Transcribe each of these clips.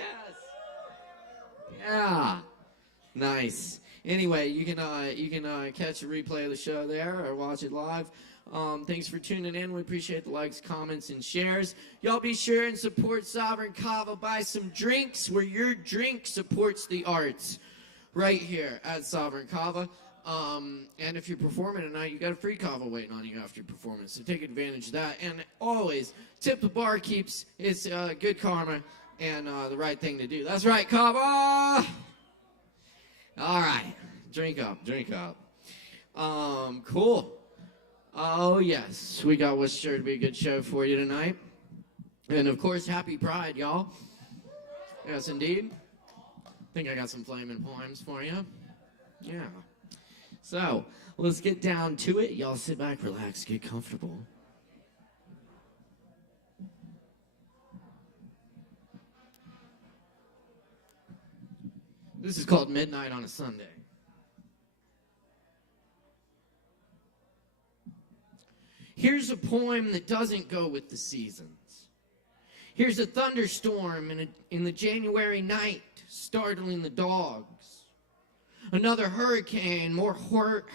Yes. Yeah. Nice. Anyway, you can catch a replay of the show there or watch it live. Thanks for tuning in. We appreciate the likes, comments, and shares. Y'all be sure and support Sovereign Kava. Buy some drinks where your drink supports the arts. Right here at Sovereign Kava. And if you're performing tonight, you got a free Kava waiting on you after your performance. So take advantage of that. And always, tip the barkeeps. It's good karma and the right thing to do. That's right, Kava! All right. Drink up, drink up. Cool. Oh, yes. We got what's sure to be a good show for you tonight. And, of course, happy Pride, y'all. Yes, indeed. I think I got some flaming poems for you. Yeah. So, let's get down to it. Y'all sit back, relax, get comfortable. This is called Midnight on a Sunday. Here's a poem that doesn't go with the seasons. Here's a thunderstorm in the January night, startling the dogs. Another hurricane, more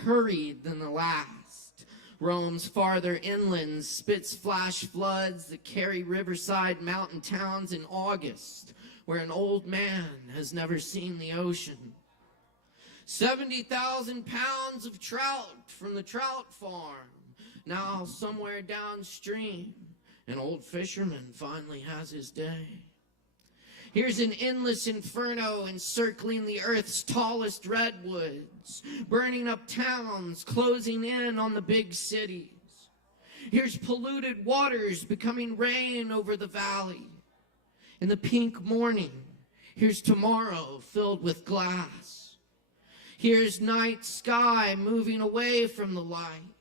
hurried than the last, roams farther inland, spits flash floods that carry riverside mountain towns in August, where an old man has never seen the ocean. 70,000 pounds of trout from the trout farm, now somewhere downstream, an old fisherman finally has his day. Here's an endless inferno encircling the earth's tallest redwoods, burning up towns, closing in on the big cities. Here's polluted waters becoming rain over the valley. In the pink morning, here's tomorrow filled with glass. Here's night sky moving away from the light.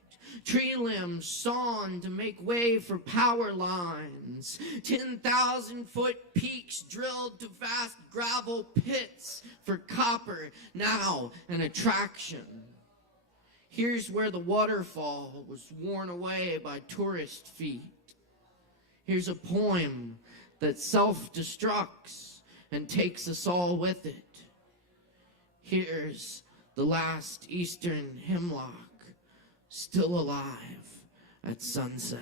Tree limbs sawn to make way for power lines. 10,000-foot peaks drilled to vast gravel pits for copper, now an attraction. Here's where the waterfall was worn away by tourist feet. Here's a poem that self-destructs and takes us all with it. Here's the last eastern hemlock, still alive at sunset.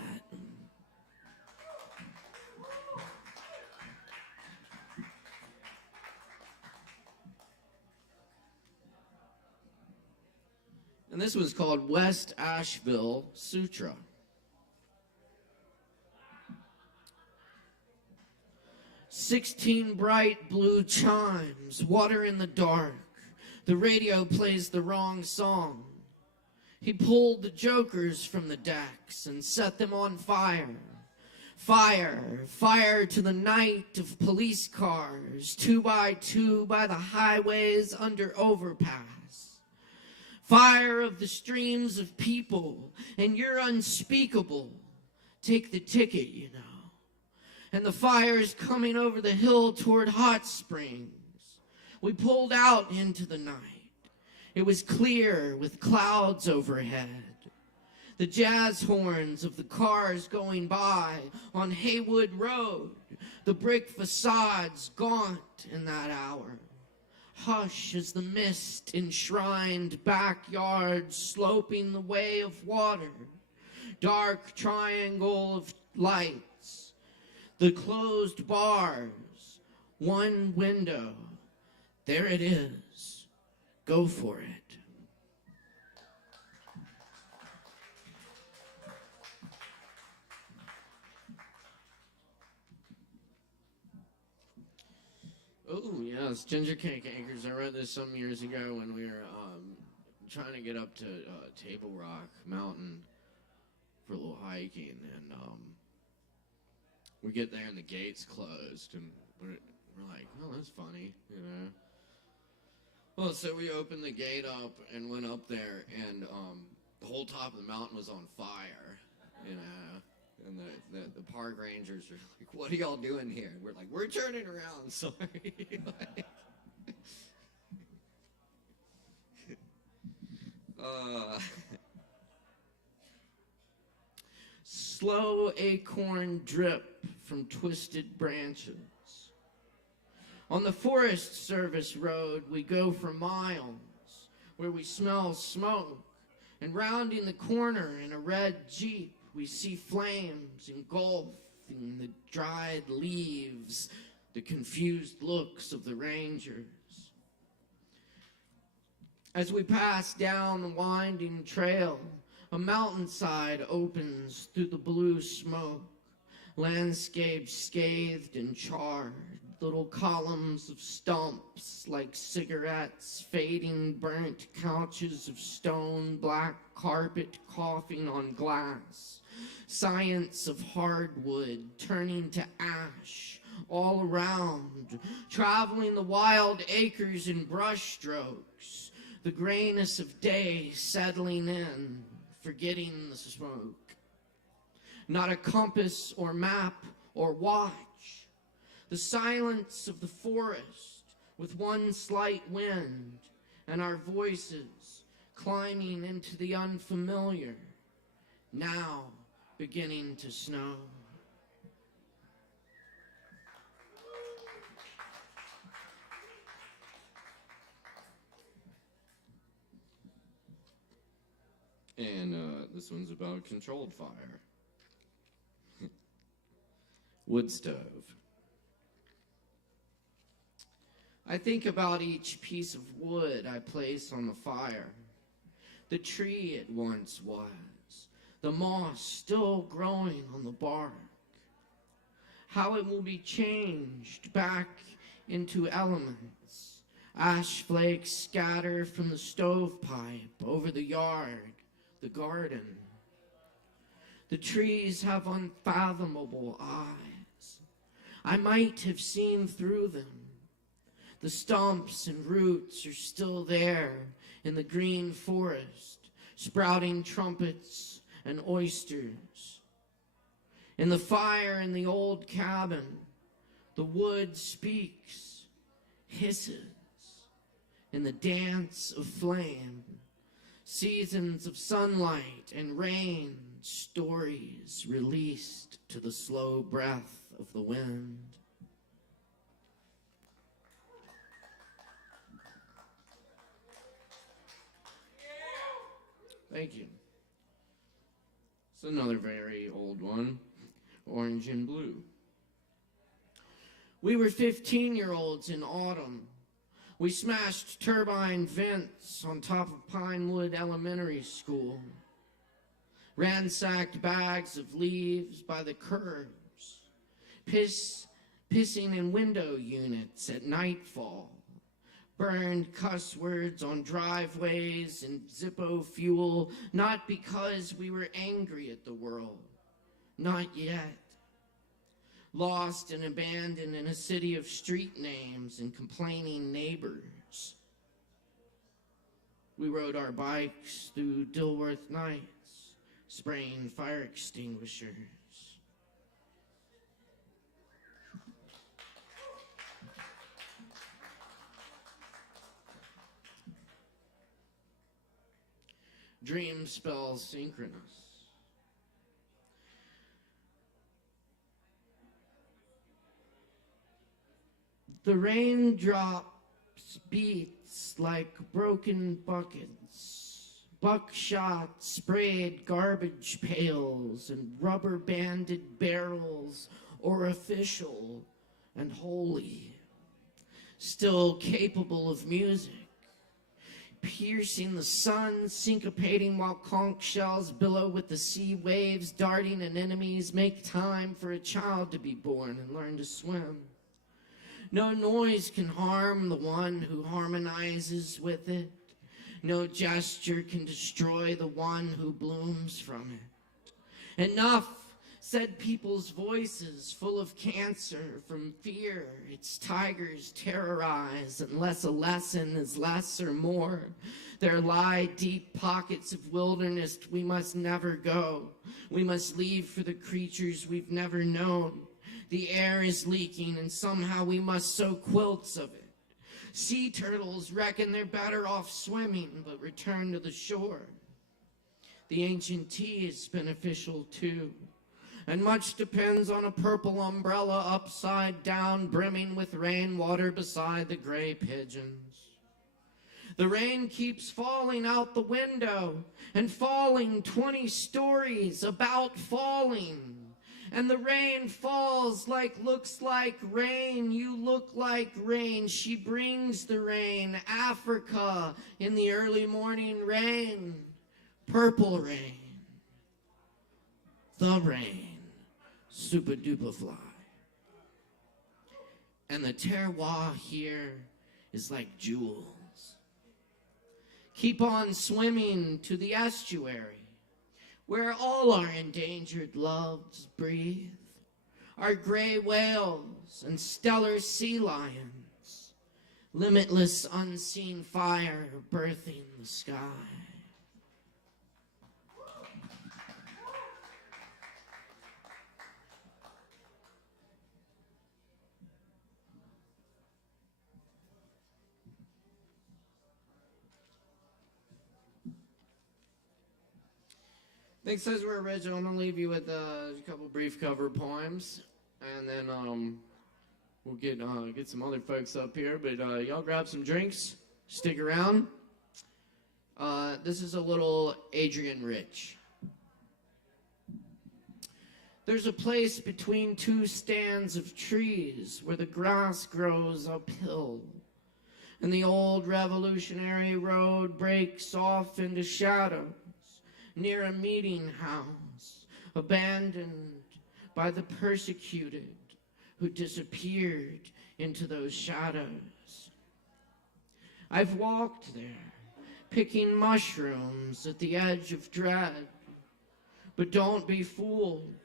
And this was called West ASHEViLLE Sutra. "16 bright blue chimes, water in the dark. The radio plays the wrong song. He pulled the jokers from the decks and set them on fire. Fire, fire to the night of police cars, 2 by 2 by the highways under overpass. Fire of the streams of people, and you're unspeakable. Take the ticket, you know. And the fire's coming over the hill toward Hot Springs. We pulled out into the night. It was clear with clouds overhead. The jazz horns of the cars going by on Haywood Road, the brick facades gaunt in that hour. Hush as the mist enshrined backyards sloping the way of water. Dark triangle of lights. The closed bars. One window. There it is. Go for it. Oh, yes, Ginger Cake Acres. I read this some years ago when we were trying to get up to Table Rock Mountain for a little hiking, and we get there and the gate's closed, and we're like, oh, that's funny, you know. Well, so we opened the gate up and went up there, and the whole top of the mountain was on fire, you know. And the park rangers are like, what are y'all doing here? And we're like, we're turning around, sorry. Slow acorn drip from twisted branches. On the Forest Service road, we go for miles, where we smell smoke, and rounding the corner in a red Jeep, we see flames engulfing the dried leaves, the confused looks of the rangers. As we pass down the winding trail, a mountainside opens through the blue smoke, landscape scathed and charred, little columns of stumps like cigarettes, fading burnt couches of stone, black carpet coughing on glass, science of hardwood turning to ash all around, traveling the wild acres in brush strokes, the grayness of day settling in, forgetting the smoke. Not a compass or map or watch. The silence of the forest with one slight wind and our voices climbing into the unfamiliar, now beginning to snow. And this one's about controlled fire. Wood stove. I think about each piece of wood I place on the fire, the tree it once was, the moss still growing on the bark, how it will be changed back into elements. Ash flakes scatter from the stovepipe over the yard, the garden. The trees have unfathomable eyes. I might have seen through them. The stumps and roots are still there in the green forest, sprouting trumpets and oysters. In the fire in the old cabin, the wood speaks, hisses, in the dance of flame, seasons of sunlight and rain, stories released to the slow breath of the wind. Thank you. It's another very old one, Orange and Blue. We were 15-year-olds in autumn. We smashed turbine vents on top of Pinewood Elementary School, ransacked bags of leaves by the curbs, pissing in window units at nightfall, burned cuss words on driveways and Zippo fuel, not because we were angry at the world, not yet. Lost and abandoned in a city of street names and complaining neighbors. We rode our bikes through Dilworth nights, spraying fire extinguishers. Dreams spell synchronous. The raindrops beats like broken buckets, buckshot sprayed garbage pails and rubber-banded barrels, orificial and holy, still capable of music, piercing the sun, syncopating while conch shells billow with the sea waves, darting at enemies, make time for a child to be born and learn to swim. No noise can harm the one who harmonizes with it. No gesture can destroy the one who blooms from it. Enough, said people's voices, full of cancer from fear its tigers terrorize, unless a lesson is less or more. There lie deep pockets of wilderness we must never go. We must leave for the creatures we've never known. The air is leaking, and somehow we must sew quilts of it. Sea turtles reckon they're better off swimming, but return to the shore. The ancient tea is beneficial, too. and much depends on a purple umbrella upside down, brimming with rainwater beside the gray pigeons. The rain keeps falling out the window and falling 20 stories, about falling. And the rain falls looks like rain. You look like rain. She brings the rain. Africa in the early morning rain. Purple rain. The rain. Super duper fly. And the terroir here is like jewels. Keep on swimming to the estuary, where all our endangered loves breathe, our gray whales and stellar sea lions, limitless unseen fire birthing the sky. Thanks, those were original. I'm going to leave you with a couple brief cover poems, and then we'll get some other folks up here, but y'all grab some drinks, stick around. This is a little Adrian Rich. There's a place between two stands of trees where the grass grows uphill, and the old Revolutionary Road breaks off into shadow near a meeting house, abandoned by the persecuted who disappeared into those shadows. I've walked there, picking mushrooms at the edge of dread. But don't be fooled.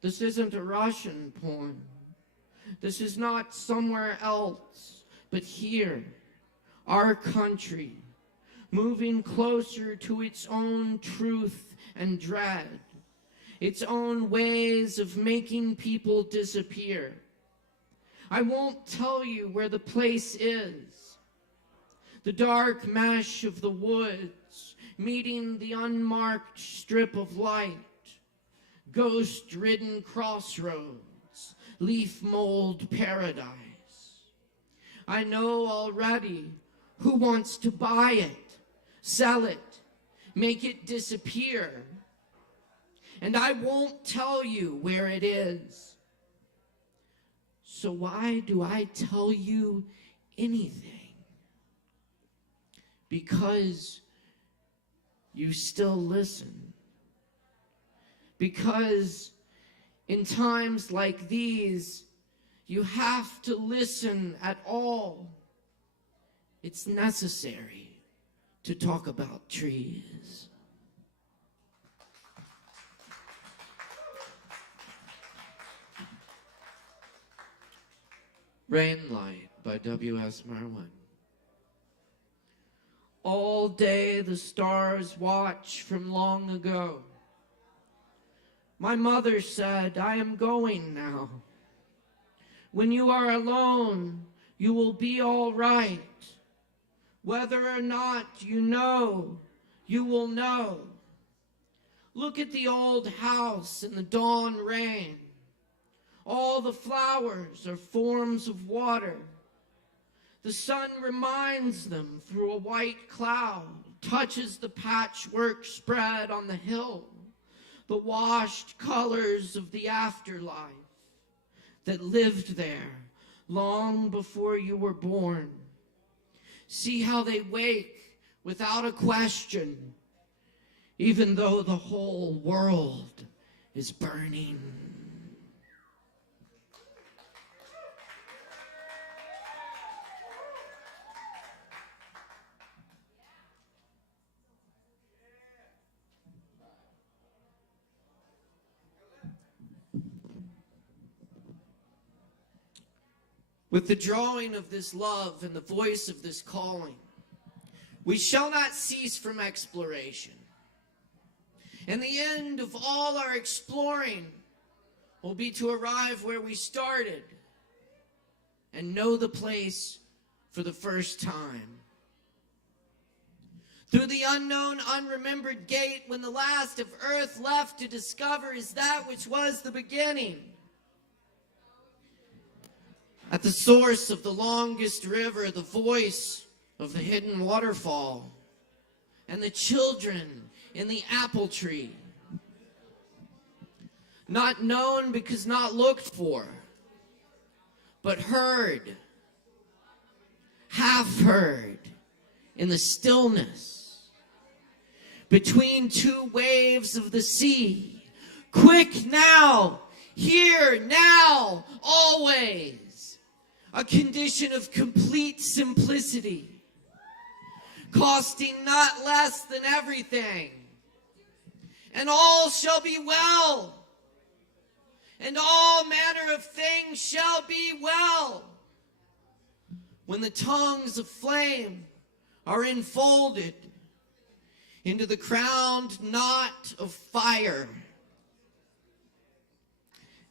This isn't a Russian poem. This is not somewhere else, but here, our country, moving closer to its own truth and dread, its own ways of making people disappear. I won't tell you where the place is. The dark mesh of the woods, meeting the unmarked strip of light, ghost-ridden crossroads, leaf mold paradise. I know already who wants to buy it, sell it, make it disappear. And I won't tell you where it is. So why do I tell you anything? Because you still listen. Because in times like these, you have to listen at all. It's necessary to talk about trees. Rain Light by W.S. Merwin. All day the stars watch from long ago. My mother said, I am going now. When you are alone, you will be all right. Whether or not you know, you will know. Look at the old house in the dawn rain. All the flowers are forms of water. The sun reminds them through a white cloud, touches the patchwork spread on the hill, the washed colors of the afterlife that lived there long before you were born. See how they wake without a question, even though the whole world is burning. With the drawing of this love and the voice of this calling, we shall not cease from exploration. And the end of all our exploring will be to arrive where we started and know the place for the first time. Through the unknown, unremembered gate, when the last of earth left to discover is that which was the beginning. At the source of the longest river, the voice of the hidden waterfall, and the children in the apple tree. Not known because not looked for, but heard, half heard, in the stillness, between two waves of the sea. Quick now, here, now, always. A condition of complete simplicity, costing not less than everything. And all shall be well, and all manner of things shall be well, when the tongues of flame are enfolded into the crowned knot of fire,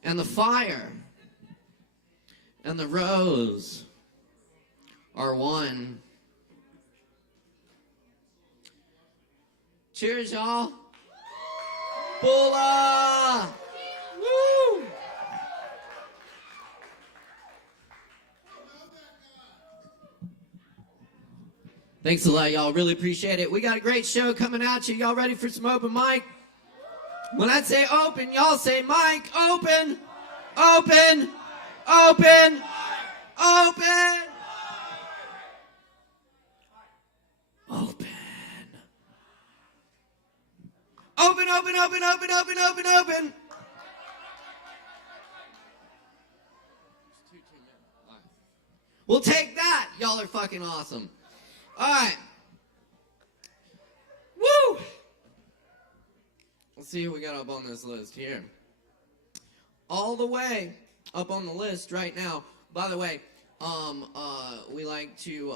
and the fire and the rose are one. Cheers, y'all. Bula! Woo! Thanks a lot, y'all. Really appreciate it. We got a great show coming at you. Y'all ready for some open mic? When I say open, y'all say mic. Open! Open! Open! Open! Open! Open, open, open, open, open, open, open! We'll take that. Y'all are fucking awesome. All right. Woo! Let's see who we got up on this list here. All the way up on the list right now. By the way, we like to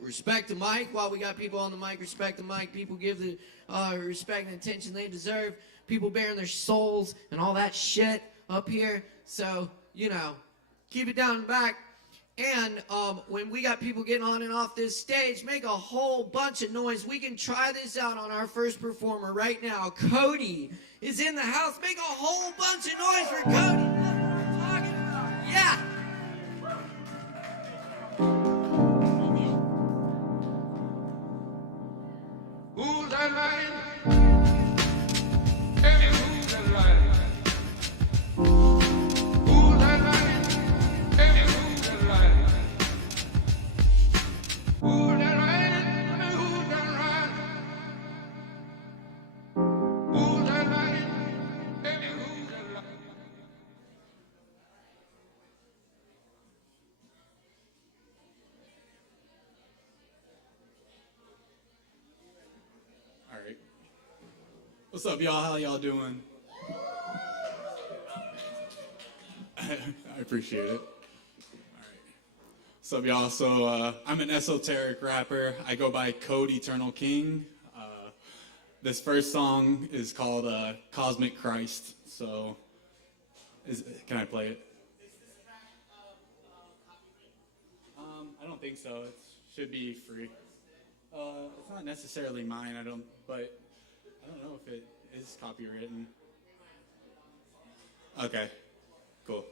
respect the mic. While we got people on the mic, respect the mic. People give the respect and attention they deserve. People bearing their souls and all that shit up here. So, you know, keep it down in the back. And when we got people getting on and off this stage, make a whole bunch of noise. We can try this out on our first performer right now. Cody is in the house. Make a whole bunch of noise for Cody. That's what we're talking about. Yeah. Who's that line? Tell me who's that line? Who's that line? Tell me who's that line? Who's that line? Who's that line? Who's that line? Tell me who's that line? All right. What's up, y'all? How y'all doing? I appreciate it. All right. What's up, y'all? So I'm an esoteric rapper. I go by Code Eternal King. This first song is called Cosmic Christ. So can I play it? I don't think so. It should be free. It's not necessarily mine, but I don't know if it is copywritten. Okay, cool.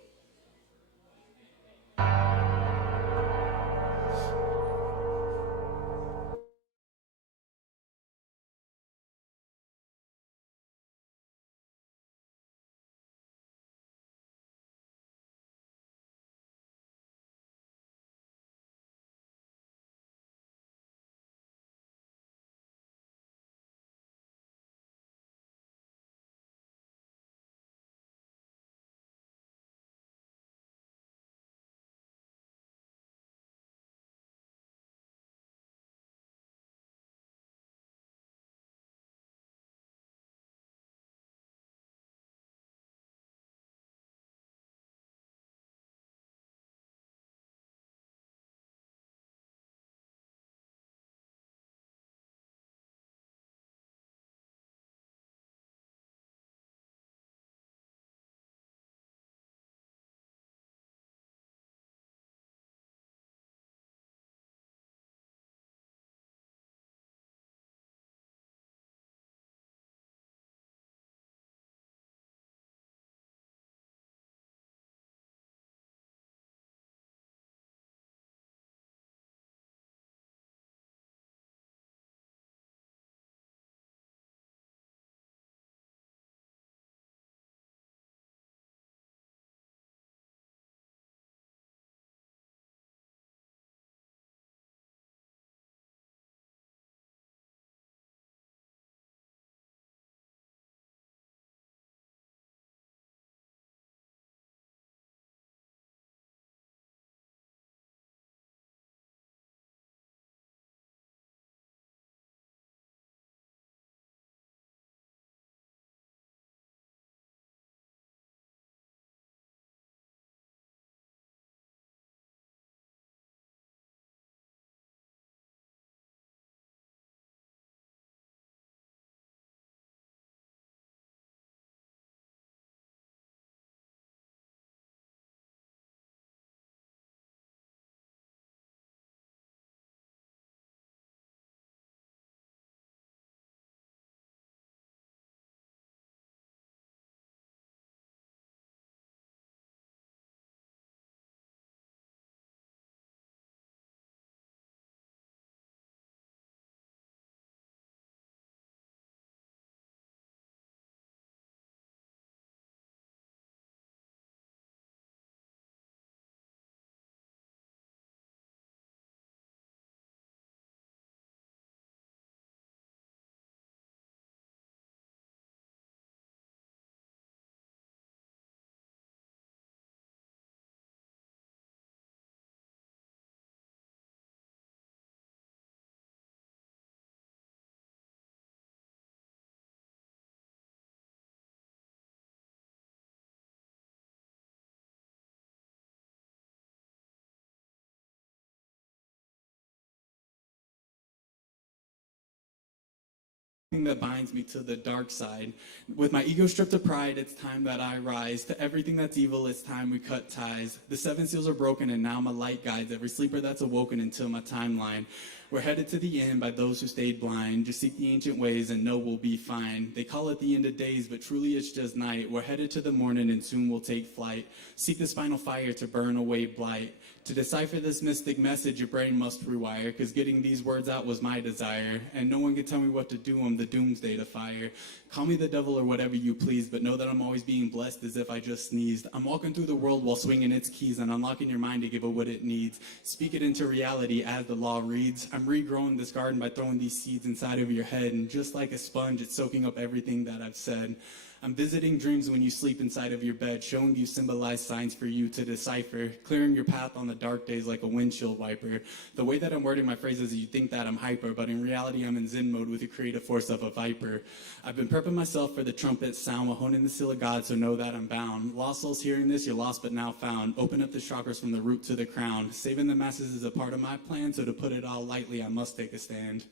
that binds me to the dark side. With my ego stripped of pride, it's time that I rise. To everything that's evil, it's time we cut ties. The 7 seals are broken and now my light guides every sleeper that's awoken until my timeline. We're headed to the end by those who stayed blind. Just seek the ancient ways and know we'll be fine. They call it the end of days, but truly it's just night. We're headed to the morning and soon we'll take flight. Seek this final fire to burn away blight. To decipher this mystic message, your brain must rewire, cause getting these words out was my desire. And no one can tell me what to do, I'm the doomsday to fire. Call me the devil or whatever you please, but know that I'm always being blessed as if I just sneezed. I'm walking through the world while swinging its keys and unlocking your mind to give it what it needs. Speak it into reality as the law reads. I'm regrowing this garden by throwing these seeds inside of your head, and just like a sponge, it's soaking up everything that I've said. I'm visiting dreams when you sleep inside of your bed, showing you symbolized signs for you to decipher, clearing your path on the dark days like a windshield wiper. The way that I'm wording my phrases, you think that I'm hyper, but in reality I'm in zen mode with the creative force of a viper. I've been prepping myself for the trumpet sound while honing the seal of God, so know that I'm bound. Lost souls hearing this, you're lost but now found. Open up the chakras from the root to the crown. Saving the masses is a part of my plan, so to put it all lightly, I must take a stand.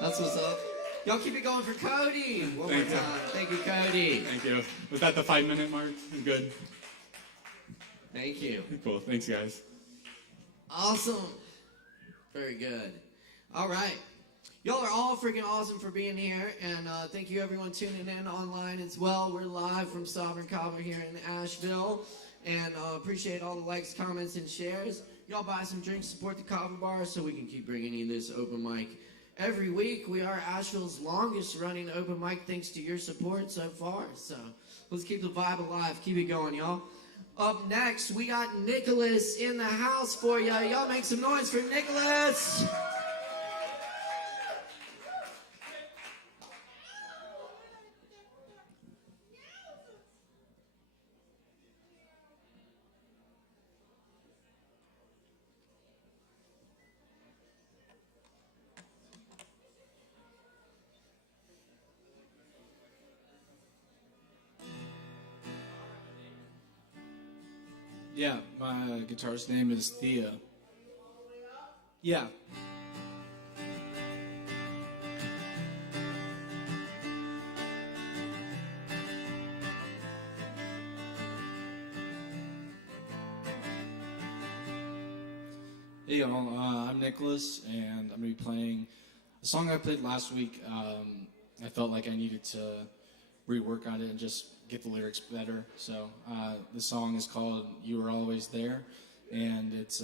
That's what's up. Y'all keep it going for Cody. One more time. Thank you, Cody. Thank you. Was that the 5-minute mark? Good. Thank you. Cool. Thanks, guys. Awesome. Very good. All right. Y'all are all freaking awesome for being here, and thank you everyone tuning in online as well. We're live from Sovereign Kava here in Asheville, and appreciate all the likes, comments, and shares. Y'all buy some drinks, support the Kava bar so we can keep bringing you this open mic every week. We are Asheville's longest running open mic thanks to your support so far. So let's keep the vibe alive. Keep it going, y'all. Up next, we got Nicholas in the house for ya. Y'all make some noise for Nicholas. Yeah, my guitarist's name is Thea. Yeah. Hey y'all, I'm Nicholas, and I'm going to be playing a song I played last week. I felt like I needed to rework on it and just get the lyrics better. So the song is called You Were Always There, and it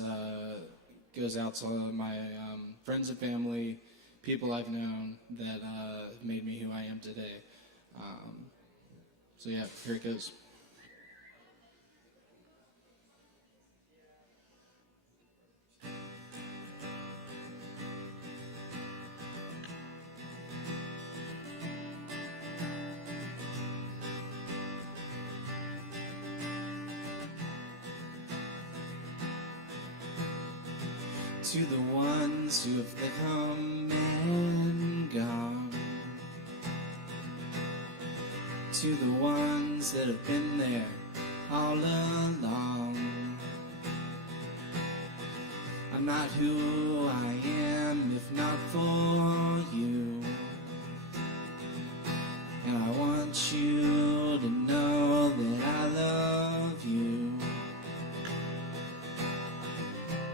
goes out to my friends and family, people I've known that have made me who I am today. So yeah, here it goes. To the ones who have come and gone, to the ones that have been there all along. I'm not who I am if not for you, and I want you to know that I love you.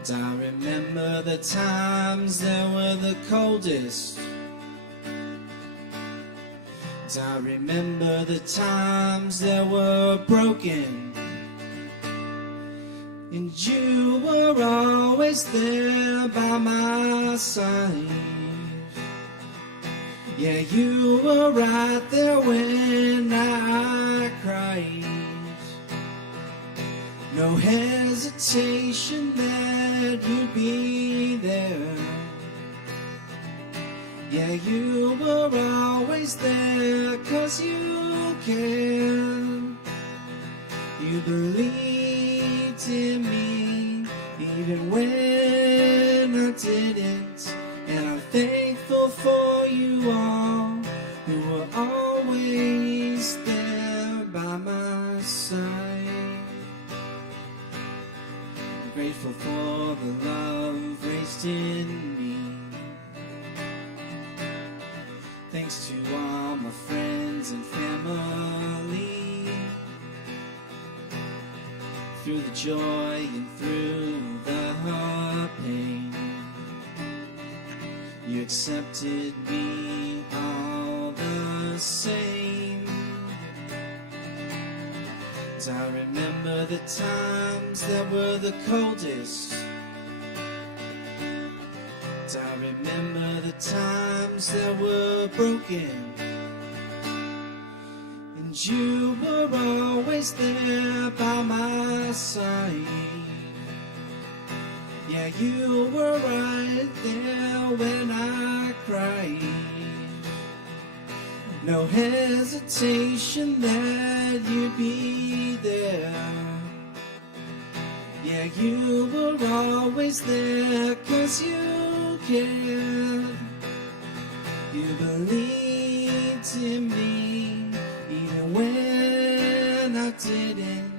I remember the times that were the coldest. I remember the times that were broken. And you were always there by my side. Yeah, you were right there when I cried. No hesitation that you'd be there. Yeah, you were always there 'cause you cared. You believed in me even when I didn't. And I'm thankful for you all who were always there by my side. Grateful for the love raised in me. thanks to all my friends and family. Through the joy and through the pain, you accepted me all the same. As I remember the times that were the coldest, as I remember the times that were broken, and you were always there by my side. Yeah, you were right there when I cried. No hesitation that you'd be there. Yeah, you were always there 'cause you cared. You believed in me even when I didn't.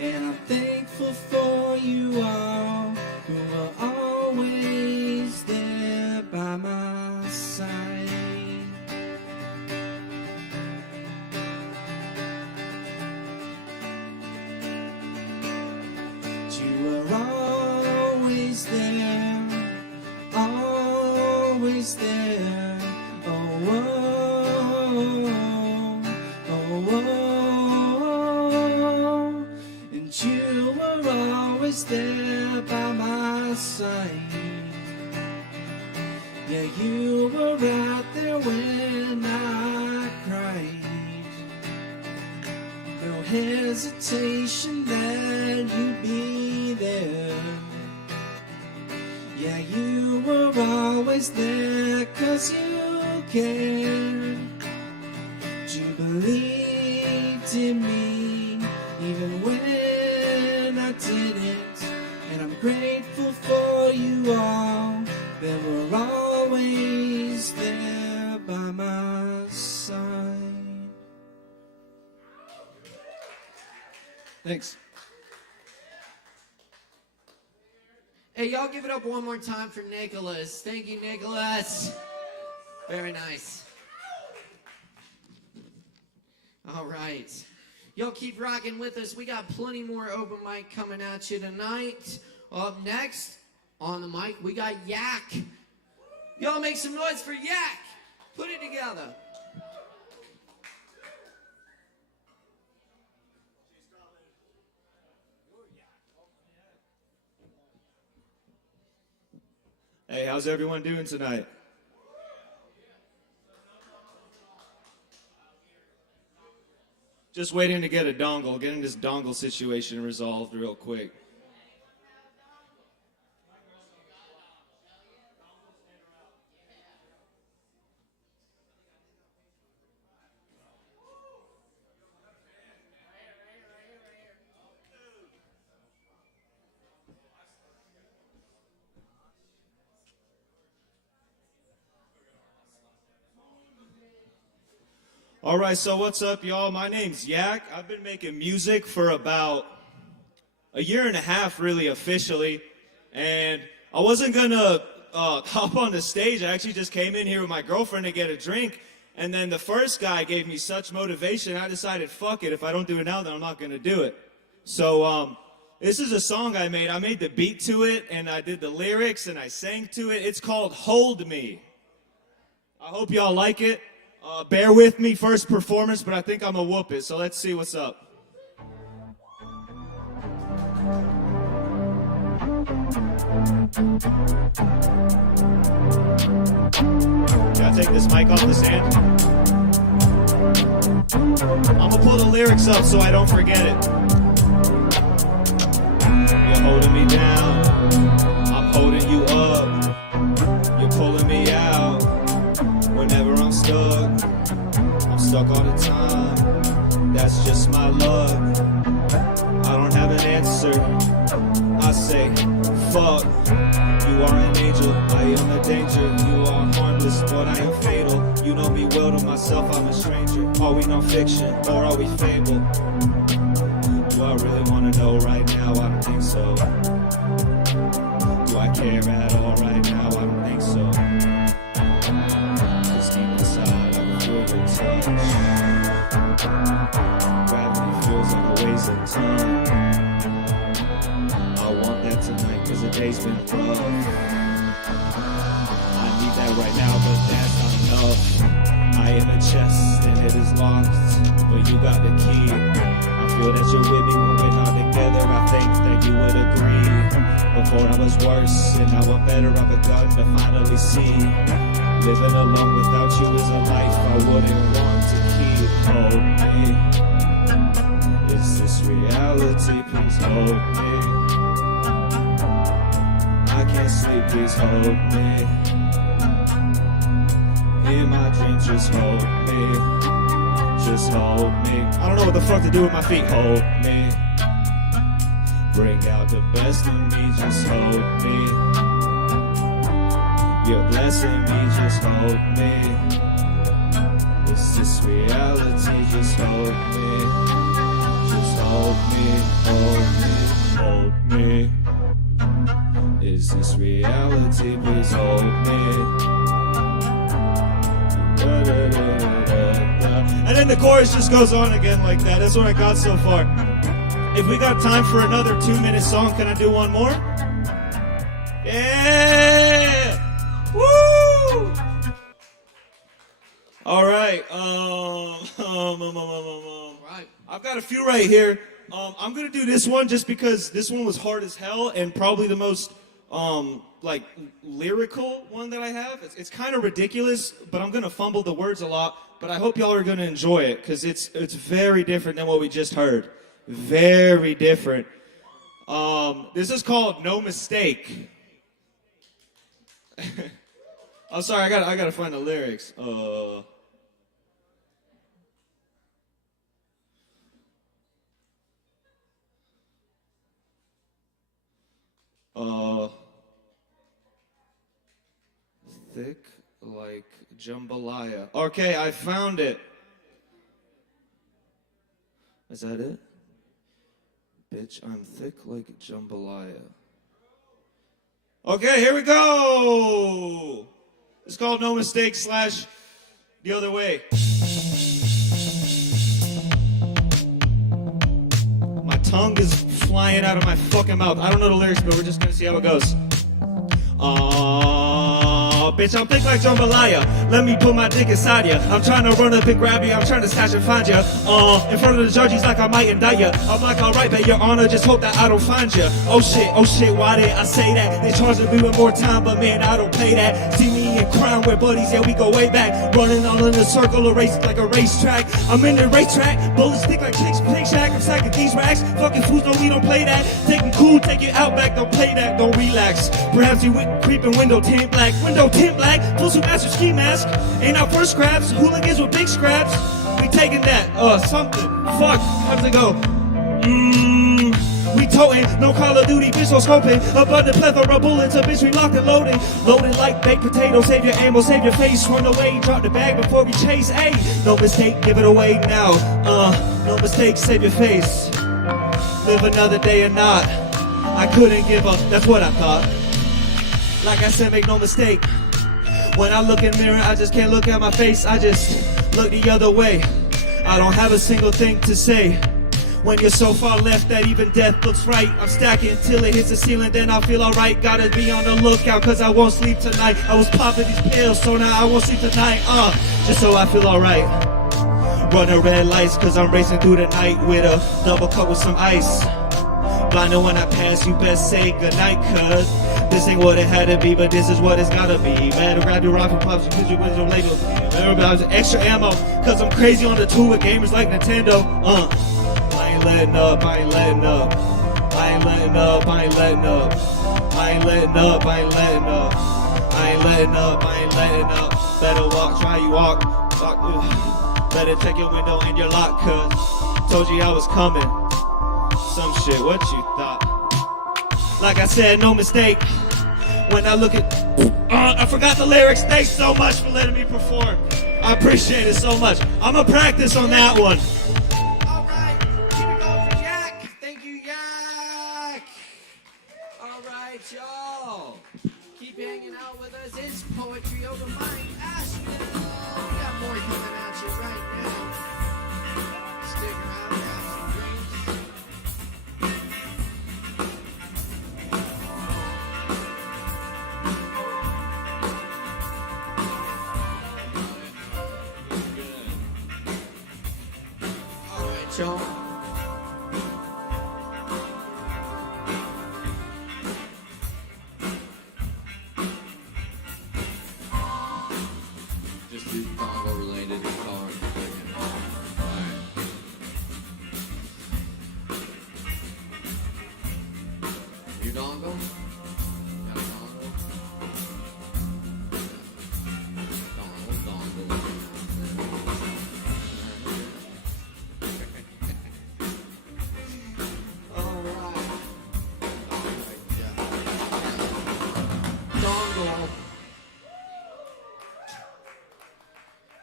And I'm thankful for you all who were always there by my side. You were always there, always there. Oh, oh, oh, oh. And you were always there by my side. Yeah, you were right there when I cried. No hesitation that you'd be there. Yeah, you were always there 'cause you cared. You believed in me even when I didn't. And I'm grateful for you all that were always there by my side. Thanks. Hey, y'all give it up one more time for Nicholas. Thank you, Nicholas. Very nice. All right. Y'all keep rocking with us. We got plenty more open mic coming at you tonight. Up next, on the mic, we got Yak. Y'all make some noise for Yak. Put it together. Hey, how's everyone doing tonight? Just waiting to get a dongle, getting this dongle situation resolved real quick. All right, so what's up, y'all? My name's Yak. I've been making music for about a year and a half, really, officially. And I wasn't gonna hop on the stage. I actually just came in here with my girlfriend to get a drink. And then the first guy gave me such motivation, I decided, fuck it. If I don't do it now, then I'm not gonna do it. So this is a song I made. I made the beat to it, and I did the lyrics, and I sang to it. It's called Hold Me. I hope y'all like it. Bear with me, first performance, but I think I'm gonna whoop it, so let's see what's up. Gotta take this mic off the stand. I'm gonna pull the lyrics up so I don't forget it. You're holding me down, I'm holding you up. You're pulling me out whenever I'm stuck. I'm stuck all the time, that's just my luck. I don't have an answer, I say, fuck. You are an angel, I am a danger. You are harmless, but I am fatal. You know me well, to myself I'm a stranger. Are we non-fiction, or are we fable? Do I really want to know right now? I don't think so. Do I care at all right now? I don't think so. Just deep inside, I I want that tonight cause the day's been rough. I need that right now, but that's not enough. I am a chest and it is locked, but you got the key. I feel that you're with me when we're not together. I think that you would agree. Before I was worse and now I'm better. I've begun to finally see. Living alone without you is a life I wouldn't want to keep. Hold me. Is this reality? Please hold me. I can't sleep, please hold me. In my dreams, just hold me. Just hold me. I don't know what the fuck to do with my feet. Hold me. Bring out the best in me, just hold me. You're blessing me, just hold me. Is this reality? Just hold me. Just hold me, hold me, hold me. Is this reality? Please hold me. And then the chorus just goes on again like that. That's what I got so far. If we got time for another 2-minute song, can I do one more? Yeah! Woo! All right. I've got a few right here. I'm gonna do this one just because this one was hard as hell and probably the most like lyrical one that I have. It's kind of ridiculous, but I'm gonna fumble the words a lot. But I hope y'all are gonna enjoy it because it's very different than what we just heard. Very different. This is called No Mistake. I'm sorry, I gotta find the lyrics. Thick like jambalaya. Okay, I found it. Is that it? Bitch, I'm thick like jambalaya. Okay, here we go. It's called No Mistake / The Other Way. My tongue is flying out of my fucking mouth. I don't know the lyrics, but we're just gonna see how it goes. Bitch, I'm thick like jambalaya. Let me put my dick inside ya. I'm trying to run up and grab you. I'm trying to snatch and find ya. In front of the judge, he's like I might indict ya. I'm like, alright, bet your honor. Just hope that I don't find ya. Oh shit, why did I say that? They charging me with more time, but man, I don't pay that. See me in crime with buddies, yeah, we go way back. Running all in a circle, a race like a racetrack. I'm in the racetrack, bullets stick like chicks, pig shack. I'm stacking these racks. Fucking fools, no, we don't play that. Taking cool, take it out back, don't play that, don't relax. Perhaps you went creeping window tint black, full suit master ski mask. Ain't our first scraps, hooligans with big scraps. We taking that, something. Fuck, how's it go? We toting, no Call of Duty, bitch, no scoping. Abundant plethora bullets, a bitch, we locked and loaded. Loaded like baked potatoes, save your ammo, save your face. Run away, drop the bag before we chase. Ayy, no mistake, give it away now. No mistake, save your face. Live another day or not. I couldn't give up, that's what I thought. Like I said, make no mistake. When I look in the mirror, I just can't look at my face. I just look the other way. I don't have a single thing to say. When you're so far left that even death looks right. I'm stacking till it hits the ceiling, then I'll feel alright. Gotta be on the lookout, cause I won't sleep tonight. I was popping these pills, so now I won't sleep tonight. Just so I feel alright. Running red lights, cause I'm racing through the night with a double cup with some ice. Blinded when I pass, you best say goodnight, cuz this ain't what it had to be, but this is what it's gotta be. Better grab your rifle, pops, and put your label. Everybody's extra ammo, cause I'm crazy on the tour with gamers like Nintendo. I ain't letting up, I ain't letting up. I ain't letting up, I ain't letting up. I ain't letting up, I ain't letting up. I ain't letting up, I ain't letting up. Better walk, try you walk. Better check your window and your lock, cuz told you I was coming. Some shit, what you thought? Like I said, no mistake. When I look at, I forgot the lyrics. Thanks so much for letting me perform. I appreciate it so much. I'ma practice on that one. All right, keep it going for Yak. Thank you, Yak. All right, y'all. Keep hanging out with us. It's Poetry Over Mine, Asheville. We got more coming at you right now. Stick around, have some drinks. y'all. Just do dongle related guitar. Alright. You dongle? Got a dongle? Dongle. Alright. Dongle.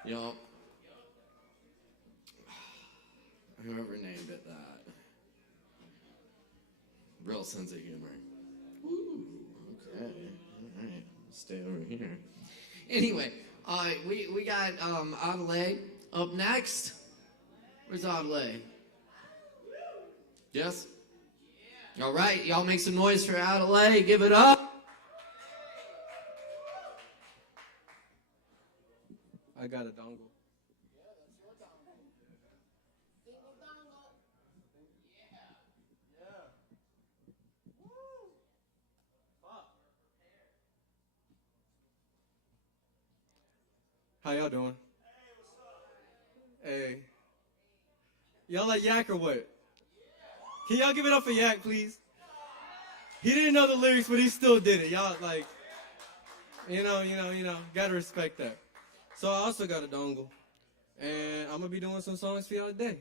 Yup. Whoever named it that. Real sense of humor. Woo, okay. Alright. Stay over here. Anyway, we got Adelaide up next. Where's Adelaide? Yes? Alright, y'all make some noise for Adelaide. Give it up. I got a dongle. How y'all doing? Hey. Y'all like Yak or what? Can y'all give it up for Yak, please? He didn't know the lyrics, but he still did it. Y'all like, you know, gotta respect that. So I also got a dongle, and I'm gonna be doing some songs for y'all today.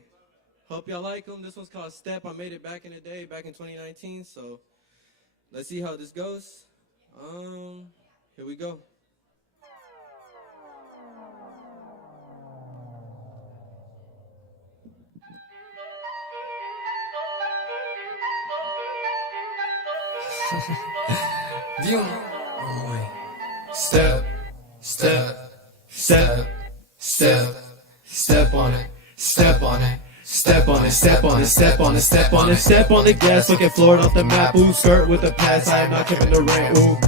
Hope y'all like them. This one's called Step. I made it back in the day, back in 2019. So let's see how this goes. Here we go. Step, step, step, step, step on it, step on it. Step on it, step on it, step on it, step on it, step on the gas, looking Florida off the map. Ooh, skirt with a pass, I am not keeping the rent. Ooh,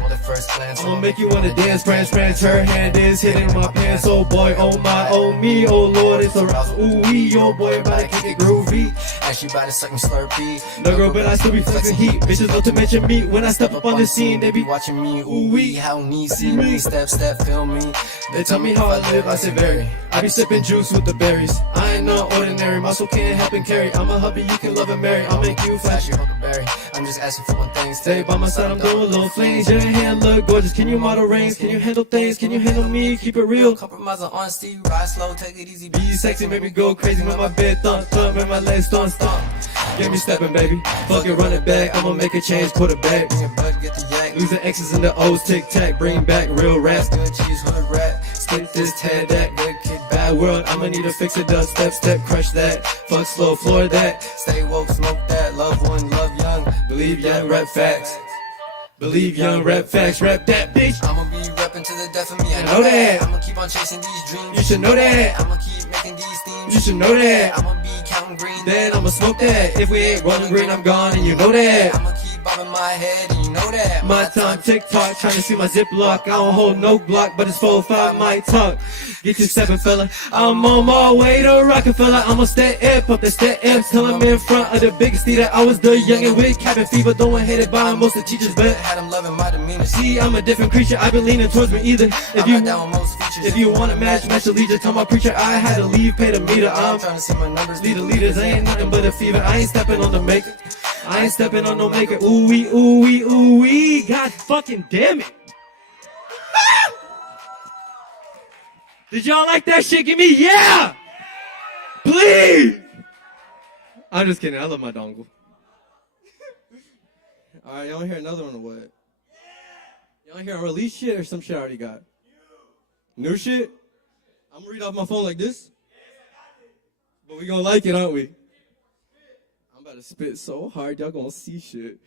I'ma make you wanna dance, prance. Her hand is hitting my pants. Oh boy, oh my, oh me, oh Lord, it's a rouse. Ooh wee, oh boy, about to kick it groovy. And she about to suck me slurpee. No girl, but I still be flexing heat. Bitches love to mention me when I step up on the scene. They be watching me, ooh wee, how me see me. Step, step, feel me. They tell me how I live, I say very. I be sipping juice with the berries. I ain't no ordinary, muscle can't help and carry. I'm a hubby, you can love and marry. I'll make you flash your huckleberry. I'm just asking for one thing. Stay by my side, I'm doing little flings. Your hand look gorgeous. Can you model rings? Can you handle things? Can you handle me? Keep it real. Compromise on honesty. Ride slow, take it easy. Be sexy, make me go crazy. When my bed thump, thump, and my legs stomp, stomp. Get me stepping, baby. Fuck it, run it back. I'ma make a change, put it back. Bring it back, get the yak. Lose the X's and the O's, tic tac. Bring back real rap. Good cheese, hood rat. Split this, tad that. Good kick, bad world. I'ma need to fix it up. Step, step, crush that. Fuck slow, floor that. Stay woke, smoke that. Love one, love young. Believe young, rap facts. Believe young, rap facts, rap that, bitch. I'ma be rapping to the death of me, I know that. I'ma keep on chasing these dreams, you should know that. I'ma keep making these themes, you should know that. I'ma be counting green, then I'ma smoke that. If we ain't running green, I'm gone, and you know that. I'ma keep bobbing my head, and you know that. My time, TikTok, trying to see my ziplock. I don't hold no block, but it's 4-5 my talk. Get you stepping, fella. I'm on my way to Rockefeller. I'ma step up the step till I'm in front of the biggest theater. I was the youngin' with cabin fever, though I hated by most of the teachers, but had them loving my demeanor. See, I'm a different creature. I've been leaning towards me either. If you wanna match allegiance, tell my preacher I had to leave, pay the meter. I'm trying to see my numbers, lead the leaders. I ain't nothing but a fever. I ain't stepping on the maker. I ain't stepping on no maker. Ooh wee, ooh wee, ooh wee. God fucking damn it. Did y'all like that shit? Give me yeah! Please! I'm just kidding. I love my dongle. Alright, y'all wanna hear another one or what? Y'all wanna hear a release shit or some shit I already got? New shit? I'm gonna read off my phone like this. But we gonna like it, aren't we? I'm about to spit so hard, y'all gonna see shit.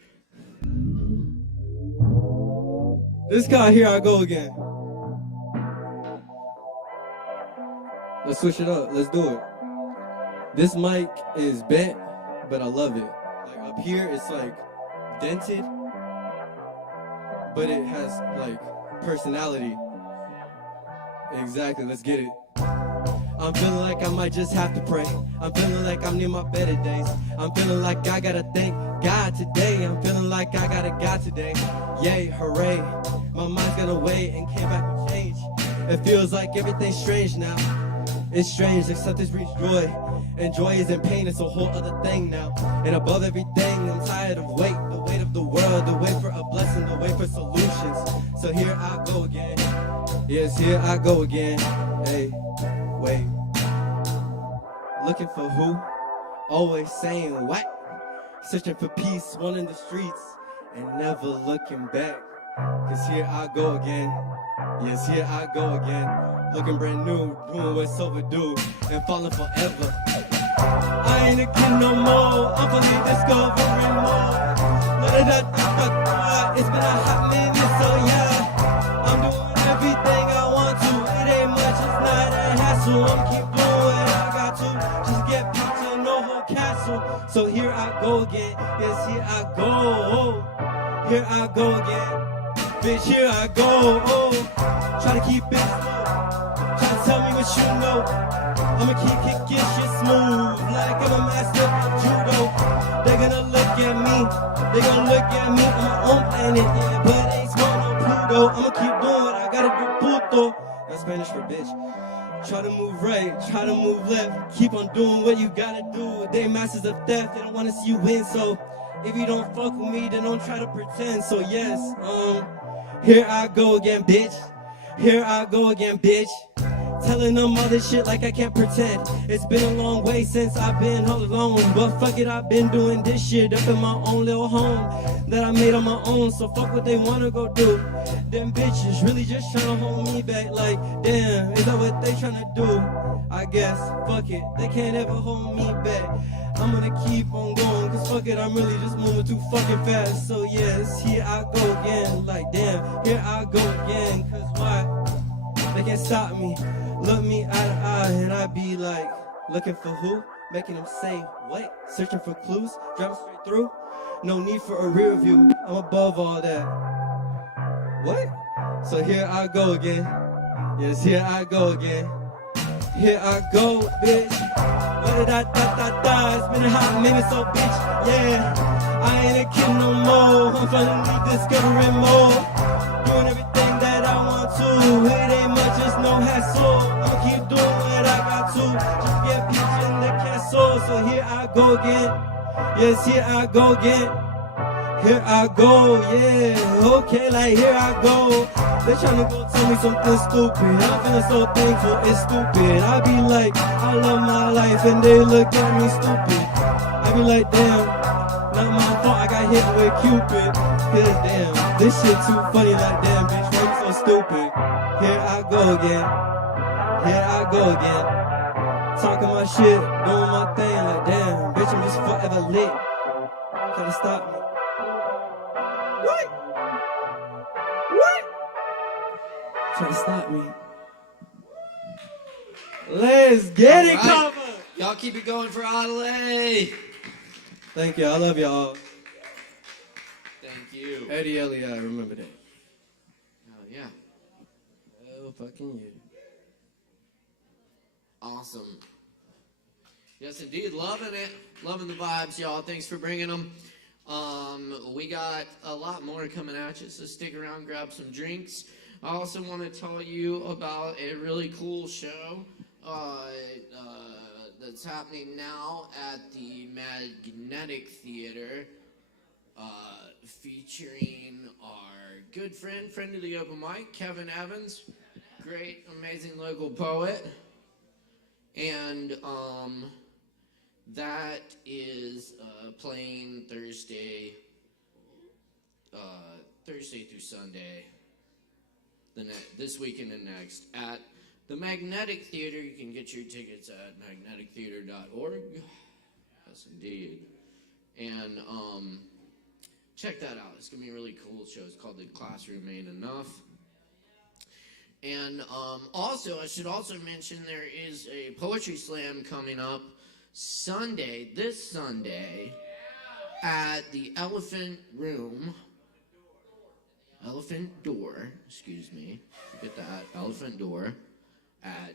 This guy, here I go again. Let's switch it up. Let's do it. This mic is bent, but I love it. Like up here, it's like dented, but it has like personality. Exactly. Let's get it. I'm feeling like I might just have to pray. I'm feeling like I'm near my better days. I'm feeling like I gotta thank God today. I'm feeling like I got a God today. Yay, hooray. My mind's gonna wait and came back with change. It feels like everything's strange now. It's strange, except it's reached joy. And joy isn't pain, it's a whole other thing now. And above everything, I'm tired of the weight of the world, the wait for a blessing, the wait for solutions. So here I go again. Yes, here I go again. Hey, wait. Looking for who? Always saying what? Searching for peace, one in the streets, and never looking back. Cause here I go again. Yes, here I go again. Looking brand new, doing what's overdue, and falling forever. I ain't a kid no more, I'm fully discovering more. It's been a hot minute, so yeah. I'm doing everything I want to. It ain't much, it's not a hassle. I'm keep doing what I got to. Just get pizza, no whole castle. So here I go again. Yes, here I go. Here I go again. Bitch, here I go. Try to keep it slow. Try to tell me what you know. I'ma keep kicking shit smooth like I'm a master of judo. They gonna look at me. They gonna look at me on my own planet. Yeah, but ain't smart no Pluto. I'ma keep doing what I gotta do, puto. That's Spanish for bitch. Try to move right, try to move left. Keep on doing what you gotta do. They masters of theft. They don't wanna see you win. So if you don't fuck with me, then don't try to pretend. So yes, here I go again, bitch. Here I go again, bitch. Telling them all this shit like I can't pretend. It's been a long way since I've been all alone. But fuck it, I've been doing this shit up in my own little home that I made on my own. So fuck what they wanna go do. Them bitches really just tryna hold me back. Like, damn, is that what they tryna do? I guess, fuck it, they can't ever hold me back. I'm gonna keep on going, cause fuck it, I'm really just moving too fucking fast. So yes, here I go again. Like, damn, here I go again. Cause why? They can't stop me. Look me eye to eye and I be like, looking for who? Making them say what? Searching for clues? Driving straight through? No need for a rear view. I'm above all that. What? So here I go again. Yes, here I go again. Here I go, bitch. What did I da? It's been a hot minute, so bitch, yeah. I ain't a kid no more. I'm finally discovering more. Doing everything that I want to. It ain't much, just no hassle. I'ma keep doing what I got to. Just get peace in the castle. So here I go again. Yes, here I go again. Here I go, yeah. Okay, like here I go. They tryna go tell me something stupid. I'm feeling so thankful, it's stupid. I be like, I love my life, and they look at me stupid. I be like, damn, not my fault I got hit with Cupid. Cause damn, this shit too funny, like damn, bitch, why you so stupid? Here I go again. Here I go again. Talking my shit, doing my thing, like damn, bitch, I'm just forever lit. Try to stop me. What? What? Try to stop me. Let's get it, Kava. Y'all keep it going for Adelaide. Thank you. I love y'all. Thank you. Eddie Elliott, I remember that. Oh, yeah. Oh, fucking you. Awesome. Yes, indeed. Loving it. Loving the vibes, y'all. Thanks for bringing them. We got a lot more coming at you, so stick around, grab some drinks. I also want to tell you about a really cool show that's happening now at the Magnetic Theater, featuring our good friend of the open mic, Kevin Evans, great, amazing local poet, and that is playing Thursday through Sunday, this weekend and next at the Magnetic Theater. You can get your tickets at magnetictheater.org. Yes, indeed. And check that out. It's going to be a really cool show. It's called The Classroom Ain't Enough. And also, I should also mention there is a poetry slam coming up this Sunday, at the Elephant Door, excuse me, forget that, Elephant Door, at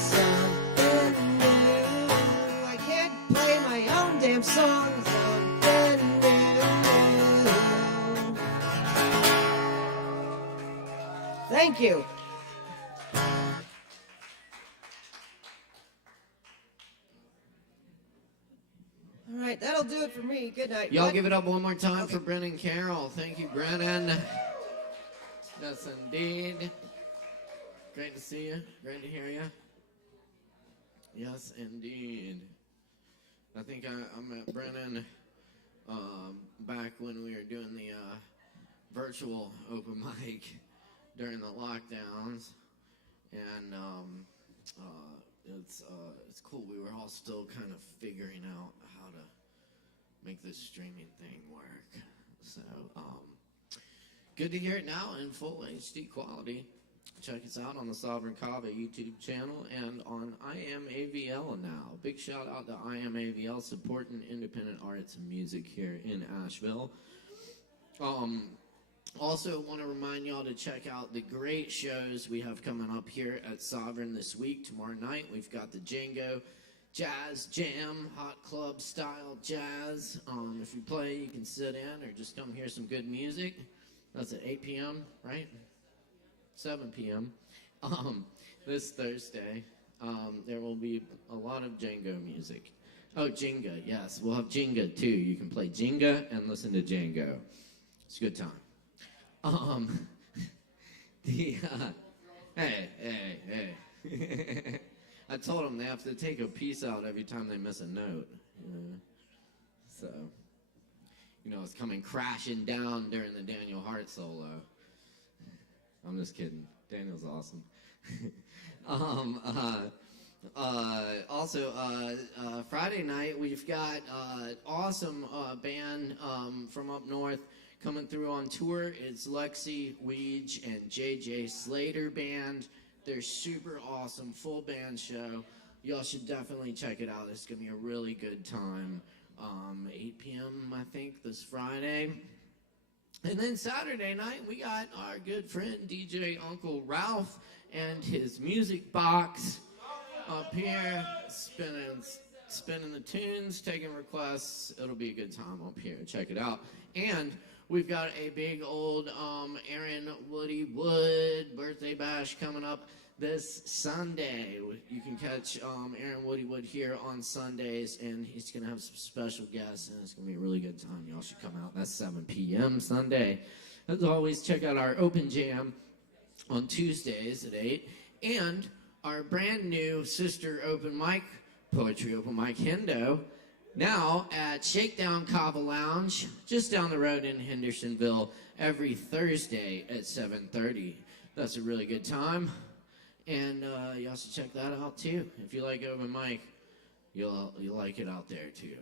something new. I can't play my own damn song. Something new. Thank you. All right, that'll do it for me. Good night. Y'all What? give it up one more time for Brennan Carroll. Thank you, Brennan. Yes, indeed. Great to see you. Great to hear you. Yes, indeed. I think I met Brennan back when we were doing the virtual open mic during the lockdowns, and it's cool. We were all still kind of figuring out how to make this streaming thing work. So good to hear it now in full HD quality. Check us out on the Sovereign Kava YouTube channel and on ASHEViLLE now. Big shout out to ASHEViLLE supporting independent arts and music here in Asheville. Also want to remind y'all to check out the great shows we have coming up here at Sovereign this week. Tomorrow night we've got the Django Jazz Jam, hot club style jazz. If you play, you can sit in or just come hear some good music. That's at 8 p.m., right? 7 p.m. This Thursday. There will be a lot of Django music. Oh, Jenga, yes. We'll have Jenga too. You can play Jenga and listen to Django. It's a good time. Hey. I told them they have to take a piece out every time they miss a note. So, it's coming crashing down during the Daniel Hart solo. I'm just kidding. Daniel's awesome. Also, Friday night, we've got awesome band from up north coming through on tour. It's Lexi Weege and JJ Slater Band. They're super awesome, full band show. Y'all should definitely check it out. It's going to be a really good time. 8 p.m., I think, this Friday. And then Saturday night, we got our good friend DJ Uncle Ralph and his music box up here, spinning the tunes, taking requests. It'll be a good time up here. Check it out. And we've got a big old Aaron Woody Wood birthday bash coming up this Sunday. You can catch Aaron Woody Wood here on Sundays, and he's going to have some special guests, and it's going to be a really good time. Y'all should come out. That's 7 p.m. Sunday. As always, check out our open jam on Tuesdays at 8, and our brand new sister open mic, poetry open mic Hendo, now at Shakedown Kava Lounge, just down the road in Hendersonville, every Thursday at 7:30. That's a really good time. And y'all should check that out too. If you like open mic, you'll like it out there too.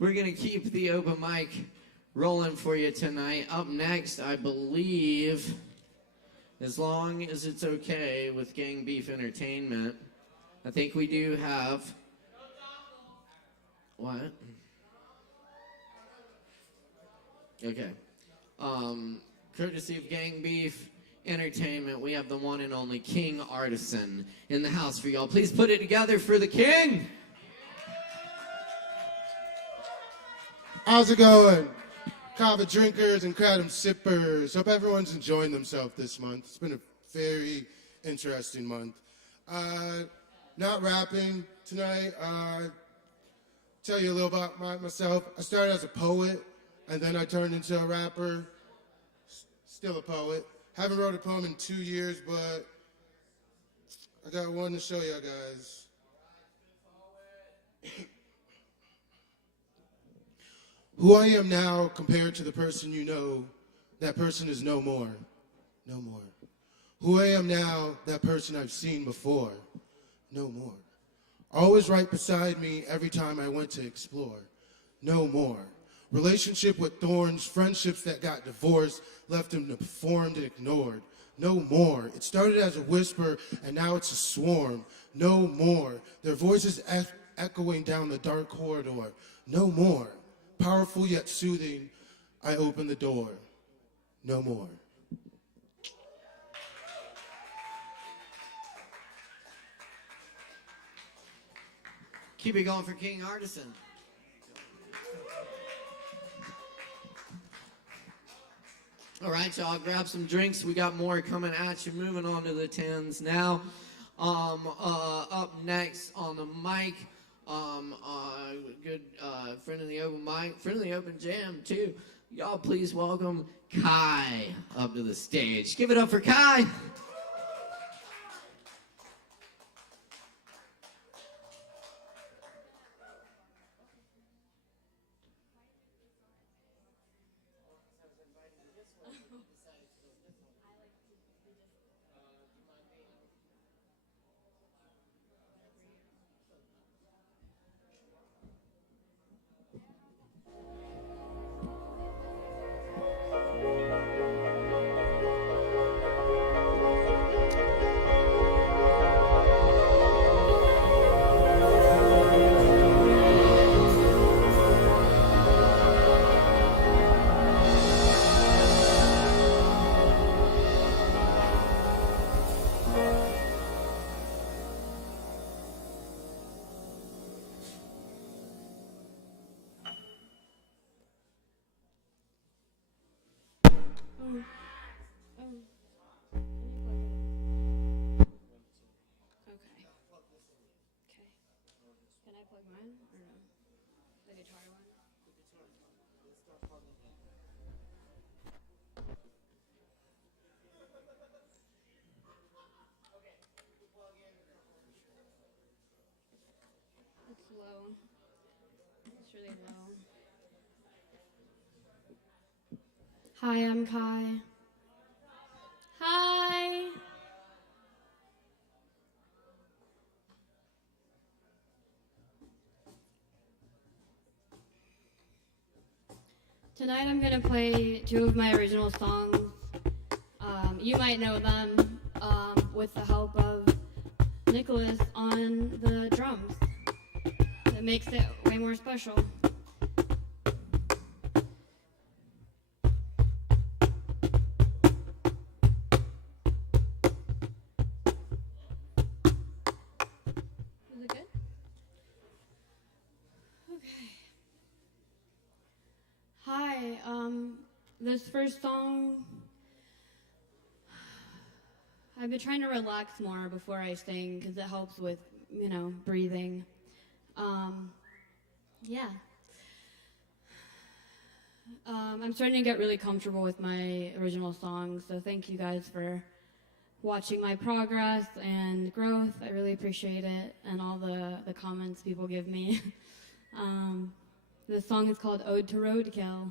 We're gonna keep the open mic rolling for you tonight. Up next, I believe, as long as it's okay with Gang Beef Entertainment, I think we do have. What? Okay. Courtesy of Gang Beef Entertainment, we have the one and only King Artisan in the house for y'all. Please put it together for the King. How's it going? Kava drinkers and kratom sippers. Hope everyone's enjoying themselves this month. It's been a very interesting month. Not rapping tonight. Tell you a little about myself. I started as a poet, and then I turned into a rapper. Still a poet. Haven't wrote a poem in 2 years, but I got one to show you guys. Who I am now compared to the person you know, that person is no more. No more. Who I am now, that person I've seen before. No more. Always right beside me every time I went to explore. No more. Relationship with thorns, friendships that got divorced, left them deformed and ignored. No more. It started as a whisper, and now it's a swarm. No more. Their voices echoing down the dark corridor. No more. Powerful yet soothing, I open the door. No more. Keep it going for King Artisan. All right, y'all, grab some drinks. We got more coming at you. Moving on to the 10s now. Up next on the mic, good friend of the open mic, friend of the open jam too. Y'all, please welcome Kai up to the stage. Give it up for Kai. Hi, I'm Kai. Hi. Tonight I'm going to play two of my original songs. You might know them with the help of Nicholas on the drums. That makes it way more special. Is it good? Okay. Hi, this first song, I've been trying to relax more before I sing because it helps with, breathing. Yeah. I'm starting to get really comfortable with my original songs, so thank you guys for watching my progress and growth. I really appreciate it, and all the comments people give me. This song is called Ode to Roadkill.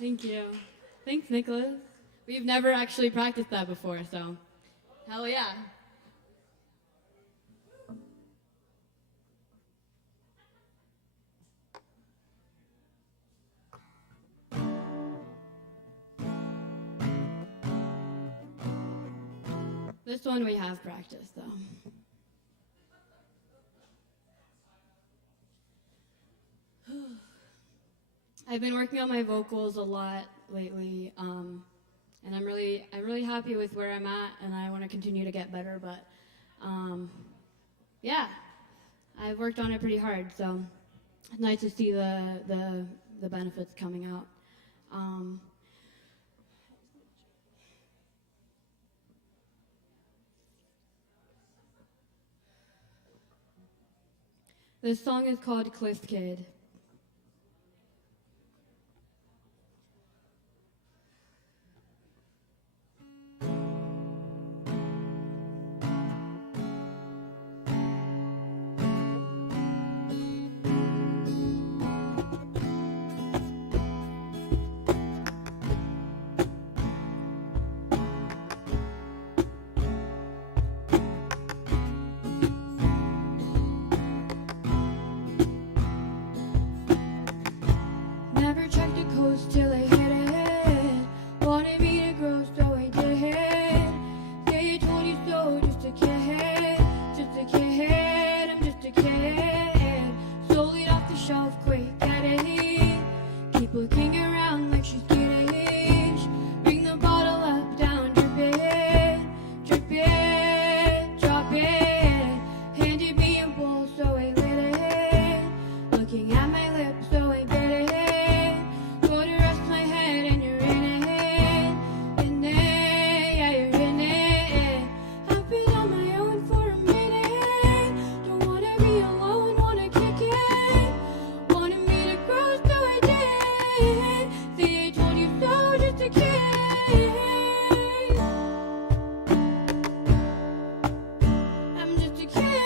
Thank you. Thanks, Nicholas. We've never actually practiced that before, so hell yeah. This one we have practiced, though. I've been working on my vocals a lot lately, and I'm really happy with where I'm at, and I want to continue to get better. But yeah, I've worked on it pretty hard, so it's nice to see the benefits coming out. This song is called Cliff Kid. Never checked the coast till I hit it. Wanted me to grow, so I did it. Say I told you so, just a kid, just a kid, I'm just a kid. Stole it off the shelf, quick at it. Keep looking around like she's kidding. Bring the bottle up, down, drip it, drop it. Handed me a bowl, so I lit it. Looking at my lips, so I bit it. Go to rest my head and you're in it, yeah, you're in it. I've been on my own for a minute. Don't wanna be alone, wanna kick it. Wanted me to grow, so I did. See, I told you so, just a kid. I'm just a kid.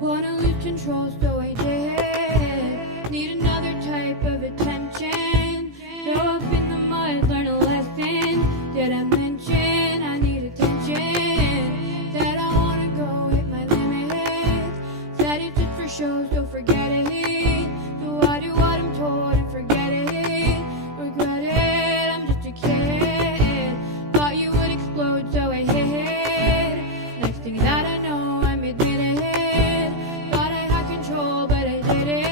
Wanna lose control, so I did. Need another type of attention. Throw up in the mud, learn a lesson. Did I mention I need attention? Said I wanna go hit my limits. Said it's just for show, so forget it. So I do what I'm told and forget it. Regret it, I'm just a kid. Thought you would explode, so I hit. Next thing that I know, I'm admitted. Thought I had control, but I didn't.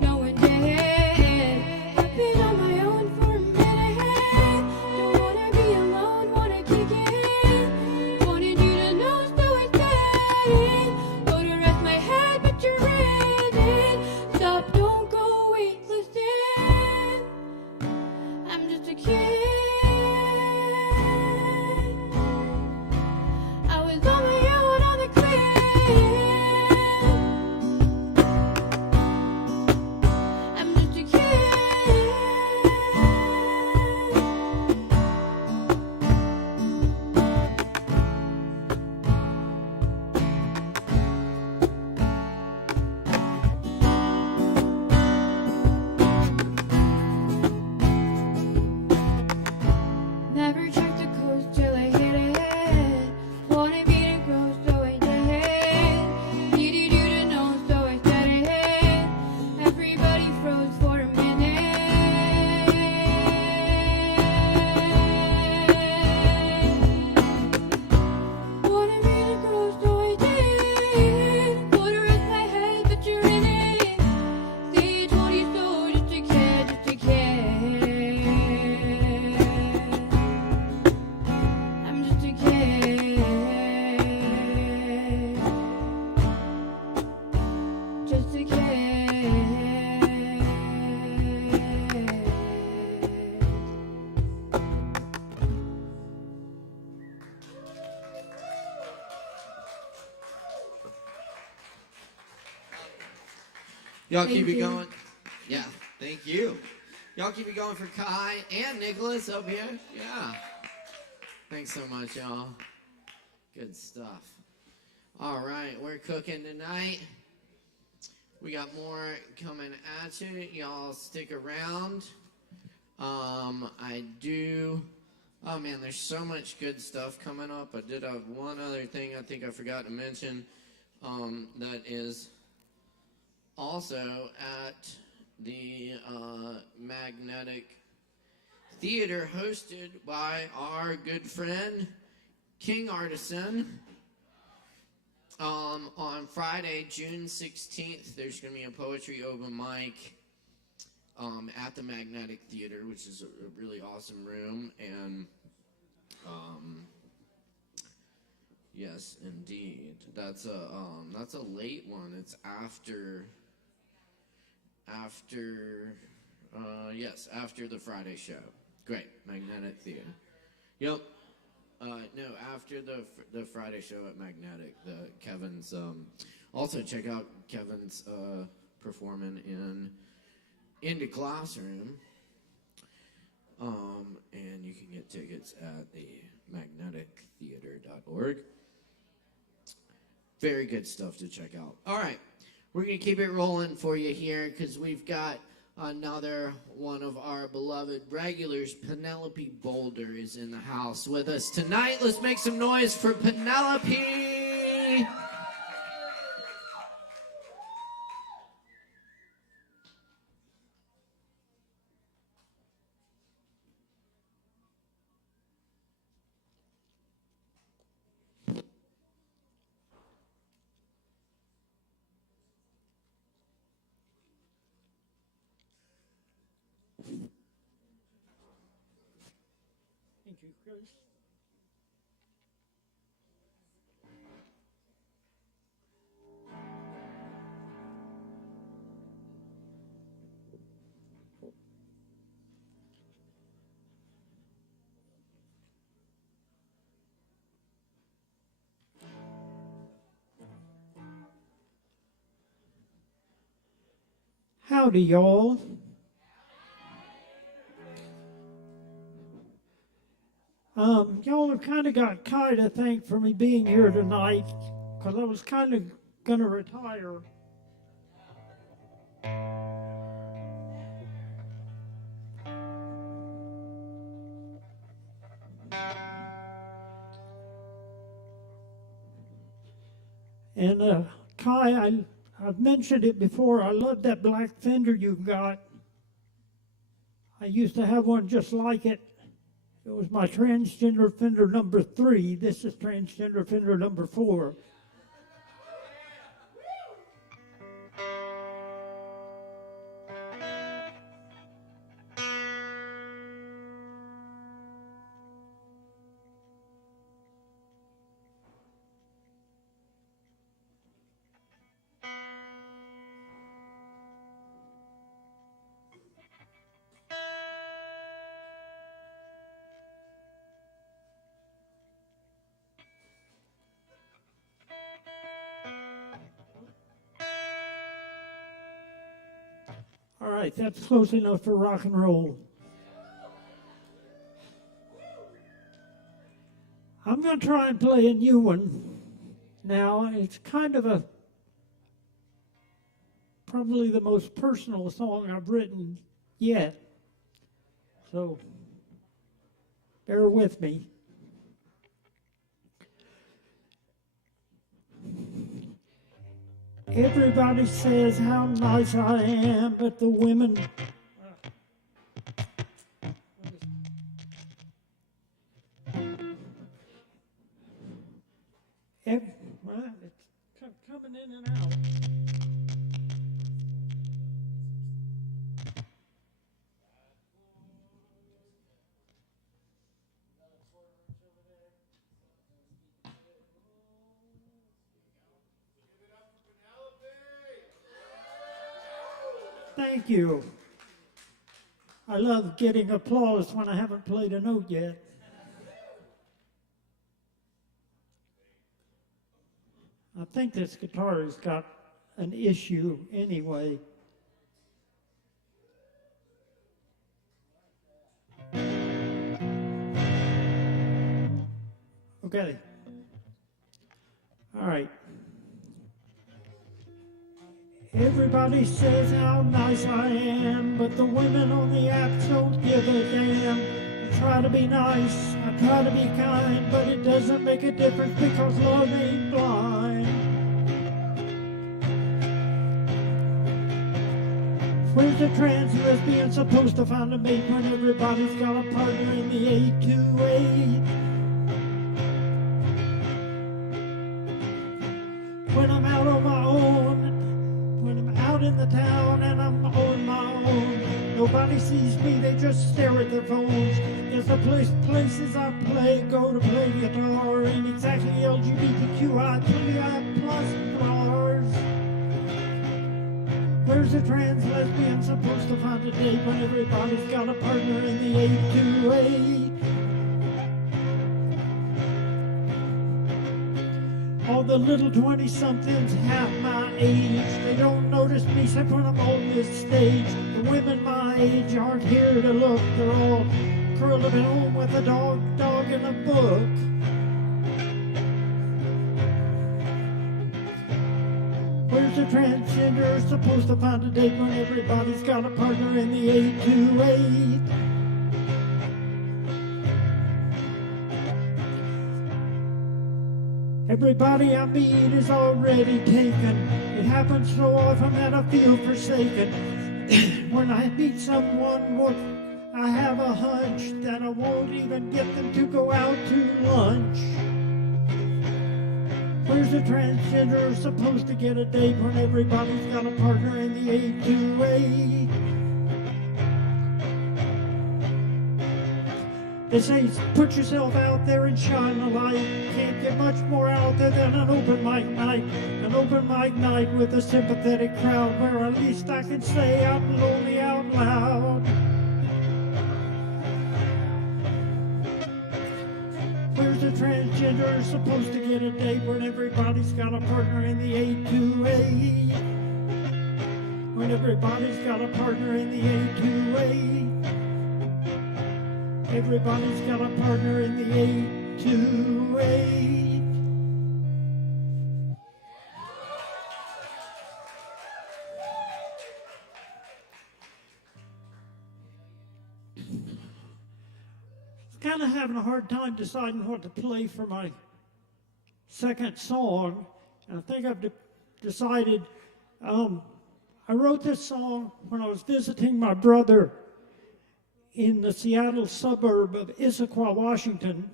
No one did. I've been on my own for a minute. Don't wanna be alone, wanna kick it. Wanted you to know, so I said. Go to rest my head, but you're in it. Stop, don't go, wait, listen. I'm just a kid. I was on my own on the cliff. I'm just a kid. Never checked the coast till I hit it. Wanted me to grow, so I did. Needed you to know, so I said it. Everybody froze for a minute. Wanted me to grow, so I did. Go to rest my head, but you're in it. See, I told you so, just a kid, just a kid. I'm just a kid. Just a kid. Y'all keep Thank it you. going. Yeah, thank you. Y'all keep it going for Kai and Nicholas up here. Yeah. Thanks so much, y'all. Good stuff. All right, we're cooking tonight. We got more coming at you. Y'all stick around. Oh man, there's so much good stuff coming up. I did have one other thing I think I forgot to mention. That is also at the Magnetic Theater, hosted by our good friend King Artisan. On Friday, June 16th, there's going to be a poetry open mic at the Magnetic Theater, which is a really awesome room. And yes, indeed, that's a late one. It's after the Friday show. Great, Magnetic Theater. Yep. No, after the Friday show at Magnetic, Kevin's also check out Kevin's performing in the classroom, and you can get tickets at the magnetictheater.org. Very good stuff to check out. All right, we're gonna keep it rolling for you here because we've got another one of our beloved regulars. Penelope Boulder is in the house with us tonight. Let's make some noise for Penelope. Thank you, Chris. Howdy, y'all. Y'all have kind of got Kai to thank for me being here tonight, because I was kind of going to retire. And Kai, I've mentioned it before, I love that black fender you've got. I used to have one just like it. It was my transgender fender number 3. This is transgender fender number 4. All right, that's close enough for rock and roll. I'm going to try and play a new one. Now, it's kind of probably the most personal song I've written yet. So, bear with me. Everybody says how nice I am, but the women... Well, it's coming in and out. Thank you. I love getting applause when I haven't played a note yet. I think this guitar has got an issue anyway. Okay. All right. Everybody says how nice I am, but the women on the apps don't give a damn. I try to be nice, I try to be kind, but it doesn't make a difference because love ain't blind. Where's the trans lesbian supposed to find a mate when everybody's got a partner in the A28? When I'm out on my own, when I'm out in the town and I'm on my own, nobody sees me, they just stare at their phones. There's the places I go to play guitar in exactly LGBTQI plus bars. Where's the trans lesbian supposed to find a date when everybody's got a partner in the 828? All the little 20-somethings half my age, they don't notice me except when I'm on this stage. The women my age aren't here to look, they're all curled up at home with a dog and a book. Where's the transgender supposed to find a date when everybody's got a partner in the 828? Everybody I meet is already taken. It happens so often that I feel forsaken. When I meet someone, I have a hunch that I won't even get them to go out to lunch. Where's the transgender supposed to get a date when everybody's got a partner in the 828? They say put yourself out there and shine a light. Can't get much more out there than an open mic night. An open mic night with a sympathetic crowd where at least I can say I'm lonely out loud. Where's the transgender supposed to get a date when everybody's got a partner in the 828? When everybody's got a partner in the 828? Everybody's got a partner in the 828. Kind of having a hard time deciding what to play for my second song, and I think I've decided. I wrote this song when I was visiting my brother in the Seattle suburb of Issaquah, Washington,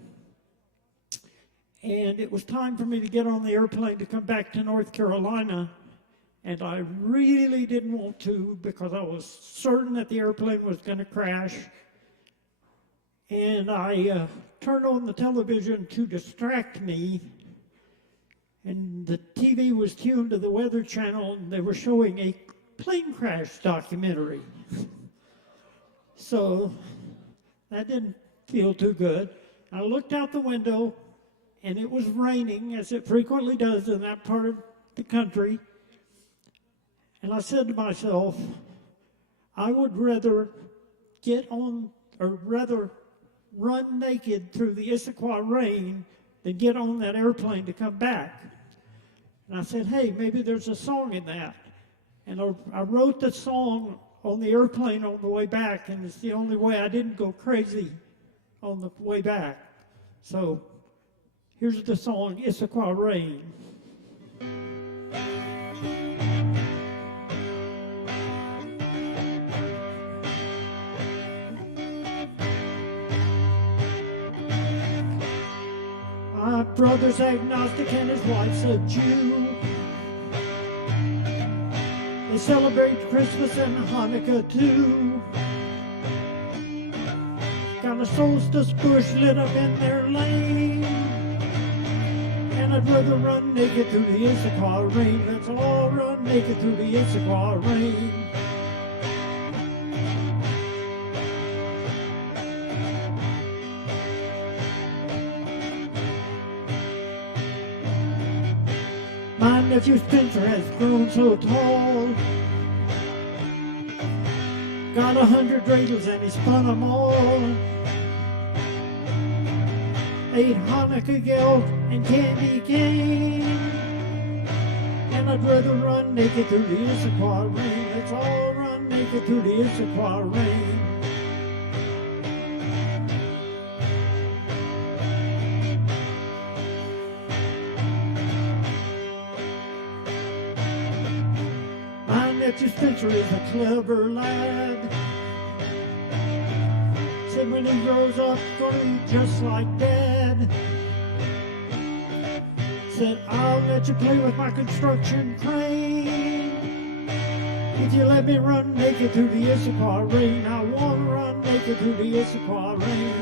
and it was time for me to get on the airplane to come back to North Carolina, and I really didn't want to because I was certain that the airplane was going to crash. And I turned on the television to distract me, and the TV was tuned to the Weather Channel, and they were showing a plane crash documentary. So that didn't feel too good. I looked out the window, and it was raining, as it frequently does in that part of the country. And I said to myself, I would rather run naked through the Issaquah rain than get on that airplane to come back. And I said, hey, maybe there's a song in that. And I wrote the song on the airplane on the way back, and it's the only way I didn't go crazy on the way back. So here's the song, Issaquah Rain. My brother's agnostic and his wife's a Jew. They celebrate Christmas and Hanukkah too. Got a solstice bush lit up in their lane. And I'd rather run naked through the Issaquah rain. Let's all run naked through the Issaquah rain. My nephew Spencer has grown so tall. Got 100 dreidels and he spun them all. 8 Hanukkah gelt and candy cane. And And I'd rather run naked through the Issaquah rain. Let's all run naked through the Issaquah rain. My nephew Spencer is a clever lad. Said when he grows up, gonna be just like Dad. Said I'll let you play with my construction crane if you let me run naked through the Issaquah rain. I wanna run naked through the Issaquah rain.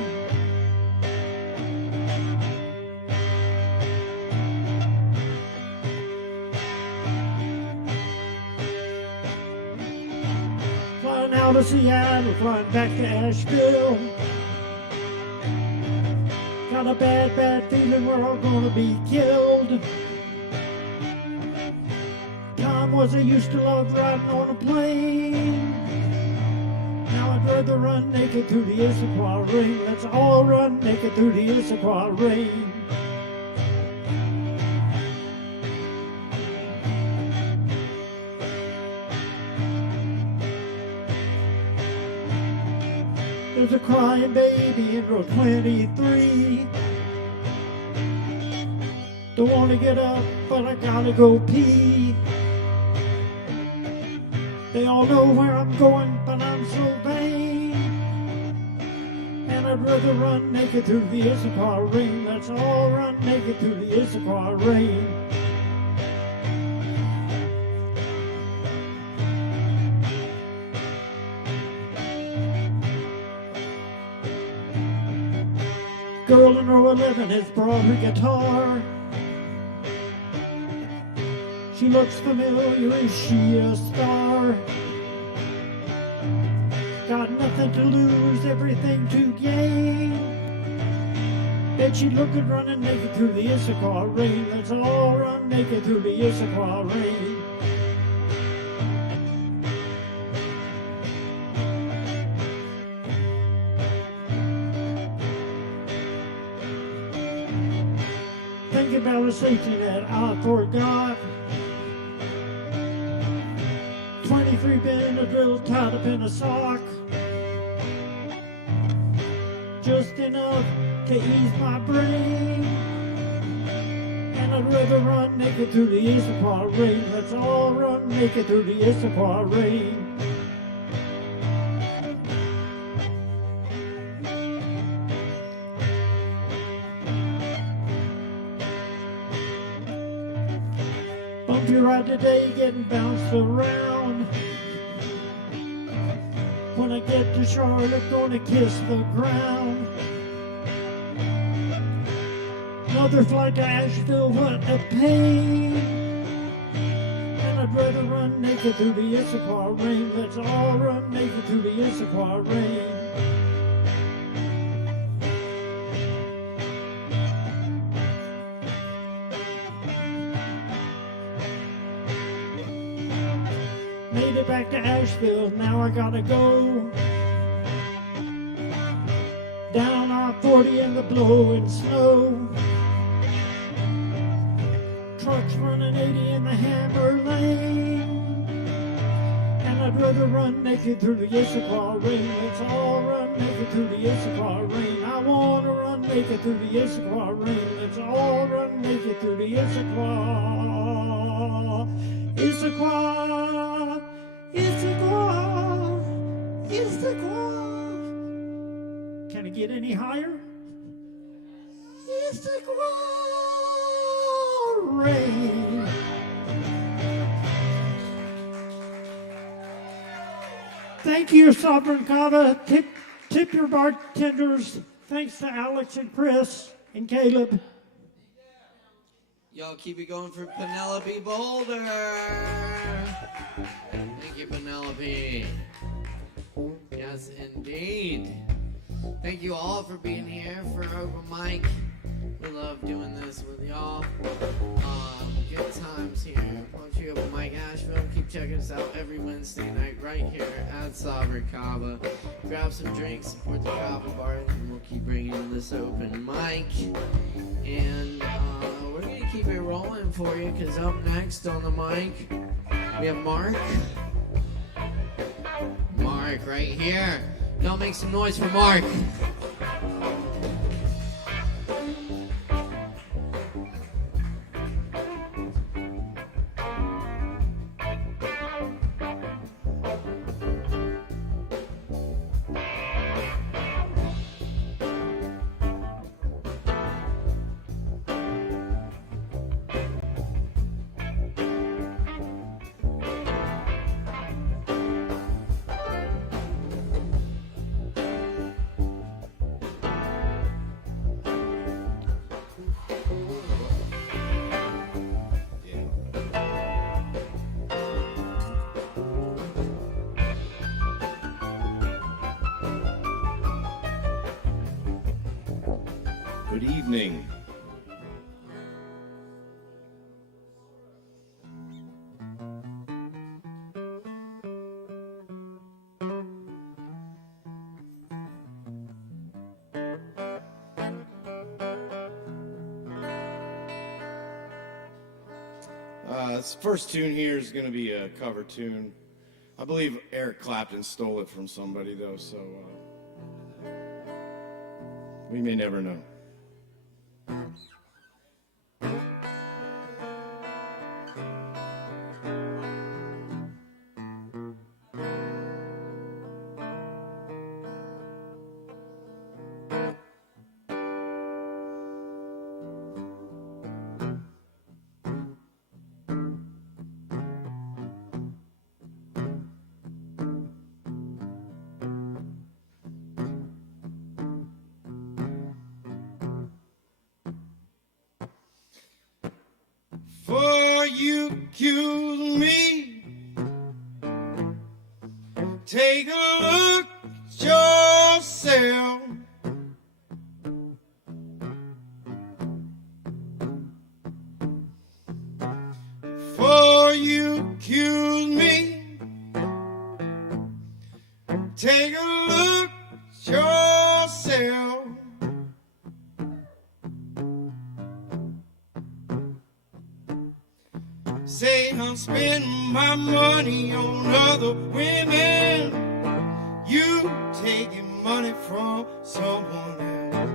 Flying out of Seattle, flying back to Asheville. Got a bad, bad feeling we're all gonna be killed. Time was I used to love riding on a plane. Now I'd rather run naked through the Issaquah rain. Let's all run naked through the Issaquah rain. There's a crying baby in row 23. Don't want to get up, but I gotta go pee. They all know where I'm going, but I'm so vain. And I'd rather run naked through the Issaquah rain. Let's all run naked through the Issaquah rain. Girl in row 11 has brought her guitar. She looks familiar, is she a star? Got nothing to lose, everything to gain. Bet she'd look at running naked through the Issaquah rain. Let's all run naked through the Issaquah rain. Think about a safety net I forgot. 23 Benadryl tied up in a sock. Just enough to ease my brain. And I'd rather run naked through the Issaquah rain. Let's all run naked through the Issaquah rain. Bumpy ride today, getting bounced around. When I get to Charlotte, gonna kiss the ground. Another flight to Asheville, what a pain. And I'd rather run naked through the Issaquah rain. Let's all run naked through the Issaquah rain. Made it back to Asheville, now I gotta go. Down I-40 in the blowing snow. Trucks running 80 in the Hammer Lane. And I'd rather run naked through the Issaquah rain. Let's all run naked through the Issaquah rain. I wanna run naked through the Issaquah rain. Let's all run naked through the Issaquah. Issaquah, Issaquah, Issaquah. Can it get any higher? Issaquah rain. Thank you, Sovereign Kava. Tip your bartenders. Thanks to Alex and Chris and Caleb. Y'all keep it going for Penelope Boulder. Thank you, Penelope. Yes, indeed. Thank you all for being here for Open Mic. We love doing this with y'all. Good times here. Country Open Mic Asheville. Keep checking us out every Wednesday night right here at Sovereign Kava. Grab some drinks, support the Kava bar, and we'll keep bringing this open mic. And we're gonna keep it rolling for you because up next on the mic, we have Mark. Mark right here. Y'all make some noise for Mark. Good evening. This first tune here is going to be a cover tune. I believe Eric Clapton stole it from somebody, though, so we may never know. For you accuse me, take a look at yourself. For you accuse me, take a look at yourself. Say I'm spending my money on other women. You taking money from someone else.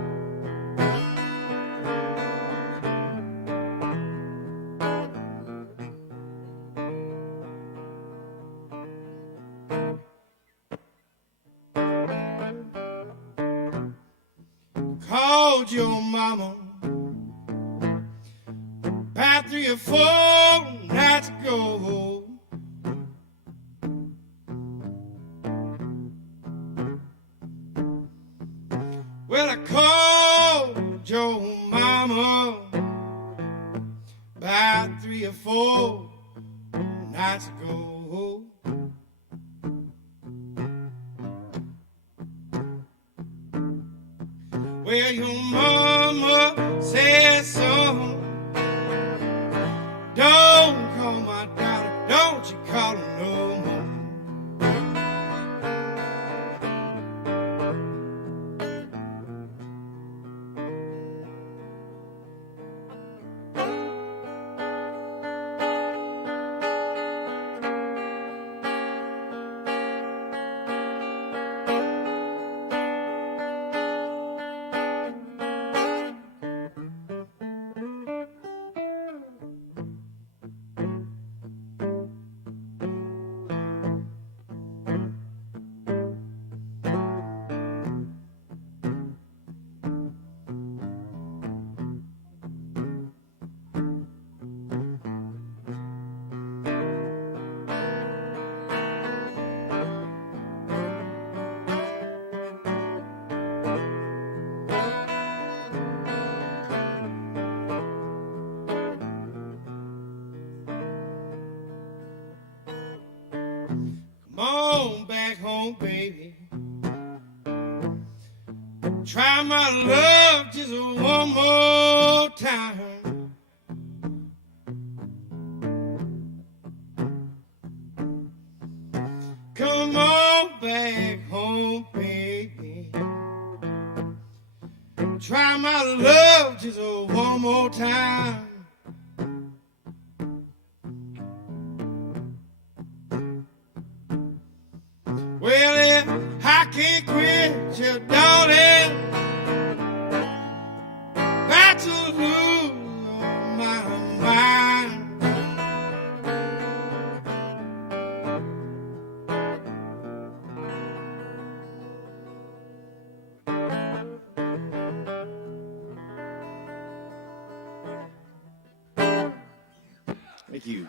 Called your mama about 3 or 4 nights ago. Well, I called your mama about 3 or 4 nights ago. Well, your mama said something. Don't call my daughter, don't you call her no more. Come on back home, baby. Try my love just one more time. Come on back home, baby. Try my love just one more time. Well, if I can't quit you, darling, about to lose my mind. Thank you.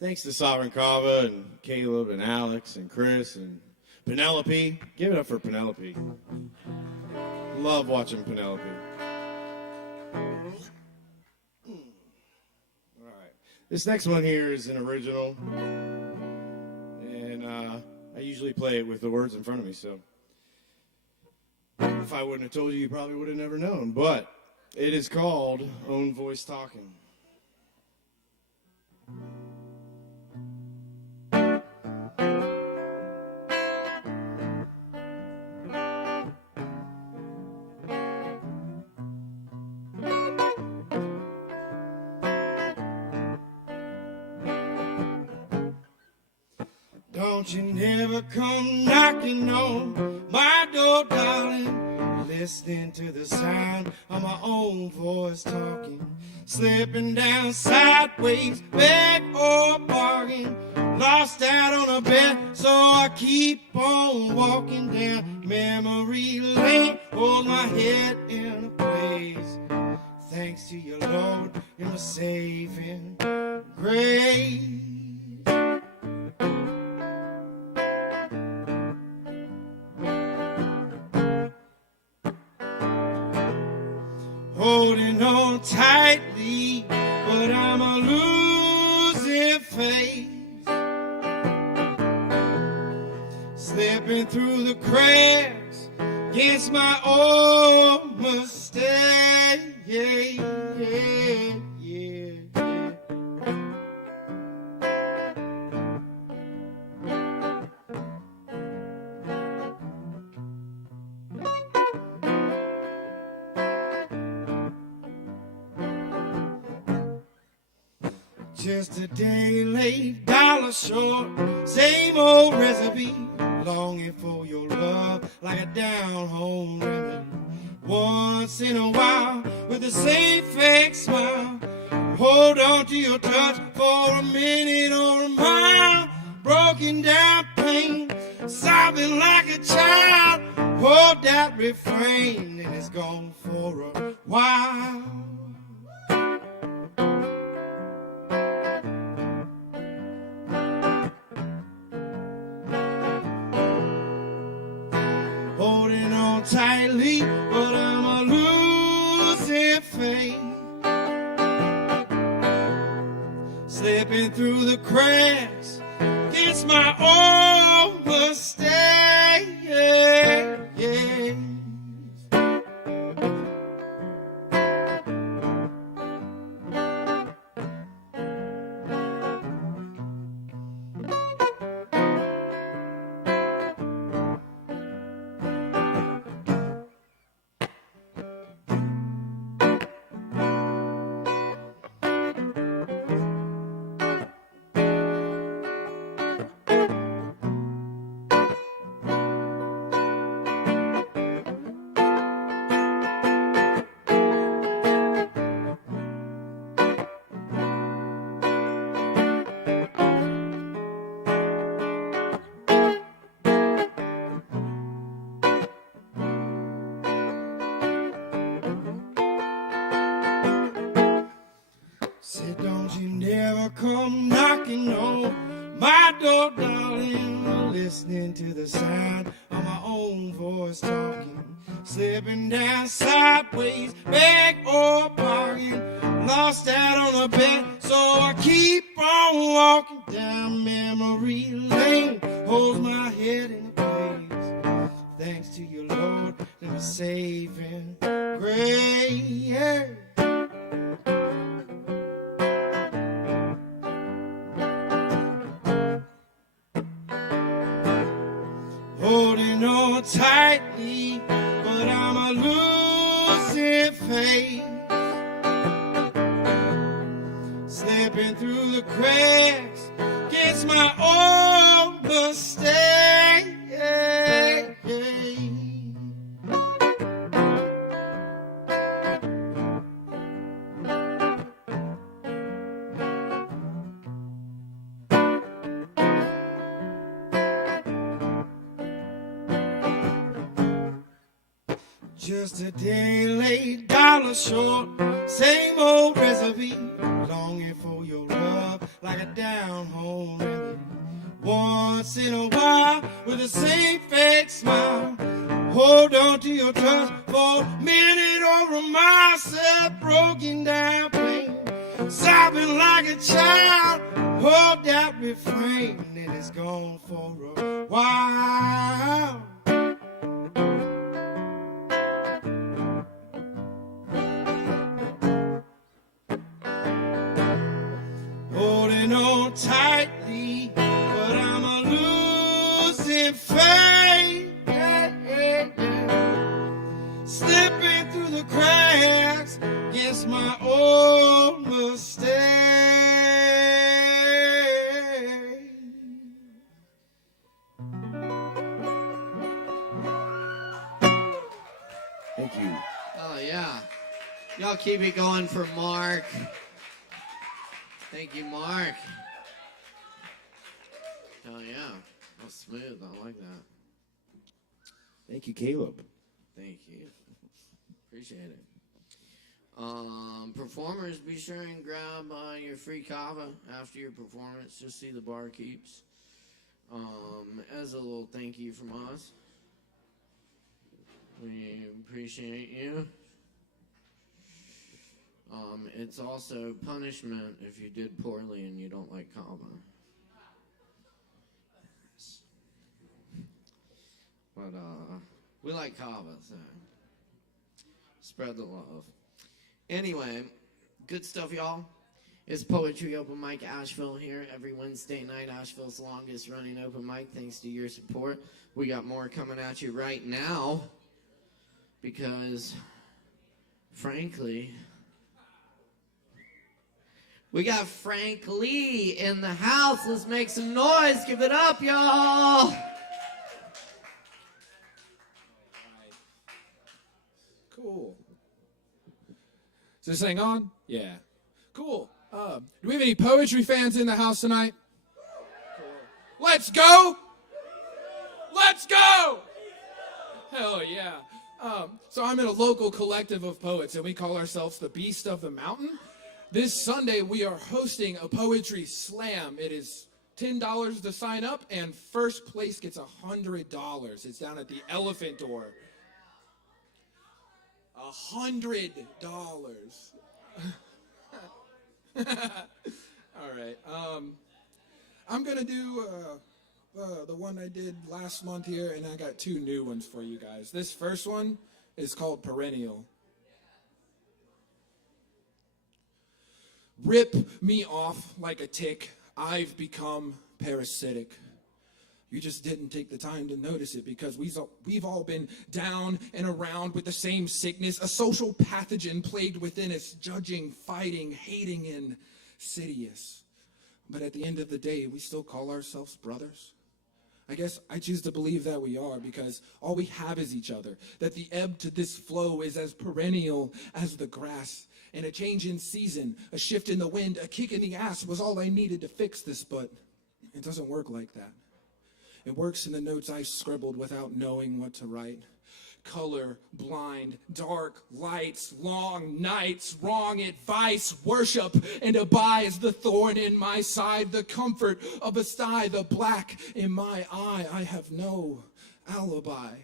Thanks to Sovereign Kava and Caleb and Alex and Chris and Penelope. Give it up for Penelope. Love watching Penelope. All right. This next one here is an original. And I usually play it with the words in front of me, so if I wouldn't have told you, you probably would have never known. But it is called Own Voice Talking. Don't you never come knocking on my door, darling, listening to the sound of my own voice talking, slipping down sideways, beg or bargain, lost out on a bed, so I keep on walking down memory lane, hold my head in a place, thanks to your Lord, you're my saving grace. Holding on tightly, but I'm a losing faith. Slipping through the cracks against my own mistake. Yeah, yeah, yeah. Just a day late, dollar short, same old recipe, longing for your love like a down-home remedy. Once in a while, with the same fake smile, hold on to your touch for a minute or a mile, broken down pain, sobbing like a child, hold that refrain and it's gone for a while. Holding on tightly, but I'm a losing faith. Slipping through the cracks, it's my own mistake. Yeah, yeah. Said, don't you never come knocking on my door, darling, listening to the sound of my own voice talking, slipping down sideways, beg or bargain, lost out on a bed, so I keep on walking down memory lane, holds my head in place, thanks to your Lord and my saving grace. Holding on tight. tightly, but I'm a losing faith. Slipping through the cracks against my own mistake. Just a day late, dollar short, same old recipe. Longing for your love like a down home remedy. Once in a while, with the same fake smile, hold on to your touch for a minute or a mile. Said broken down pain, sobbing like a child. Hold that refrain, and it's gone for a while. Holding on tightly, but I'm a losing faith. Slipping through the cracks against my own mistake. Thank you. Oh, yeah. Y'all keep it going for Mark. Thank you, Mark. Oh, yeah. Oh, smooth. I like that. Thank you, Caleb. Thank you. Appreciate it. Performers, be sure and grab your free Kava after your performance. Just see the bar keeps. As a little thank you from us. We appreciate you. It's also punishment if you did poorly and you don't like Kava. But we like Kava, so spread the love. Anyway, good stuff, y'all. It's Poetry Open Mic Asheville here every Wednesday night. Asheville's longest running open mic, thanks to your support. We got more coming at you right now because, frankly, we got Frank Lee in the house. Let's make some noise. Give it up, y'all. Cool. Is this thing on? Yeah. Cool. Do we have any poetry fans in the house tonight? Cool. Let's go! Let's go! Hell yeah. So I'm in a local collective of poets, and we call ourselves the Beast of the Mountain. This Sunday, we are hosting a poetry slam. It is $10 to sign up, and first place gets $100. It's down at the Elephant Door. $100. All right. I'm going to do the one I did last month here, and I got two new ones for you guys. This first one is called Perennial. Rip me off like a tick. I've become parasitic. You just didn't take the time to notice it because we've all been down and around with the same sickness, a social pathogen plagued within us, judging, fighting, hating, insidious. But at the end of the day, we still call ourselves brothers. I guess I choose to believe that we are because all we have is each other, that the ebb to this flow is as perennial as the grass. And a change in season, a shift in the wind, a kick in the ass was all I needed to fix this, but it doesn't work like that. It works in the notes I scribbled without knowing what to write. Color, blind, dark, lights, long nights, wrong advice, worship, and abide the thorn in my side, the comfort of a sty, the black in my eye. I have no alibi.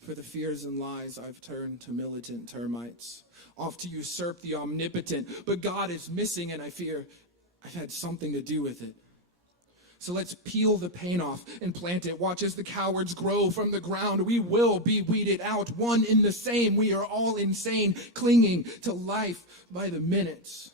For the fears and lies, I've turned to militant termites, off to usurp the omnipotent. But God is missing, and I fear I've had something to do with it. So let's peel the paint off and plant it. Watch as the cowards grow from the ground. We will be weeded out, one in the same. We are all insane, clinging to life by the minutes.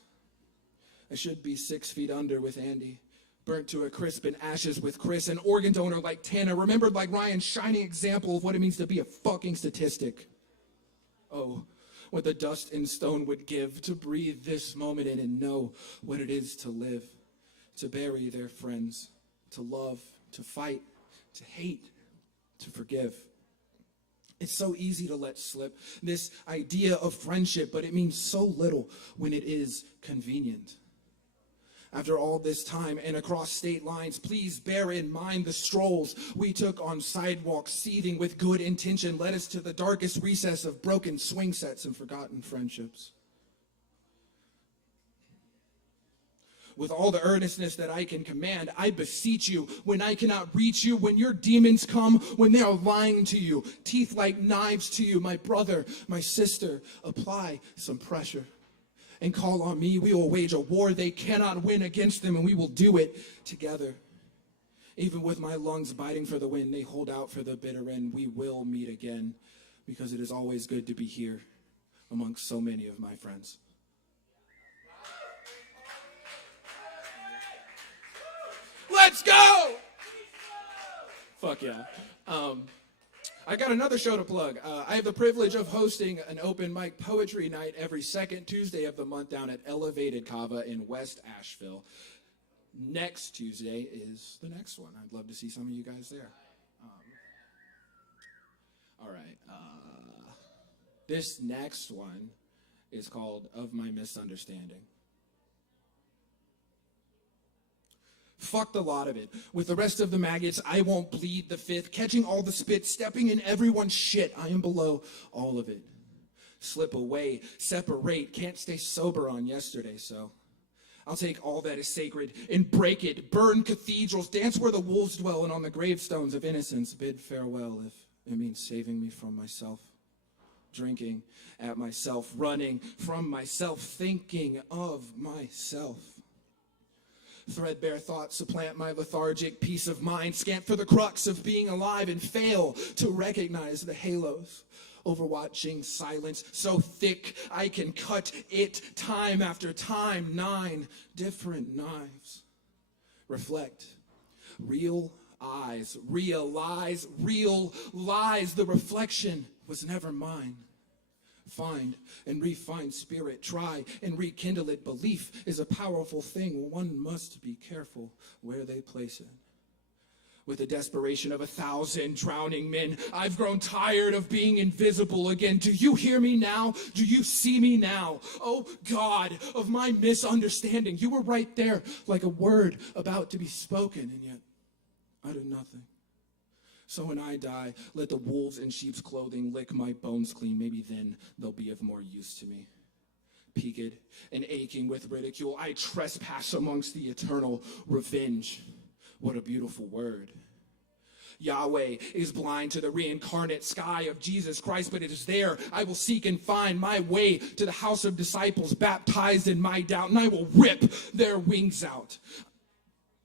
I should be 6 feet under with Andy, burnt to a crisp in ashes with Chris, an organ donor like Tana, remembered like Ryan's shining example of what it means to be a fucking statistic. Oh, what the dust and stone would give to breathe this moment in and know what it is to live, to bury their friends, to love, to fight, to hate, to forgive. It's so easy to let slip this idea of friendship, but it means so little when it is convenient. After all this time and across state lines, please bear in mind the strolls we took on sidewalks seething with good intention led us to the darkest recess of broken swing sets and forgotten friendships. With all the earnestness that I can command, I beseech you, when I cannot reach you, when your demons come, when they are lying to you, teeth like knives to you, my brother, my sister, apply some pressure. And call on me, we will wage a war they cannot win against them, and we will do it together. Even with my lungs biting for the wind, they hold out for the bitter end. We will meet again, because it is always good to be here amongst so many of my friends. Let's go! Fuck yeah. I got another show to plug. I have the privilege of hosting an open mic poetry night every second Tuesday of the month down at Elevated Kava in West Asheville. Next Tuesday is the next one. I'd love to see some of you guys there. All right. This next one is called Of My Misunderstanding. Fuck the lot of it. With the rest of the maggots, I won't bleed the fifth. Catching all the spit, stepping in everyone's shit. I am below all of it. Slip away, separate, can't stay sober on yesterday, so I'll take all that is sacred and break it. Burn cathedrals, dance where the wolves dwell, and on the gravestones of innocence bid farewell if it means saving me from myself. Drinking at myself, running from myself, thinking of myself. Threadbare thoughts supplant my lethargic peace of mind, scant for the crux of being alive and fail to recognize the halos. Overwatching silence so thick I can cut it time after time. 9 different knives. Reflect. Real eyes. Realize. Real lies. The reflection was never mine. Find and refine spirit, try and rekindle it. Belief is a powerful thing. One must be careful where they place it. With the desperation of 1,000 drowning men, I've grown tired of being invisible again. Do you hear me now? Do you see me now? Oh God, of my misunderstanding. You were right there, like a word about to be spoken, and yet I did nothing. So when I die, let the wolves in sheep's clothing lick my bones clean. Maybe then they'll be of more use to me. Peaked and aching with ridicule, I trespass amongst the eternal revenge. What a beautiful word. Yahweh is blind to the reincarnate sky of Jesus Christ, but it is there I will seek and find my way to the house of disciples baptized in my doubt, and I will rip their wings out.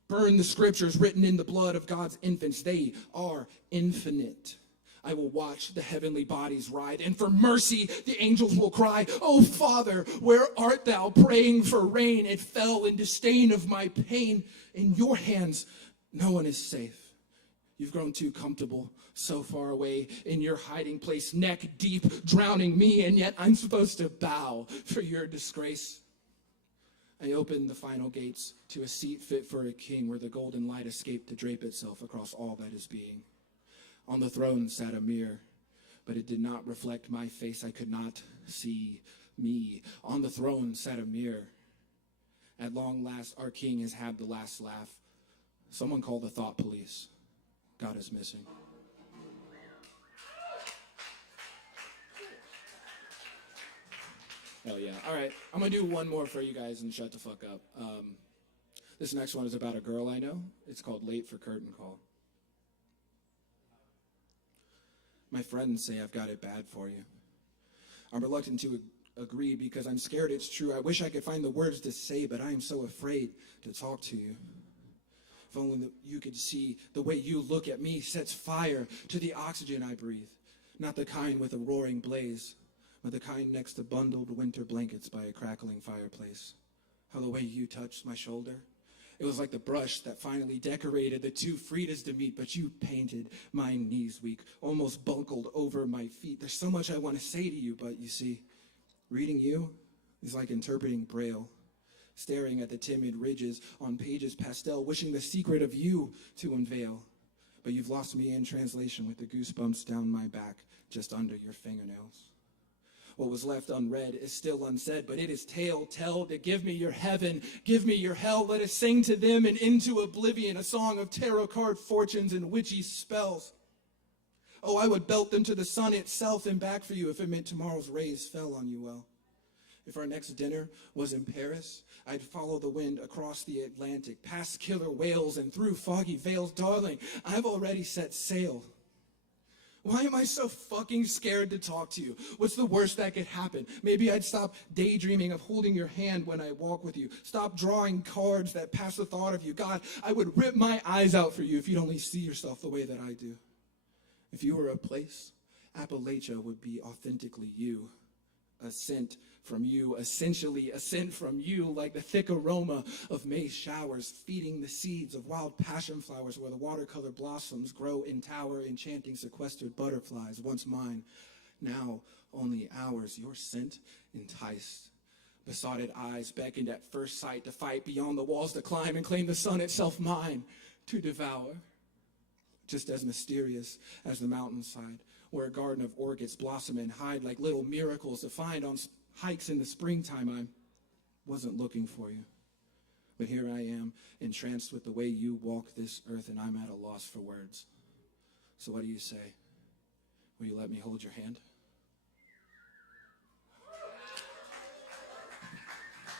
Burn the scriptures written in the blood of God's infants. They are infinite. I will watch the heavenly bodies ride, and for mercy the angels will cry, "Oh Father, where art thou?" Praying for rain, it fell in disdain of my pain. In your hands, no one is safe. You've grown too comfortable, so far away in your hiding place, neck deep, drowning me, and yet I'm supposed to bow for your disgrace. I opened the final gates to a seat fit for a king, where the golden light escaped to drape itself across all that is being. On the throne sat a mirror, but it did not reflect my face. I could not see me. On the throne sat a mirror. At long last, our king has had the last laugh. Someone call the thought police. God is missing. Oh yeah. All right. I'm going to do one more for you guys and shut the fuck up. This next one is about a girl I know. It's called Late for Curtain Call. My friends say I've got it bad for you. I'm reluctant to agree because I'm scared it's true. I wish I could find the words to say, but I am so afraid to talk to you. If only you could see the way you look at me sets fire to the oxygen I breathe. Not the kind with a roaring blaze, but the kind next to bundled winter blankets by a crackling fireplace. How the way you touch my shoulder, It was like the brush that finally decorated the two Fridas to meet, but you painted my knees weak, almost buckled over my feet. There's so much I want to say to you, but you see, reading you is like interpreting Braille, staring at the timid ridges on pages pastel, wishing the secret of you to unveil. But you've lost me in translation with the goosebumps down my back, just under your fingernails. What was left unread is still unsaid, but it is tell to give me your heaven, give me your hell. Let us sing to them and into oblivion, a song of tarot card fortunes and witchy spells. Oh, I would belt them to the sun itself and back for you if it meant tomorrow's rays fell on you well. If our next dinner was in Paris, I'd follow the wind across the Atlantic, past killer whales and through foggy veils. Darling, I've already set sail. Why am I so fucking scared to talk to you? What's the worst that could happen? Maybe I'd stop daydreaming of holding your hand when I walk with you. Stop drawing cards that pass the thought of you. God, I would rip my eyes out for you if you'd only see yourself the way that I do. If you were a place, Appalachia would be authentically you. A scent from you, essentially a scent from you, like the thick aroma of May showers, feeding the seeds of wild passion flowers where the watercolor blossoms grow in tower, enchanting sequestered butterflies, once mine, now only ours. Your scent enticed. Besotted eyes beckoned at first sight to fight beyond the walls to climb and claim the sun itself mine to devour. Just as mysterious as the mountainside, where a garden of orchids blossom and hide like little miracles to find on hikes in the springtime. I wasn't looking for you, but here I am, entranced with the way you walk this earth, and I'm at a loss for words. So what do you say? Will you let me hold your hand?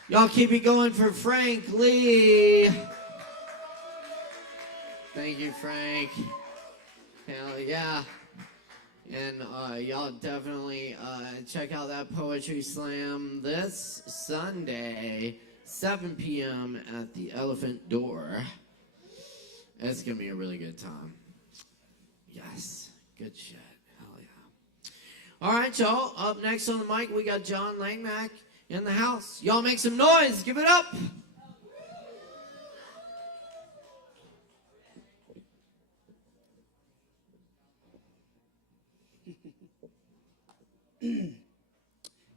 Y'all keep it going for Frank Lee. Thank you, Frank. Hell yeah. And y'all definitely check out that poetry slam this Sunday, 7 p.m. at the Elephant Door. It's going to be a really good time. Yes, good shit. Hell yeah. All right, y'all. Up next on the mic, we got John Langmack in the house. Y'all make some noise. Give it up.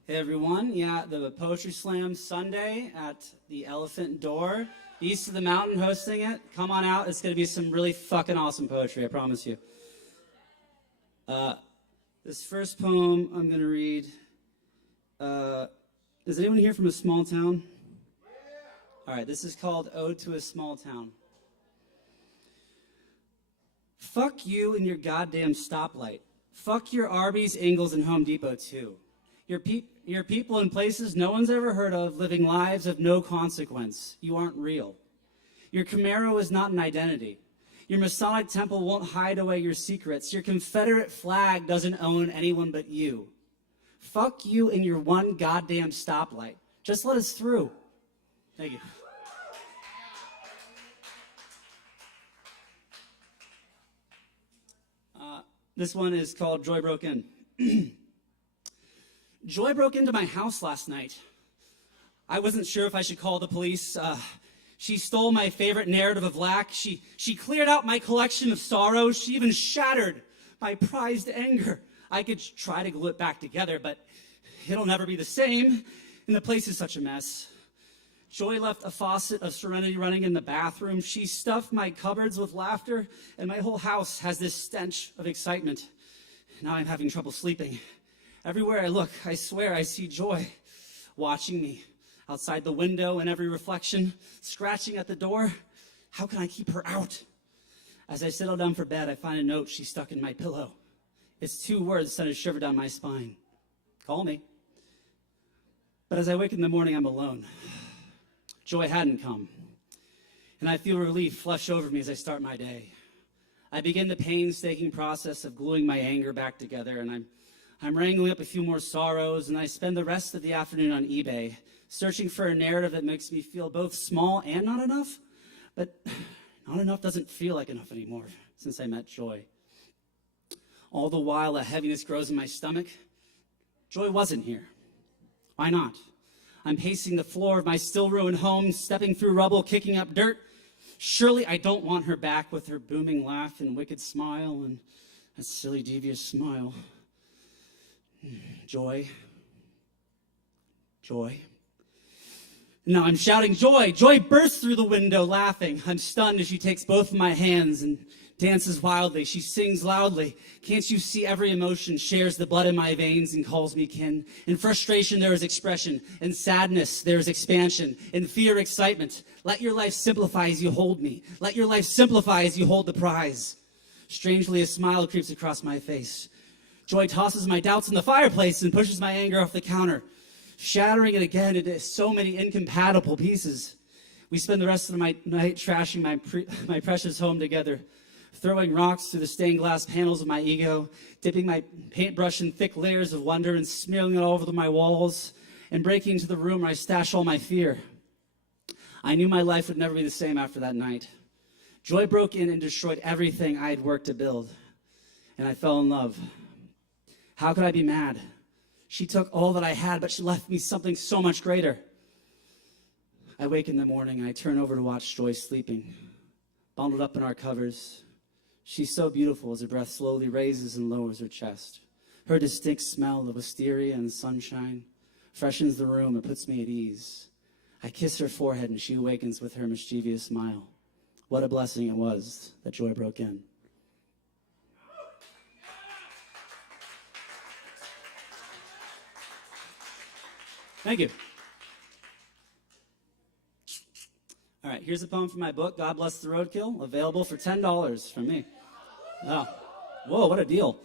Hey everyone, the Poetry Slam Sunday at the Elephant Door, east of the mountain, hosting it. Come on out, it's going to be some really fucking awesome poetry, I promise you. This first poem I'm going to read, is anyone here from a small town? Alright, this is called Ode to a Small Town. Fuck you and your goddamn stoplight. Fuck your Arby's, Ingles, and Home Depot, too. Your people in places no one's ever heard of, living lives of no consequence. You aren't real. Your Camaro is not an identity. Your Masonic temple won't hide away your secrets. Your Confederate flag doesn't own anyone but you. Fuck you and your one goddamn stoplight. Just let us through. Thank you. This one is called Joy Broke In. Joy broke into my house last night. I wasn't sure if I should call the police. She stole my favorite narrative of lack. She cleared out my collection of sorrows. She even shattered my prized anger. I could try to glue it back together, but it'll never be the same, and the place is such a mess. Joy left a faucet of Serenity running in the bathroom. She stuffed my cupboards with laughter, and my whole house has this stench of excitement. Now I'm having trouble sleeping. Everywhere I look, I swear I see Joy watching me. Outside the window, in every reflection, scratching at the door. How can I keep her out? As I settle down for bed, I find a note she stuck in my pillow. It's 2 words sent a shiver down my spine. Call me. But as I wake in the morning, I'm alone. Joy hadn't come, and I feel relief flush over me as I start my day. I begin the painstaking process of gluing my anger back together, and I'm wrangling up a few more sorrows, and I spend the rest of the afternoon on eBay, searching for a narrative that makes me feel both small and not enough, but not enough doesn't feel like enough anymore since I met Joy. All the while, a heaviness grows in my stomach. Joy wasn't here. Why not? I'm pacing the floor of my still ruined home, stepping through rubble, kicking up dirt, Surely I don't want her back with her booming laugh and wicked smile and that silly, devious smile. Joy. Joy. Now I'm shouting joy. Joy bursts through the window laughing. I'm stunned as she takes both of my hands and dances wildly. She sings loudly. Can't you see every emotion shares the blood in my veins and calls me kin? In frustration, there is expression. In sadness, there is expansion. In fear, excitement. Let your life simplify as you hold me. Let your life simplify as you hold the prize. Strangely, a smile creeps across my face. Joy tosses my doubts in the fireplace and pushes my anger off the counter, shattering it again into so many incompatible pieces. We spend the rest of the night trashing my precious home together, throwing rocks through the stained glass panels of my ego, dipping my paintbrush in thick layers of wonder and smearing it all over my walls, and breaking into the room where I stash all my fear. I knew my life would never be the same after that night. Joy broke in and destroyed everything I had worked to build, and I fell in love. How could I be mad? She took all that I had, but she left me something so much greater. I wake in the morning, and I turn over to watch Joy sleeping, bundled up in our covers. She's so beautiful as her breath slowly raises and lowers her chest. Her distinct smell of wisteria and sunshine freshens the room and puts me at ease. I kiss her forehead, and she awakens with her mischievous smile. What a blessing it was that Joy broke in. Thank you. All right, here's a poem from my book, God Bless the Roadkill, available for $10 from me. Oh, whoa, what a deal.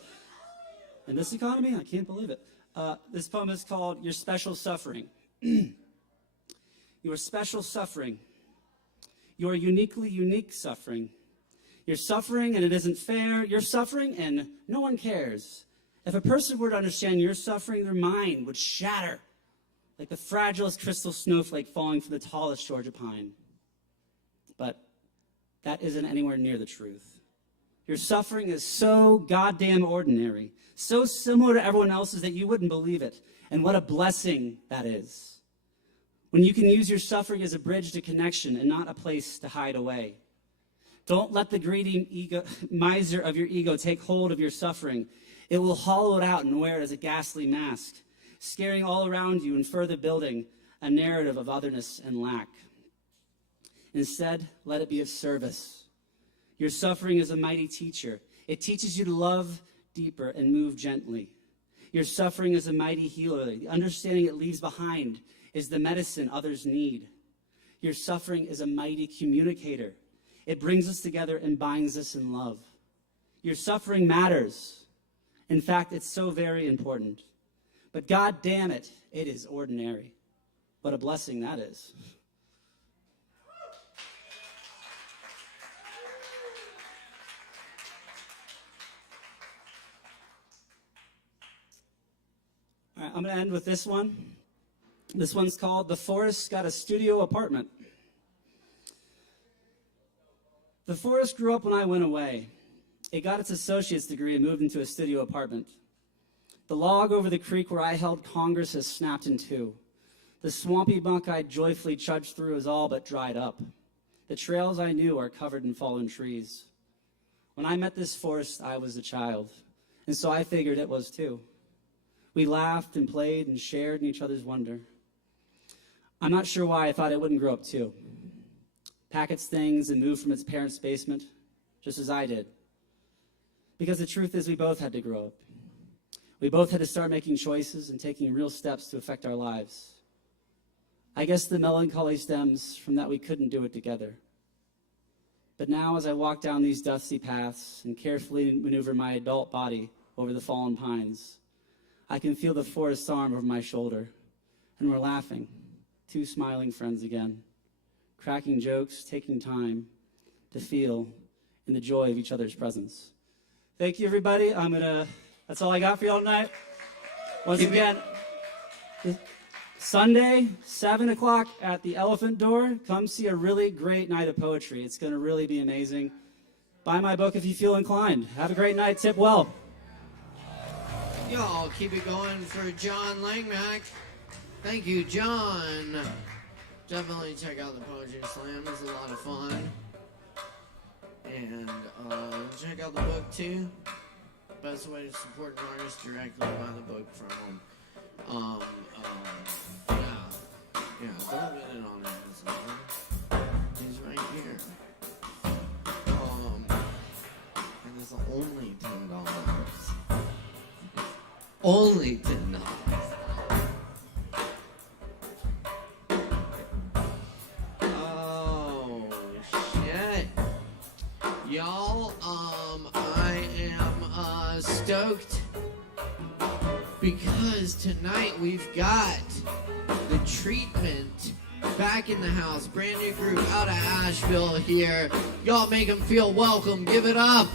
In this economy, I can't believe it. This poem is called Your Special Suffering. Your special suffering. Your uniquely unique suffering. You're suffering and it isn't fair. You're suffering and no one cares. If a person were to understand your suffering, their mind would shatter like the fragilest crystal snowflake falling from the tallest Georgia pine. But that isn't anywhere near the truth. Your suffering is so goddamn ordinary, so similar to everyone else's that you wouldn't believe it. And what a blessing that is. When you can use your suffering as a bridge to connection and not a place to hide away. Don't let the greedy miser of your ego take hold of your suffering. It will hollow it out and wear it as a ghastly mask, scaring all around you and further building a narrative of otherness and lack. Instead, let it be of service. Your suffering is a mighty teacher. It teaches you to love deeper and move gently. Your suffering is a mighty healer. The understanding it leaves behind is the medicine others need. Your suffering is a mighty communicator. It brings us together and binds us in love. Your suffering matters. In fact, it's so very important. But God damn it, it is ordinary. What a blessing that is. All right, I'm going to end with this one. This one's called The Forest Got a Studio Apartment. The forest grew up when I went away. It got its associate's degree and moved into a studio apartment. The log over the creek where I held Congress has snapped in two. The swampy muck I joyfully trudged through is all but dried up. The trails I knew are covered in fallen trees. When I met this forest, I was a child, and so I figured it was too. We laughed and played and shared in each other's wonder. I'm not sure why I thought it wouldn't grow up too. Pack its things and move from its parents' basement, just as I did. Because the truth is we both had to grow up. We both had to start making choices and taking real steps to affect our lives. I guess the melancholy stems from that we couldn't do it together. But now as I walk down these dusty paths and carefully maneuver my adult body over the fallen pines, I can feel the forest's arm over my shoulder, and we're laughing, two smiling friends again, cracking jokes, taking time to feel in the joy of each other's presence. Thank you, everybody. That's all I got for y'all tonight. Once again, Sunday, 7 o'clock at the Elephant Door. Come see a really great night of poetry. It's going to really be amazing. Buy my book if you feel inclined. Have a great night. Tip well. Y'all keep it going for John Langmack. Thank you, John. Definitely check out the Poetry Slam. It's a lot of fun. And check out the book too. Best way to support an artist, directly buy the book from them. Yeah, don't get it on Amazon. He's right here. And it's only $10. Only $10. Oh shit. Y'all, I am stoked because tonight we've got the treatment back in the house. Brand new group out of Asheville here. Y'all make them feel welcome. Give it up.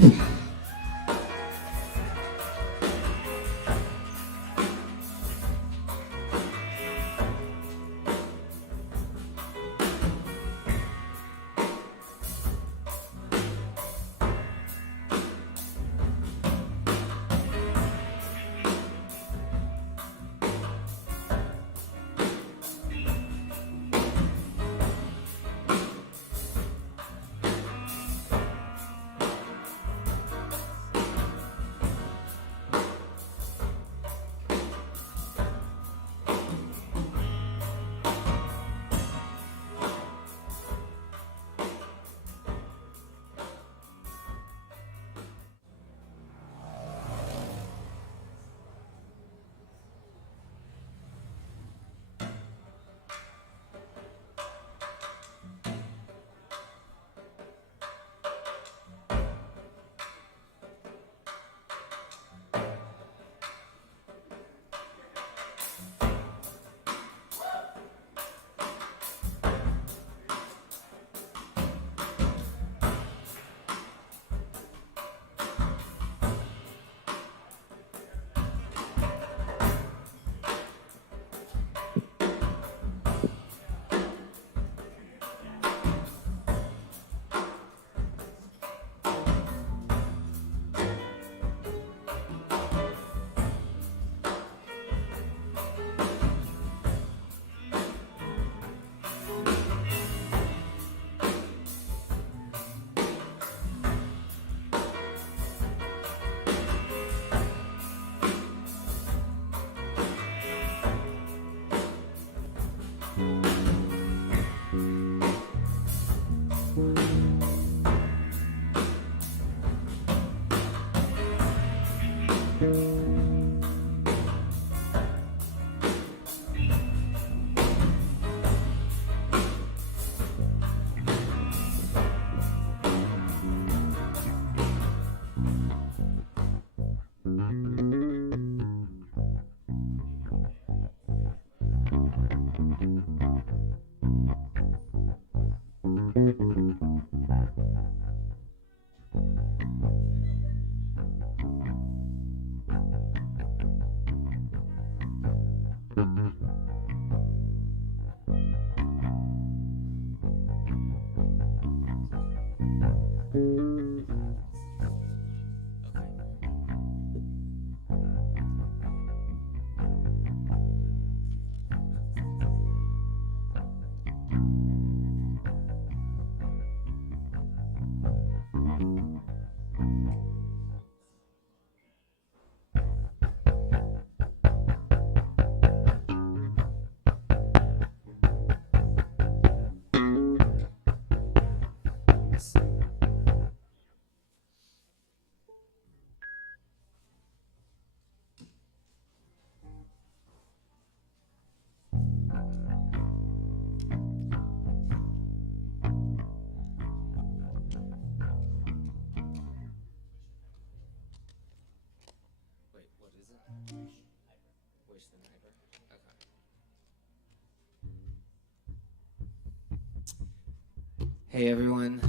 Hey everyone,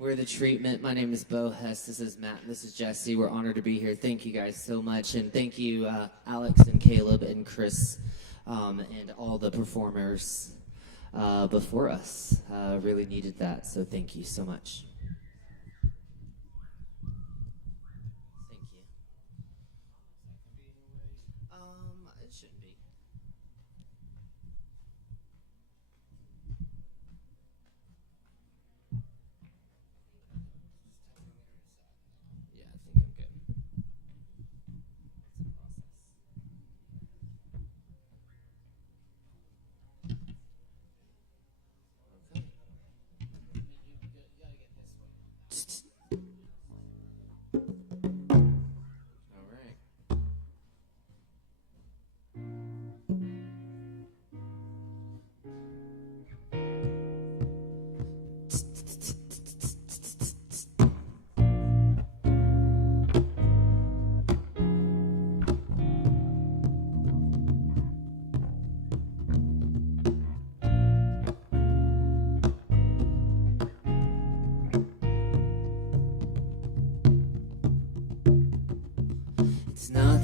we're The Treatment. My name is Bo Hess, this is Matt, and this is Jesse. We're honored to be here. Thank you guys so much, and thank you Alex and Caleb and Chris and all the performers before us. Really needed that, so thank you so much. Thank you. It shouldn't be.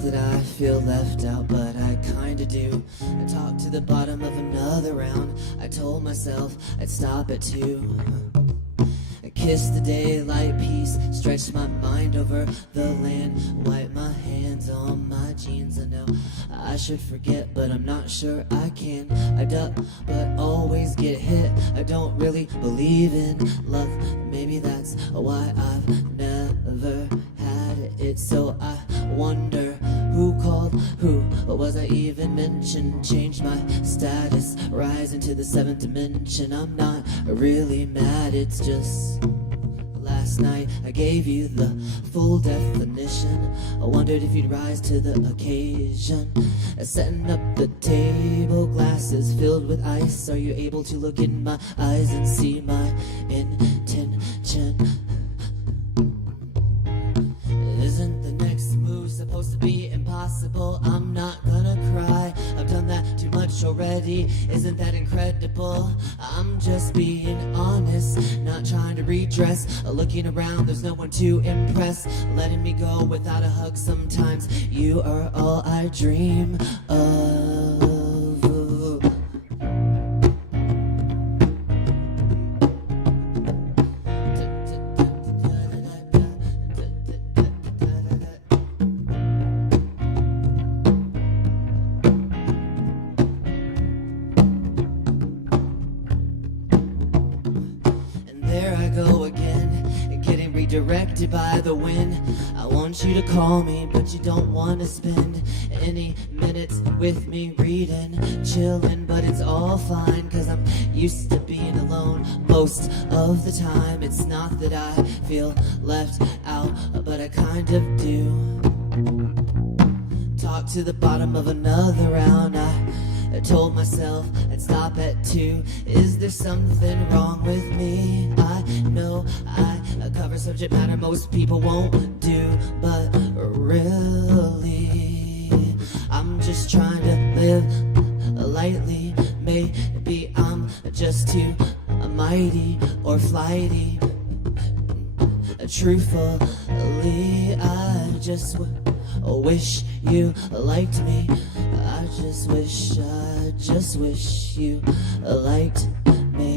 that I feel left out, but I kinda do. I talked to the bottom of another round. I told myself I'd stop at 2. I kissed the daylight peace, stretched my mind over the land, wiped my hands on my jeans. I know I should forget, but I'm not sure I can. I duck, but always get hit. I don't really believe in love. Maybe that's why I've never had it. So I wonder who called who. What was I even mentioned? Changed my status, rise into the 7th dimension. I'm not really mad, it's just last night I gave you the full definition. I wondered if you'd rise to the occasion. Setting up the table, glasses filled with ice. Are you able to look in my eyes and see my intention? Isn't the next move supposed to be impossible? I'm not gonna cry, I've done that too much already. Isn't that incredible? I'm just being honest, not trying to redress. Looking around, there's no one to impress. Letting me go without a hug sometimes. You are all I dream of. Directed by the wind. I want you to call me, but you don't want to spend any minutes with me reading, chilling. But it's all fine, cause I'm used to being alone most of the time. It's not that I feel left out, but I kind of do. Talk to the bottom of another round. I told myself I'd stop at 2. Is there something wrong with me? I know I cover subject matter most people won't do, but really I'm just trying to live lightly. Maybe I'm just too mighty or flighty. Truthfully, I just wish you liked me. I just wish you liked me.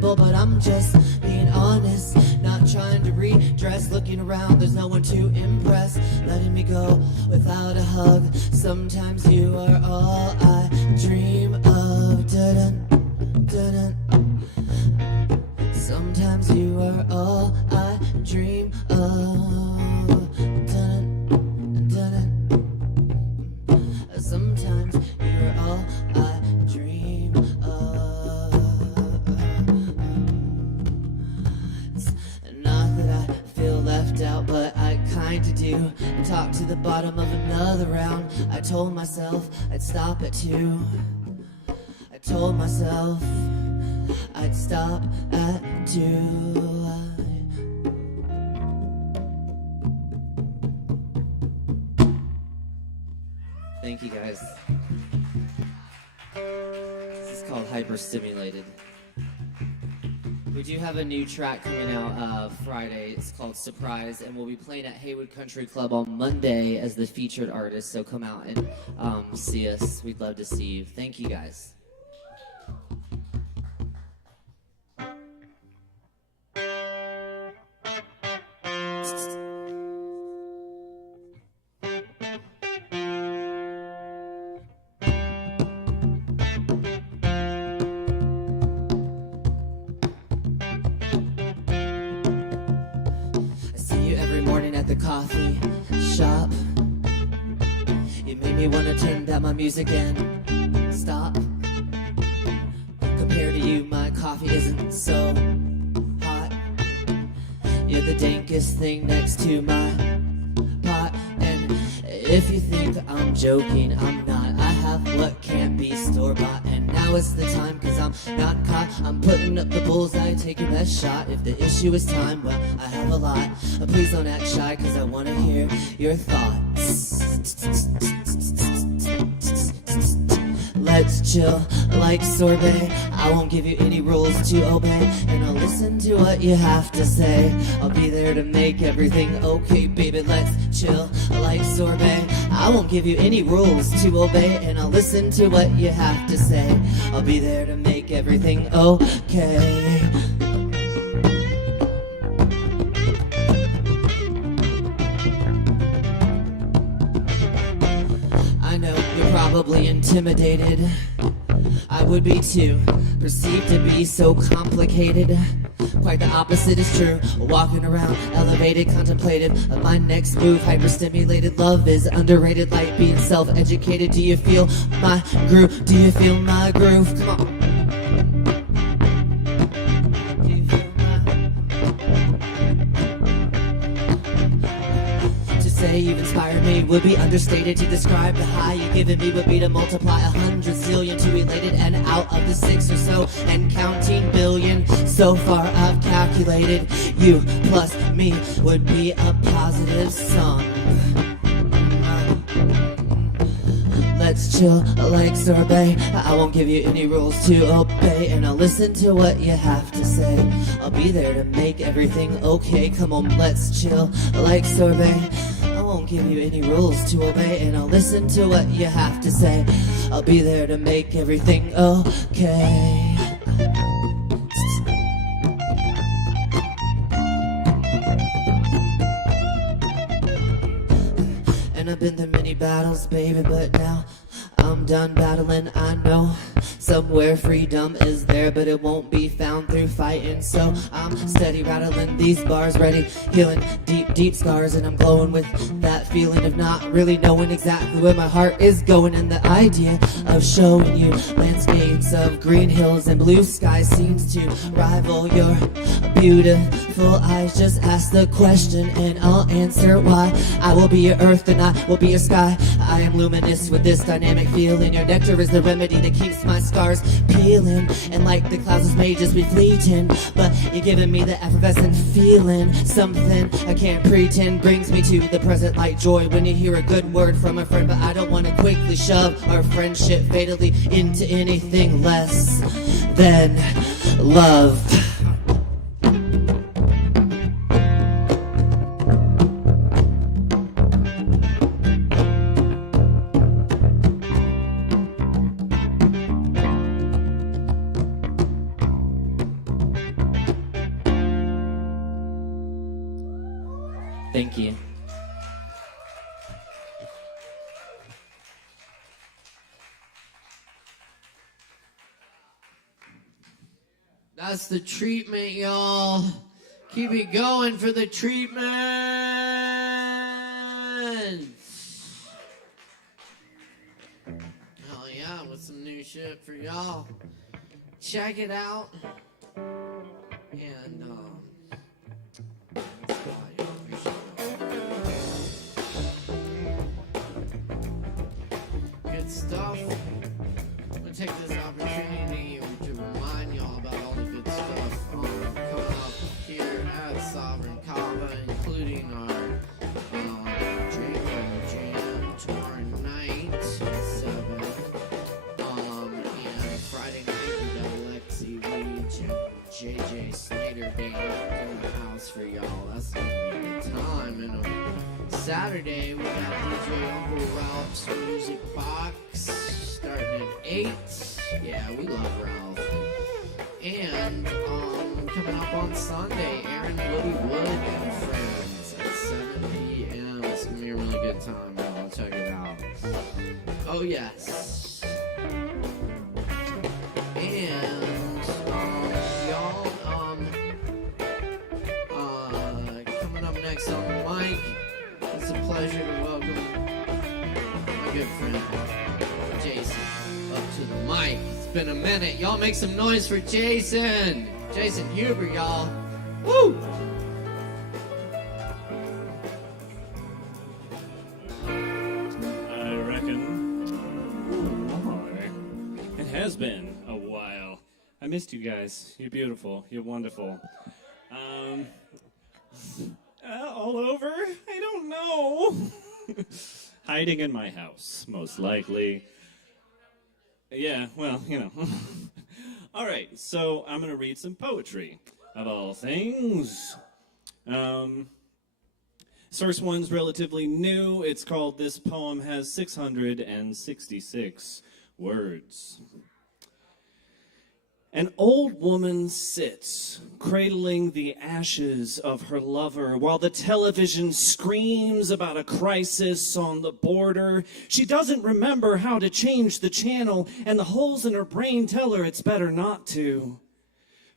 But I'm just being honest, not trying to redress. Looking around, there's no one to impress. Letting me go without a hug. Sometimes you are all I dream of. Dun, dun, dun. Sometimes you are all I dream of. Dun, dun, dun. Sometimes you're all I dream of. Out, but I kinda do. Talk to the bottom of another round. I told myself I'd stop at 2. I told myself I'd stop at 2. Thank you guys. Hyperstimulated. We do have a new track coming out Friday. It's called Surprise, and we'll be playing at Haywood Country Club on Monday as the featured artist. So come out and see us. We'd love to see you. Thank you, guys. Coffee shop. You made me wanna turn down my music and stop. Compared to you, my coffee isn't so hot. You're the dankest thing next to my pot. And if you think I'm joking, I'm not. I have what can't be store-bought. And now it's the time, cause I'm not caught. I'm putting up the bullseye, take your best shot. If the issue is time, well, I have a lot. Please don't act shy, cause I wanna hear your thoughts. Let's chill like sorbet. I won't give you any rules to obey, and I'll listen to what you have to say. I'll be there to make everything okay, baby. Let's chill like sorbet. I won't give you any rules to obey, and I'll listen to what you have to say. I'll be there to make everything okay. I know you're probably intimidated. I would be too, perceived to be so complicated. Quite the opposite is true. Walking around, elevated, contemplative of my next move. Hyperstimulated, love is underrated. Like being self-educated. Do you feel my groove? Do you feel my groove? Come on. You've inspired me would be understated. To describe the high you've given me would be to multiply 100 zillion to elated, and out of the 6 or so and counting billion so far I've calculated you plus me would be a positive sum. Let's chill like sorbet. I won't give you any rules to obey, and I'll listen to what you have to say. I'll be there to make everything okay. Come on, let's chill like sorbet. I won't give you any rules to obey, and I'll listen to what you have to say. I'll be there to make everything okay. And I've been through many battles, baby, but now I'm done battling. I know somewhere freedom is there, but it won't be found through fighting. So I'm steady rattling these bars, ready, healing deep, deep scars. And I'm glowing with that feeling of not really knowing exactly where my heart is going. And the idea of showing you landscapes of green hills and blue skies seems to rival your beautiful eyes. Just ask the question and I'll answer why. I will be your earth and I will be your sky. I am luminous with this dynamic feeling. Your nectar is the remedy that keeps my scars peeling. And like the clouds this may just be fleeting, but you're giving me the effervescent feeling. Something I can't pretend brings me to the present like joy when you hear a good word from a friend. But I don't want to quickly shove our friendship fatally into anything less than love. Thank you. That's the treatment, y'all. Keep it going for the treatment. Hell yeah, with some new shit for y'all. Check it out. And, good stuff. I'm gonna take this opportunity to remind y'all about all the good stuff coming up here at Sovereign Kava, including our Drinking Jam tomorrow night at 7, and Friday night JJ Slater Band in the house for y'all. That's gonna be a good time. And on Saturday, we got DJ Uncle Ralph's Music Box starting at 8. Yeah, we love Ralph. And coming up on Sunday, Aaron Woody Wood and friends at 7 p.m. It's gonna be a really good time, y'all. Check it out. Oh yes. And y'all, coming up next on the mic, it's a pleasure to welcome my good friend Jason up to the mic. It's been a minute. Y'all make some noise for Jason. Jason Huber, y'all. Woo! I reckon. It has been a while. I missed you guys. You're beautiful. You're wonderful. All over? I don't know. Hiding in my house, most likely. Yeah, well, you know. All right, so I'm going to read some poetry, of all things. First one's relatively new. It's called This Poem Has 666 Words. An old woman sits, cradling the ashes of her lover, while the television screams about a crisis on the border. She doesn't remember how to change the channel, and the holes in her brain tell her it's better not to.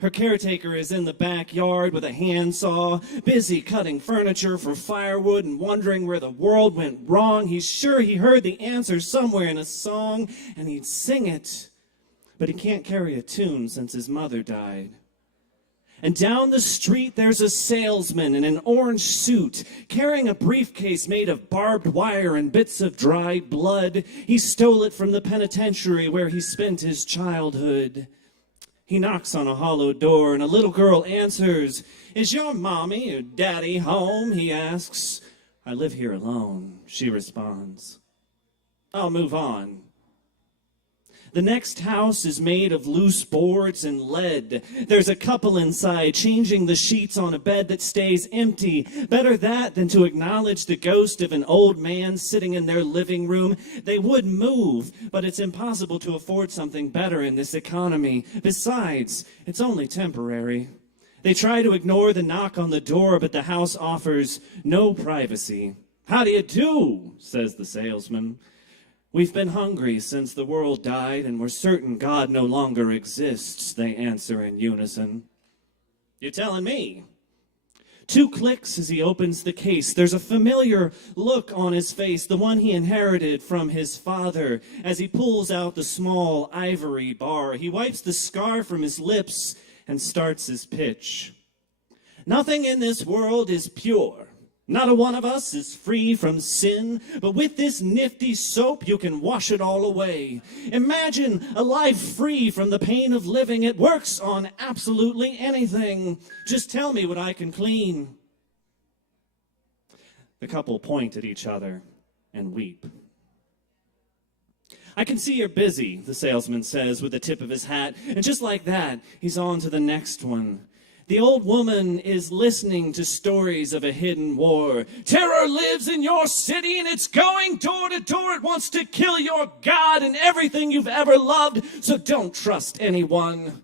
Her caretaker is in the backyard with a handsaw, busy cutting furniture for firewood and wondering where the world went wrong. He's sure he heard the answer somewhere in a song, and he'd sing it. But he can't carry a tune since his mother died. And down the street, there's a salesman in an orange suit, carrying a briefcase made of barbed wire and bits of dried blood. He stole it from the penitentiary where he spent his childhood. He knocks on a hollow door, and a little girl answers. "Is your mommy or daddy home?" he asks. "I live here alone," she responds. "I'll move on." The next house is made of loose boards and lead. There's a couple inside changing the sheets on a bed that stays empty. Better that than to acknowledge the ghost of an old man sitting in their living room. They would move, but it's impossible to afford something better in this economy. Besides, it's only temporary. They try to ignore the knock on the door, but the house offers no privacy. "How do you do?" says the salesman. "We've been hungry since the world died, and we're certain God no longer exists," they answer in unison. "You're telling me?" 2 clicks as he opens the case. There's a familiar look on his face, the one he inherited from his father. As he pulls out the small ivory bar, he wipes the scar from his lips and starts his pitch. "Nothing in this world is pure. Not a one of us is free from sin, but with this nifty soap you can wash it all away. Imagine a life free from the pain of living. It works on absolutely anything. Just tell me what I can clean." The couple point at each other and weep. "I can see you're busy," the salesman says with the tip of his hat, and just like that, he's on to the next one. The old woman is listening to stories of a hidden war. "Terror lives in your city and it's going door to door. It wants to kill your God and everything you've ever loved, so don't trust anyone."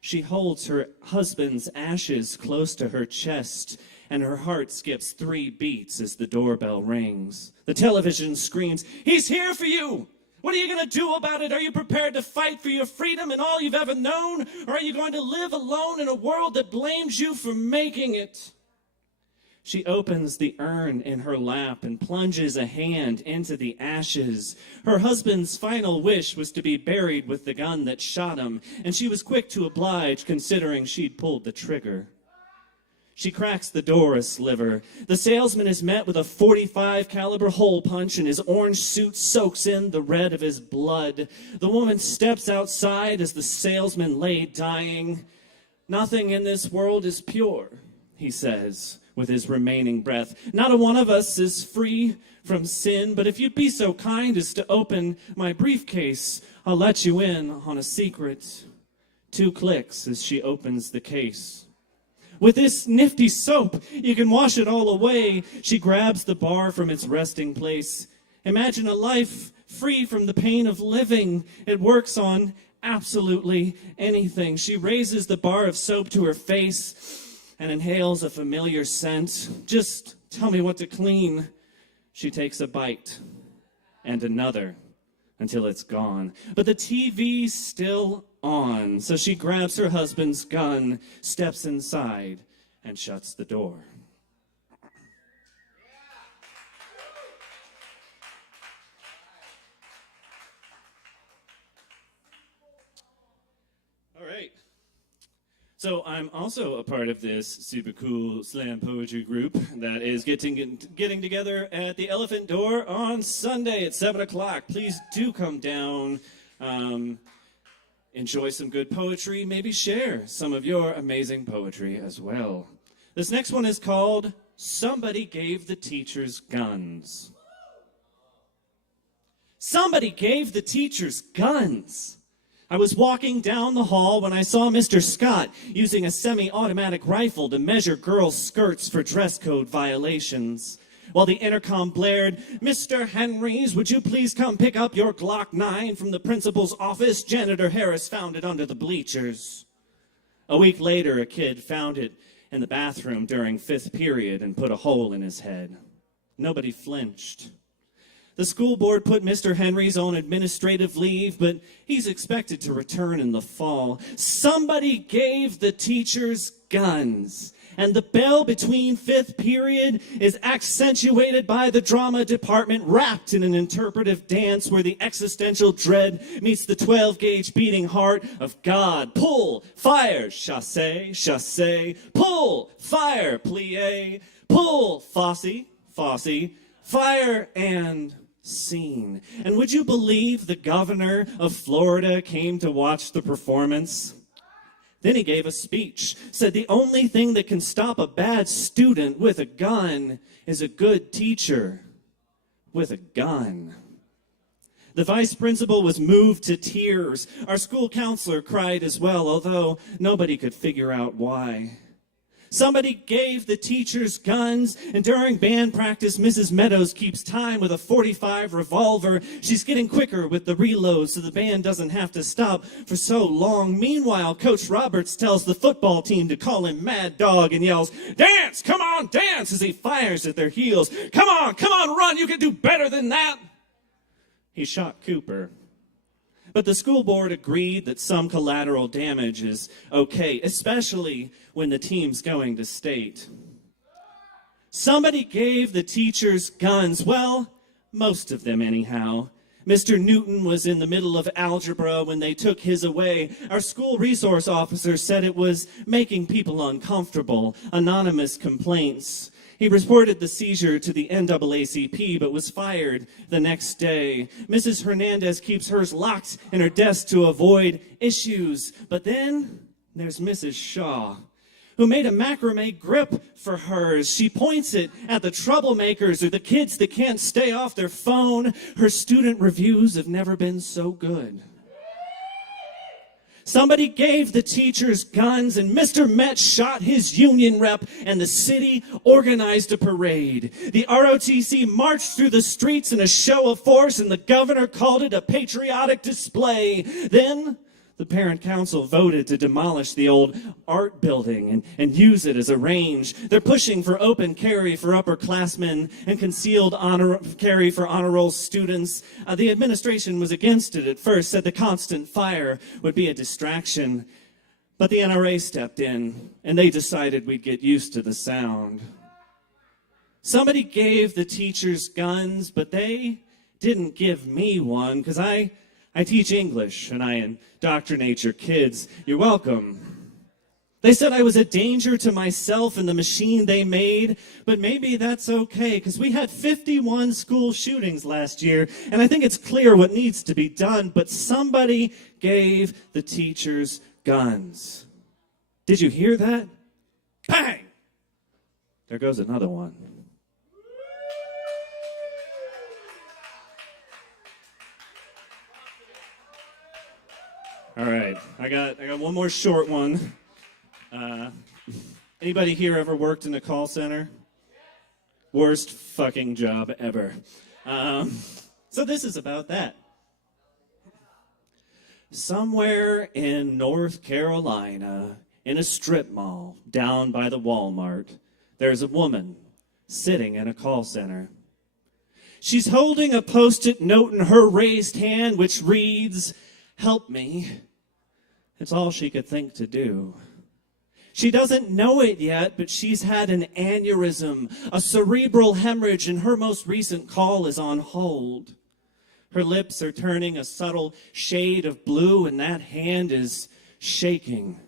She holds her husband's ashes close to her chest, and her heart skips 3 beats as the doorbell rings. The television screams, "He's here for you! What are you going to do about it? Are you prepared to fight for your freedom and all you've ever known? Or are you going to live alone in a world that blames you for making it?" She opens the urn in her lap and plunges a hand into the ashes. Her husband's final wish was to be buried with the gun that shot him, and she was quick to oblige considering she'd pulled the trigger. She cracks the door a sliver. The salesman is met with a .45 caliber hole punch, and his orange suit soaks in the red of his blood. The woman steps outside as the salesman lay dying. "Nothing in this world is pure," he says with his remaining breath. "Not a one of us is free from sin, but if you'd be so kind as to open my briefcase, I'll let you in on a secret." 2 clicks as she opens the case. With this nifty soap, you can wash it all away. She grabs the bar from its resting place. Imagine a life free from the pain of living. It works on absolutely anything. She raises the bar of soap to her face and inhales a familiar scent. Just tell me what to clean. She takes a bite and another until it's gone. But the TV's still on, so she grabs her husband's gun, steps inside, and shuts the door. All right. So I'm also a part of this super cool slam poetry group that is getting together at the Elephant Door on Sunday at 7 o'clock. Please do come down. Enjoy some good poetry. Maybe share some of your amazing poetry as well. This next one is called Somebody Gave the Teachers Guns. Somebody gave the teachers guns. I was walking down the hall when I saw Mr. Scott using a semi-automatic rifle to measure girls' skirts for dress code violations. While the intercom blared, "Mr. Henrys, would you please come pick up your Glock 9 from the principal's office? Janitor Harris found it under the bleachers." A week later, a kid found it in the bathroom during 5th period and put a hole in his head. Nobody flinched. The school board put Mr. Henrys on administrative leave, but he's expected to return in the fall. Somebody gave the teachers guns. And the bell between 5th period is accentuated by the drama department wrapped in an interpretive dance where the existential dread meets the 12-gauge beating heart of God. Pull, fire, chassé, chassé, pull, fire, plie, pull, fosse, fosse, fire, and scene. And would you believe the governor of Florida came to watch the performance? Then he gave a speech, said the only thing that can stop a bad student with a gun is a good teacher with a gun. The vice principal was moved to tears. Our school counselor cried as well, although nobody could figure out why. Somebody gave the teachers guns, and during band practice, Mrs. Meadows keeps time with a .45 revolver. She's getting quicker with the reload so the band doesn't have to stop for so long. Meanwhile, Coach Roberts tells the football team to call him Mad Dog and yells, "Dance! Come on, dance!" as he fires at their heels. Come on, run! You can do better than that!" He shot Cooper. But the school board agreed that some collateral damage is okay, especially when the team's going to state. Somebody gave the teachers guns. Well, most of them anyhow. Mr. Newton was in the middle of algebra when they took his away. Our school resource officer said it was making people uncomfortable. Anonymous complaints. He reported the seizure to the NAACP, but was fired the next day. Mrs. Hernandez keeps hers locked in her desk to avoid issues. But then there's Mrs. Shaw, who made a macrame grip for hers. She points it at the troublemakers or the kids that can't stay off their phone. Her student reviews have never been so good. Somebody gave the teachers guns, and Mr. Met shot his union rep, and the city organized a parade. The ROTC marched through the streets in a show of force, and the governor called it a patriotic display. Then the parent council voted to demolish the old art building and use it as a range. They're pushing for open carry for upperclassmen and concealed honor carry for honor roll students. The administration was against it at first, said the constant fire would be a distraction. But the NRA stepped in, and they decided we'd get used to the sound. Somebody gave the teachers guns, but they didn't give me one, because I teach English, and I indoctrinate your kids. You're welcome. They said I was a danger to myself and the machine they made, but maybe that's okay, because we had 51 school shootings last year, and I think it's clear what needs to be done, but somebody gave the teachers guns. Did you hear that? Bang! There goes another one. All right, I got one more short one. Anybody here ever worked in a call center? Worst fucking job ever. So this is about that. Somewhere in North Carolina, in a strip mall down by the Walmart, there's a woman sitting in a call center. She's holding a Post-it note in her raised hand which reads, "Help me." It's all she could think to do. She doesn't know it yet, but she's had an aneurysm, a cerebral hemorrhage, and her most recent call is on hold. Her lips are turning a subtle shade of blue, and that hand is shaking.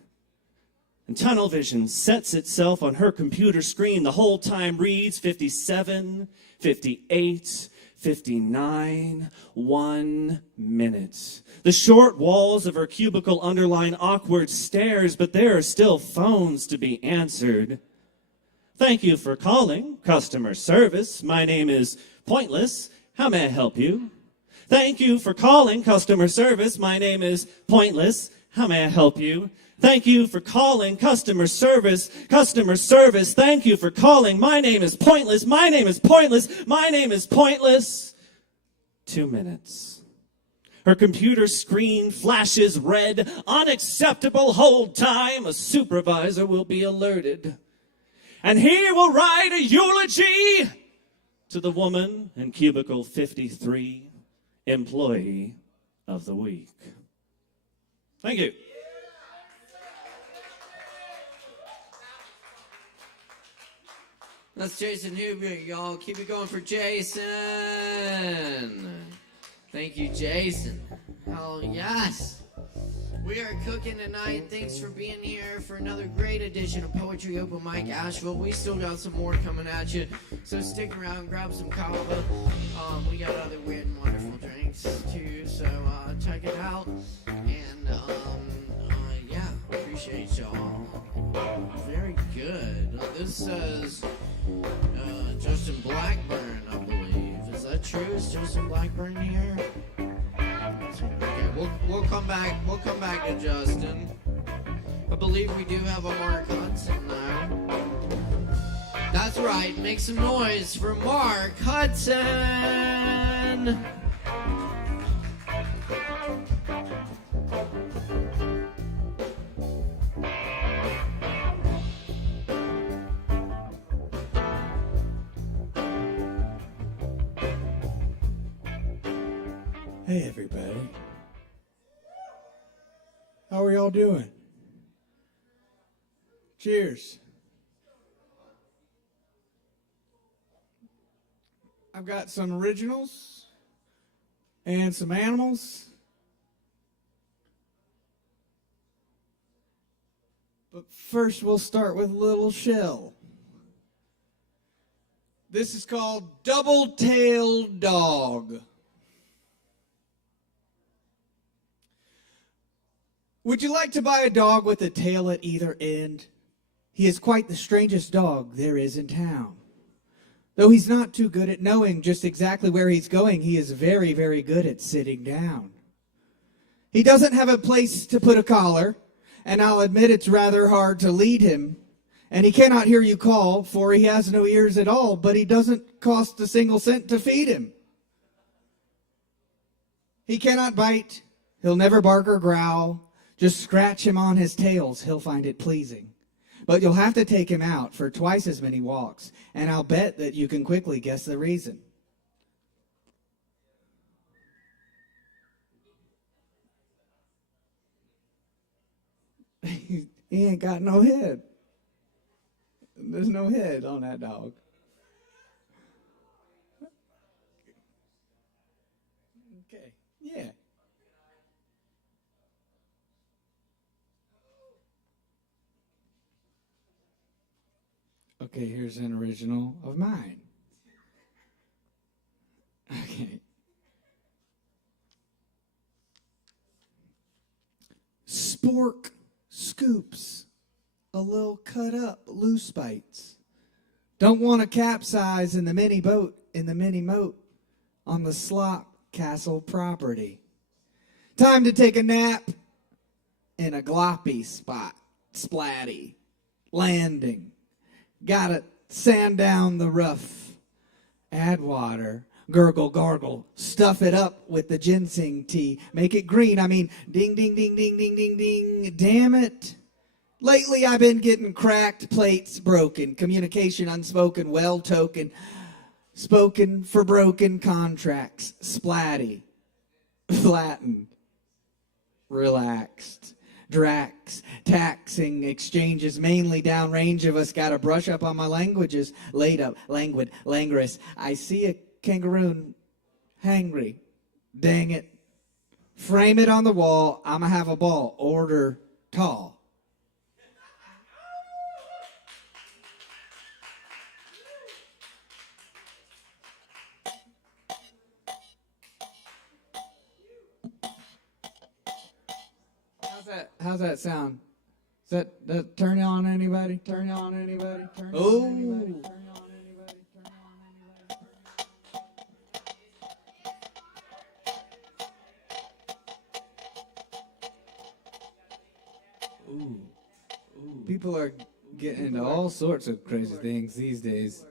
And tunnel vision sets itself on her computer screen. The whole time reads 57, 58, 59, 1 minute. The short walls of her cubicle underline awkward stares, but there are still phones to be answered. "Thank you for calling customer service. My name is Pointless. How may I help you?" "Thank you for calling customer service. My name is Pointless. How may I help you?" "Thank you for calling customer service. Customer service. Thank you for calling. My name is Pointless. My name is Pointless. My name is Pointless." 2 minutes. Her computer screen flashes red. "Unacceptable hold time. A supervisor will be alerted. And he will write a eulogy to the woman in cubicle 53. Employee of the week." Thank you. That's Jason Huber, y'all. Keep it going for Jason. Thank you, Jason. Oh, yes. We are cooking tonight. Thanks for being here for another great edition of Poetry Open Mic Asheville. We still got some more coming at you, so stick around, grab some Kava. We got other weird and wonderful drinks too, so check it out. And yeah, appreciate y'all. Very good. This says Justin Blackburn, I believe. Is that true? Is Justin Blackburn here? Okay, we'll come back. We'll come back to Justin. I believe we do have a Mark Hudson now. That's right. Make some noise for Mark Hudson. Hey everybody. How are y'all doing? Cheers. I've got some originals and some animals. But first we'll start with Little Shell. This is called Double-Tailed Dog. Would you like to buy a dog with a tail at either end? He is quite the strangest dog there is in town. Though he's not too good at knowing just exactly where he's going, he is very, very good at sitting down. He doesn't have a place to put a collar, and I'll admit it's rather hard to lead him. And he cannot hear you call, for he has no ears at all, but he doesn't cost a single cent to feed him. He cannot bite, he'll never bark or growl. Just scratch him on his tails, he'll find it pleasing. But you'll have to take him out for twice as many walks, and I'll bet that you can quickly guess the reason. He ain't got no head. There's no head on that dog. Okay, yeah. Okay, here's an original of mine. Okay. Spork scoops a little cut up loose bites. Don't want to capsize in the mini boat in the mini moat on the Slop Castle property. Time to take a nap. in a gloppy spot. Splatty. Landing. Gotta sand down the rough. Add water. Gurgle, gargle. Stuff it up with the ginseng tea. Make it green. I mean, ding, ding, ding, ding, ding, ding, ding. Damn it. Lately I've been getting cracked, plates broken, communication unspoken, well token, spoken for broken contracts, splatty, flattened, relaxed, drax, taxing exchanges, mainly downrange of us, gotta brush up on my languages, laid up, languid, languorous. I see a kangaroo, hangry, dang it. Frame it on the wall, I'ma have a ball, order tall. How's that sound? Does that turn on anybody? Turn on anybody? Turn on anybody? Turn on anybody? Turn on anybody? Ooh. People are getting into all sorts of crazy things these days.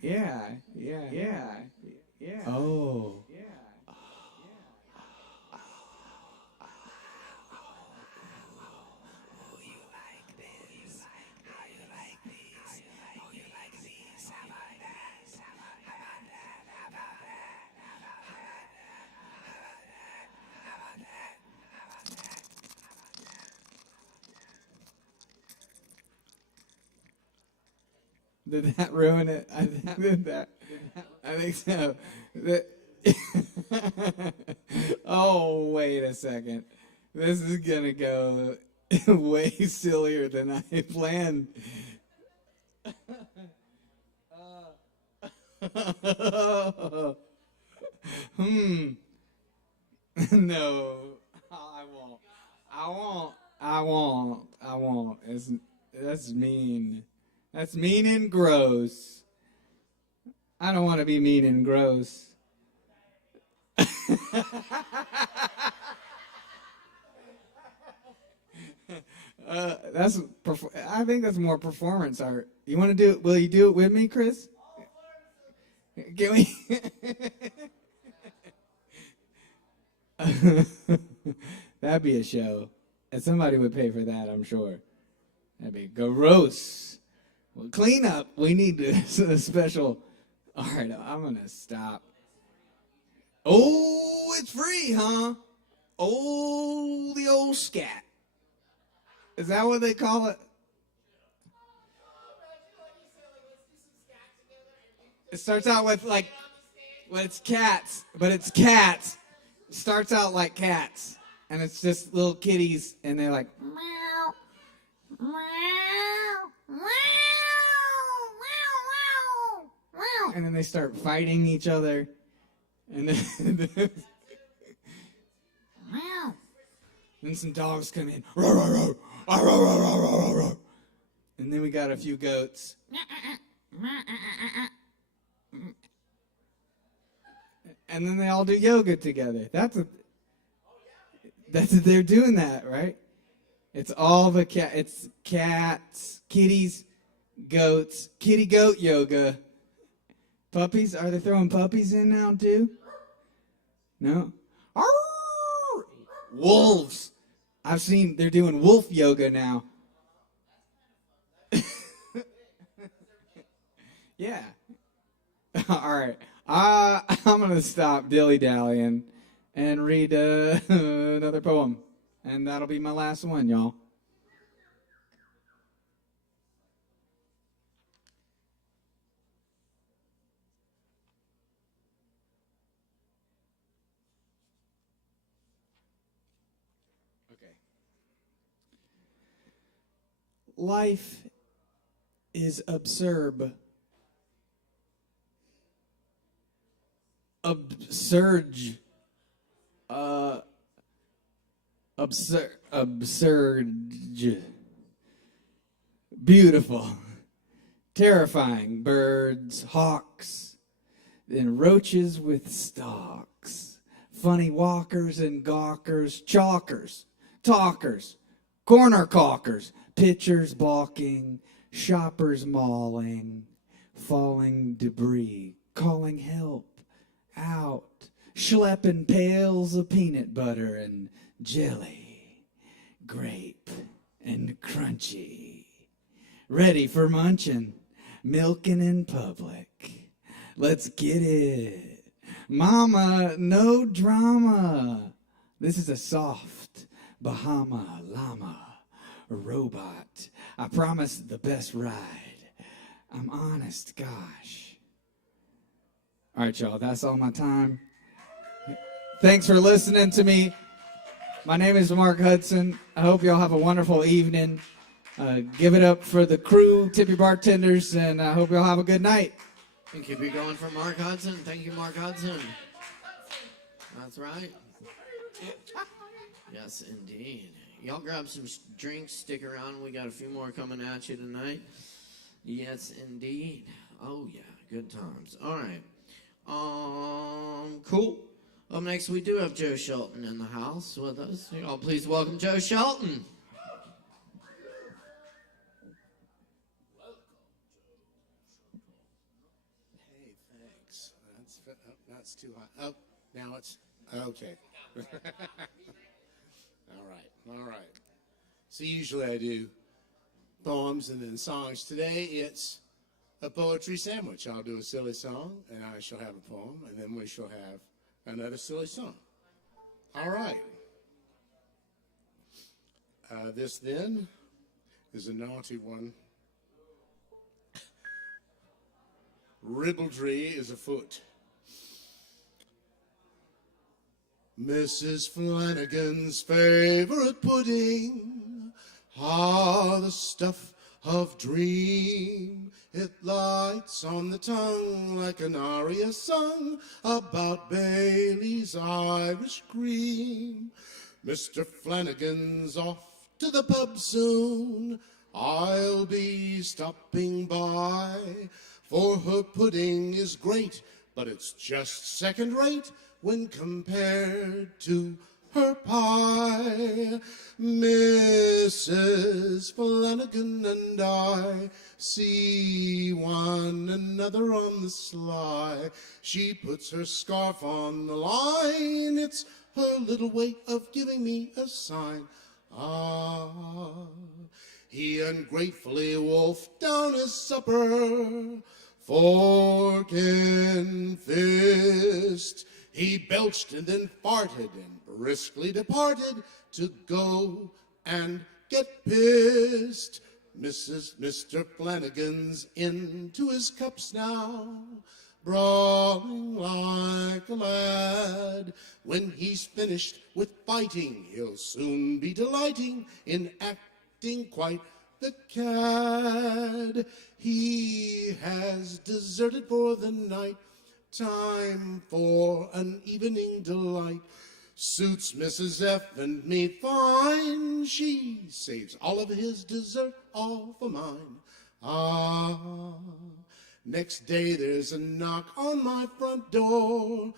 Yeah. Oh. Did that ruin it? I think so. Oh, wait a second. This is going to go way sillier than I planned. No, I won't. That's mean. That's mean and gross. I don't want to be mean and gross. I think that's more performance art. You want to do it? Will you do it with me, Chris? Can we? That'd be a show. And somebody would pay for that, I'm sure. That'd be gross. Well, clean up. We need a special. All right, I'm going to stop. Oh, it's free, huh? Oh, the old scat. Is that what they call it? It starts out with like, well, it's cats, but it's cats. It starts out like cats, and it's just little kitties, and they're like, meow, meow, meow, meow, meow, and then they start fighting each other, and then meow. Then some dogs come in, and then we got a few goats. And then they all do yoga together. That's what they're doing that, right? It's all the it's cats, kitties, goats, kitty goat yoga. Puppies, are they throwing puppies in now too? No? Wolves. I've seen they're doing wolf yoga now. Yeah. All right. I'm going to stop dilly-dallying and read another poem. And that'll be my last one, y'all. Okay. Life is absurd. Absurd, beautiful, terrifying, birds, hawks, then roaches with stalks, funny walkers and gawkers, chalkers, talkers, corner caulkers, pitchers balking, shoppers mauling, falling debris, calling help, out, schlepping pails of peanut butter and jelly, grape and crunchy, ready for munching, milking in public. Let's get it. Mama, no drama. This is a soft Bahama llama robot. I promise the best ride. I'm honest, gosh. All right, y'all, that's all my time. Thanks for listening to me. My name is Mark Hudson. I hope y'all have a wonderful evening. Give it up for the crew, tippy bartenders, and I hope y'all have a good night. And keep it going for Mark Hudson. Thank you, Mark Hudson. That's right. Yes, indeed. Y'all grab some drinks, stick around. We got a few more coming at you tonight. Yes, indeed. Oh, yeah, good times. All right. Cool. Up next, we do have Joe Shelton in the house with us. Y'all please welcome Joe Shelton. Hey, thanks. That's too high. Oh, now it's okay. All right. So usually I do poems and then songs. Today it's a poetry sandwich. I'll do a silly song, and I shall have a poem, and then we shall have another silly song. All right. This then is a naughty one. Ribaldry is afoot. Mrs. Flanagan's favorite pudding, the stuff of dream. It lights on the tongue like an aria sung about Bailey's Irish cream. Mr. Flanagan's off to the pub soon. I'll be stopping by, for her pudding is great, but it's just second rate when compared to her pie. Mrs. Flanagan and I see one another on the sly. She puts her scarf on the line. It's her little way of giving me a sign. He ungratefully wolfed down his supper, fork and fist. He belched and then farted and briskly departed to go and get pissed. Mr. Flanagan's into his cups now, brawling like a lad. When he's finished with fighting, he'll soon be delighting in acting quite the cad. He has deserted for the night. Time for an evening delight. Suits Mrs. F and me fine. She saves all of his dessert, all for mine. Next day there's a knock on my front door.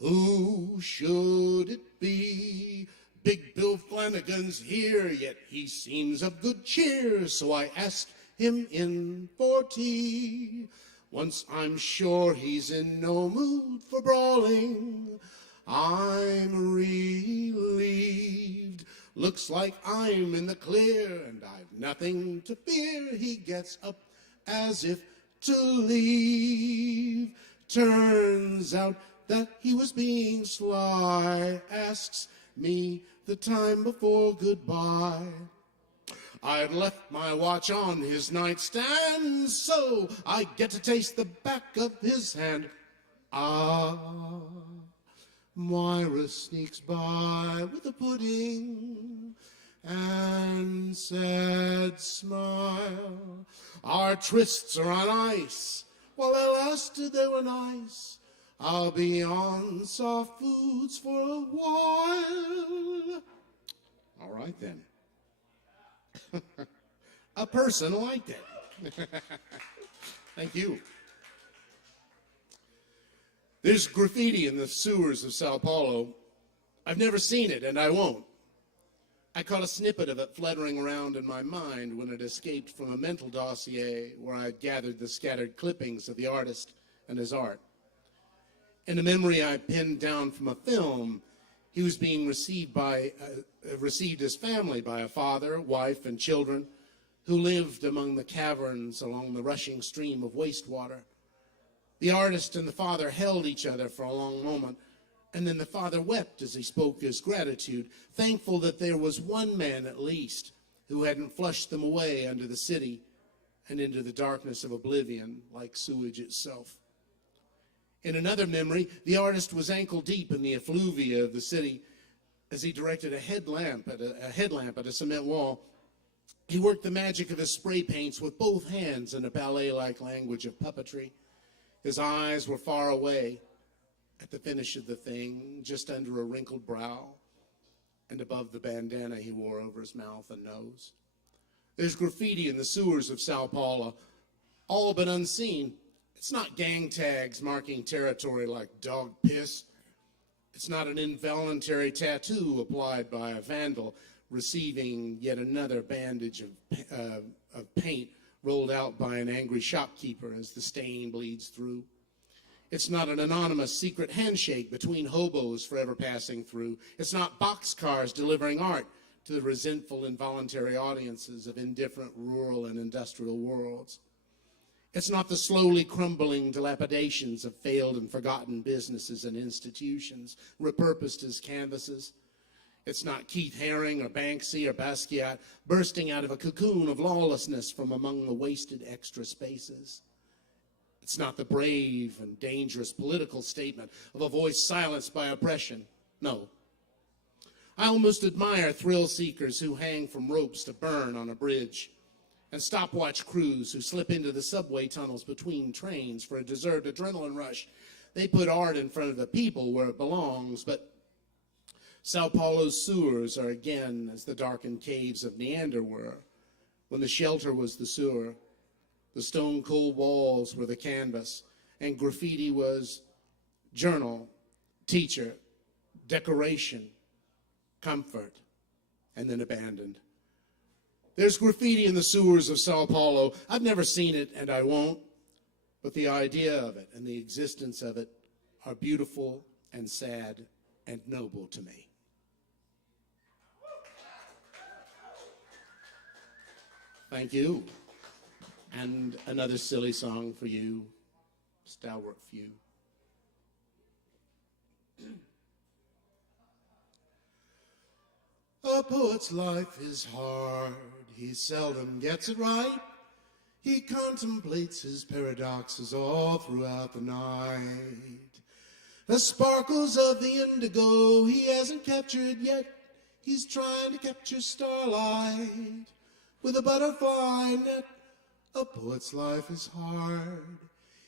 Who should it be? Big Bill Flanagan's here, yet he seems of good cheer. So I ask him in for tea. Once I'm sure he's in no mood for brawling, I'm relieved. Looks like I'm in the clear, and I've nothing to fear. He gets up as if to leave. Turns out that he was being sly. Asks me the time before goodbye. I'd left my watch on his nightstand, so I get to taste the back of his hand. Moira sneaks by with a pudding and sad smile. Our trysts are on ice, while they lasted they were nice. I'll be on soft foods for a while. All right then. A person liked it. Thank you. There's graffiti in the sewers of Sao Paulo. I've never seen it, and I won't. I caught a snippet of it fluttering around in my mind when it escaped from a mental dossier where I had gathered the scattered clippings of the artist and his art. In a memory I pinned down from a film, he was being received his family by a father, wife, and children who lived among the caverns along the rushing stream of wastewater. The artist and the father held each other for a long moment, and then the father wept as he spoke his gratitude, thankful that there was one man at least who hadn't flushed them away under the city and into the darkness of oblivion like sewage itself. In another memory, the artist was ankle deep in the effluvia of the city as he directed a headlamp at a cement wall. He worked the magic of his spray paints with both hands in a ballet-like language of puppetry. His eyes were far away at the finish of the thing, just under a wrinkled brow and above the bandana he wore over his mouth and nose. There's graffiti in the sewers of Sao Paulo, all but unseen. It's not gang tags marking territory like dog piss. It's not an involuntary tattoo applied by a vandal receiving yet another bandage of paint rolled out by an angry shopkeeper as the stain bleeds through. It's not an anonymous secret handshake between hobos forever passing through. It's not boxcars delivering art to the resentful involuntary audiences of indifferent rural and industrial worlds. It's not the slowly crumbling dilapidations of failed and forgotten businesses and institutions repurposed as canvases. It's not Keith Haring or Banksy or Basquiat bursting out of a cocoon of lawlessness from among the wasted extra spaces. It's not the brave and dangerous political statement of a voice silenced by oppression. No. I almost admire thrill seekers who hang from ropes to burn on a bridge, and stopwatch crews who slip into the subway tunnels between trains for a deserved adrenaline rush. They put art in front of the people where it belongs, but Sao Paulo's sewers are again as the darkened caves of Neander were, when the shelter was the sewer. The stone-cold walls were the canvas, and graffiti was journal, teacher, decoration, comfort, and then abandoned. There's graffiti in the sewers of Sao Paulo. I've never seen it, and I won't, but the idea of it and the existence of it are beautiful and sad and noble to me. Thank you. And another silly song for you, stalwart few. A poet's life is hard, he seldom gets it right. He contemplates his paradoxes all throughout the night. The sparkles of the indigo he hasn't captured yet, he's trying to capture starlight with a butterfly net. A poet's life is hard.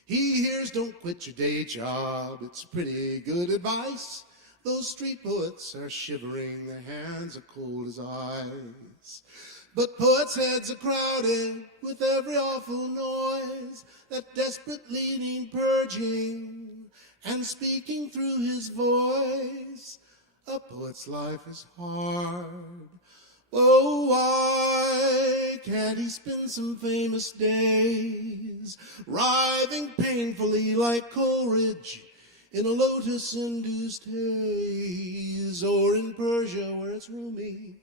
He hears don't quit your day job, it's pretty good advice. Those street poets are shivering, their hands are cold as ice. But poets' heads are crowded with every awful noise, that desperate leading purging and speaking through his voice. A poet's life is hard. Oh, why can't he spend some famous days writhing painfully like Coleridge in a lotus-induced haze, or in Persia where it's roomy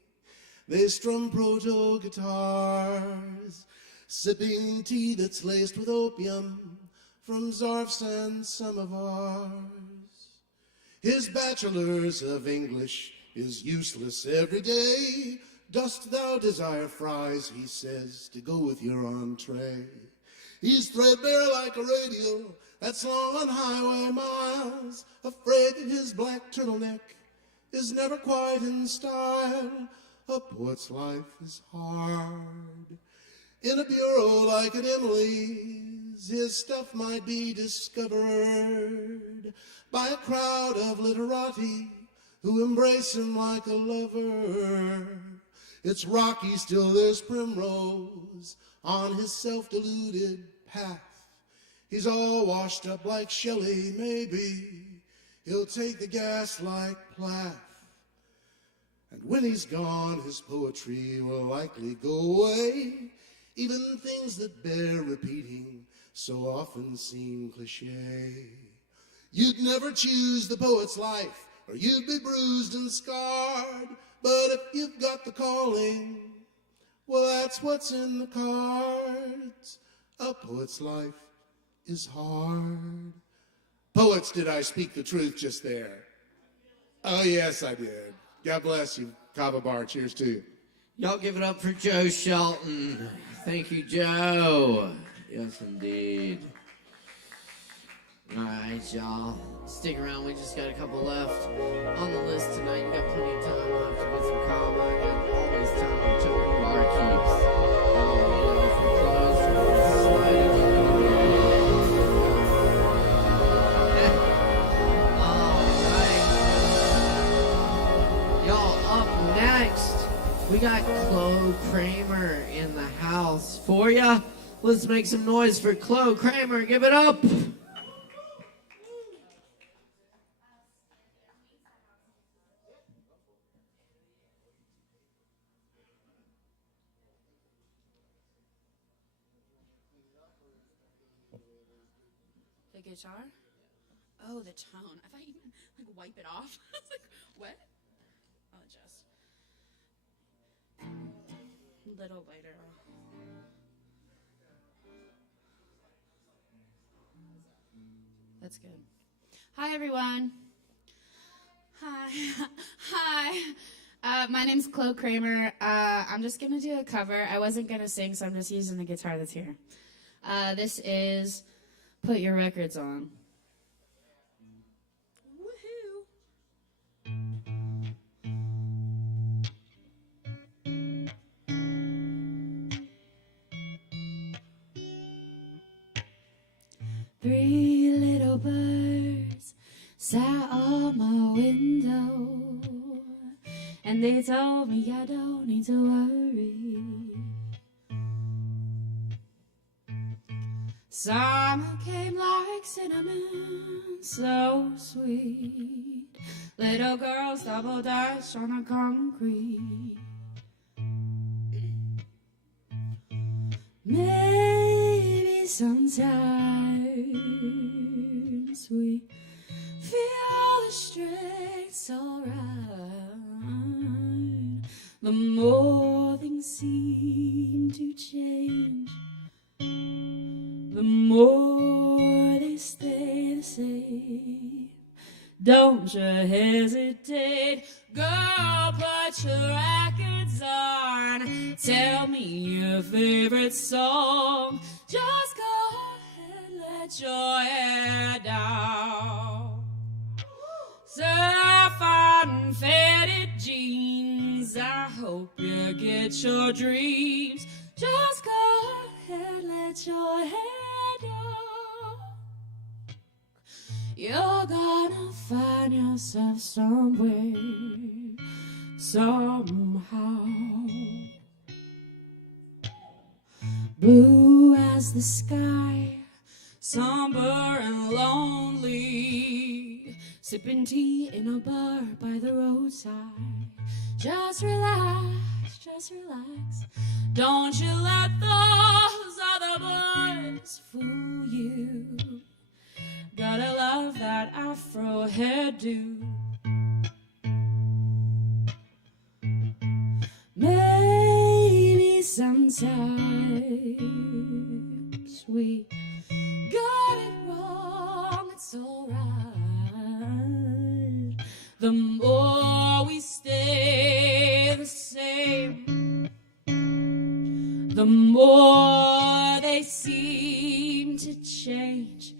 they strum proto-guitars, sipping tea that's laced with opium from Zarfs and samovars. His bachelor's of English is useless every day. Dost thou desire fries, he says, to go with your entree? He's threadbare like a radio that's long on highway miles, afraid that his black turtleneck is never quite in style. A poet's life is hard. In a bureau like an Emily's, his stuff might be discovered by a crowd of literati who embrace him like a lover. It's rocky, still there's primrose on his self-deluded path. He's all washed up like Shelley, maybe he'll take the gas like Plath. And when he's gone, his poetry will likely go away. Even things that bear repeating so often seem cliche. You'd never choose the poet's life, or you'd be bruised and scarred. But if you've got the calling, well, that's what's in the cards. A poet's life is hard. Poets, did I speak the truth just there? Oh, yes, I did. God bless you. Kava bar. Cheers to you. Y'all give it up for Joe Shelton. Thank you, Joe. Yes, indeed. All right, y'all. Stick around. We just got a couple left on the list tonight. You got plenty of time. We'll have to get some Kava. I got always time until the bar keeps. If we're closed, we'll slide it over. Y'all, up next, we got Chloe Kramer in the house for ya. Let's make some noise for Chloe Kramer. Give it up. The guitar? Oh, the tone. I thought you meant like wipe it off. I was like, what? I'll adjust. A little lighter. That's good. Hi, everyone. Hi. Hi. My name's Chloe Kramer. I'm just going to do a cover. I wasn't going to sing, so I'm just using the guitar that's here. This is Put Your Records On. Three little birds sat on my window, and they told me I don't need to worry. Summer came like cinnamon, so sweet. Little girls double dutch on the concrete. Maybe sometimes we feel the strength's alright. The more things seem to change, the more they stay the same. Don't you hesitate, girl, put your records on. Tell me your favorite song. Just go ahead, let your hair down. Surf on faded jeans, I hope you get your dreams. Just go ahead, let your hair down. You're gonna find yourself somewhere, somehow. Blue as the sky, somber and lonely, sipping tea in a bar by the roadside. Just relax, just relax. Don't you let those other boys fool you. Gotta love that afro hairdo. Maybe sometimes we got it wrong, it's alright. The more we stay the same, the more they seem to change.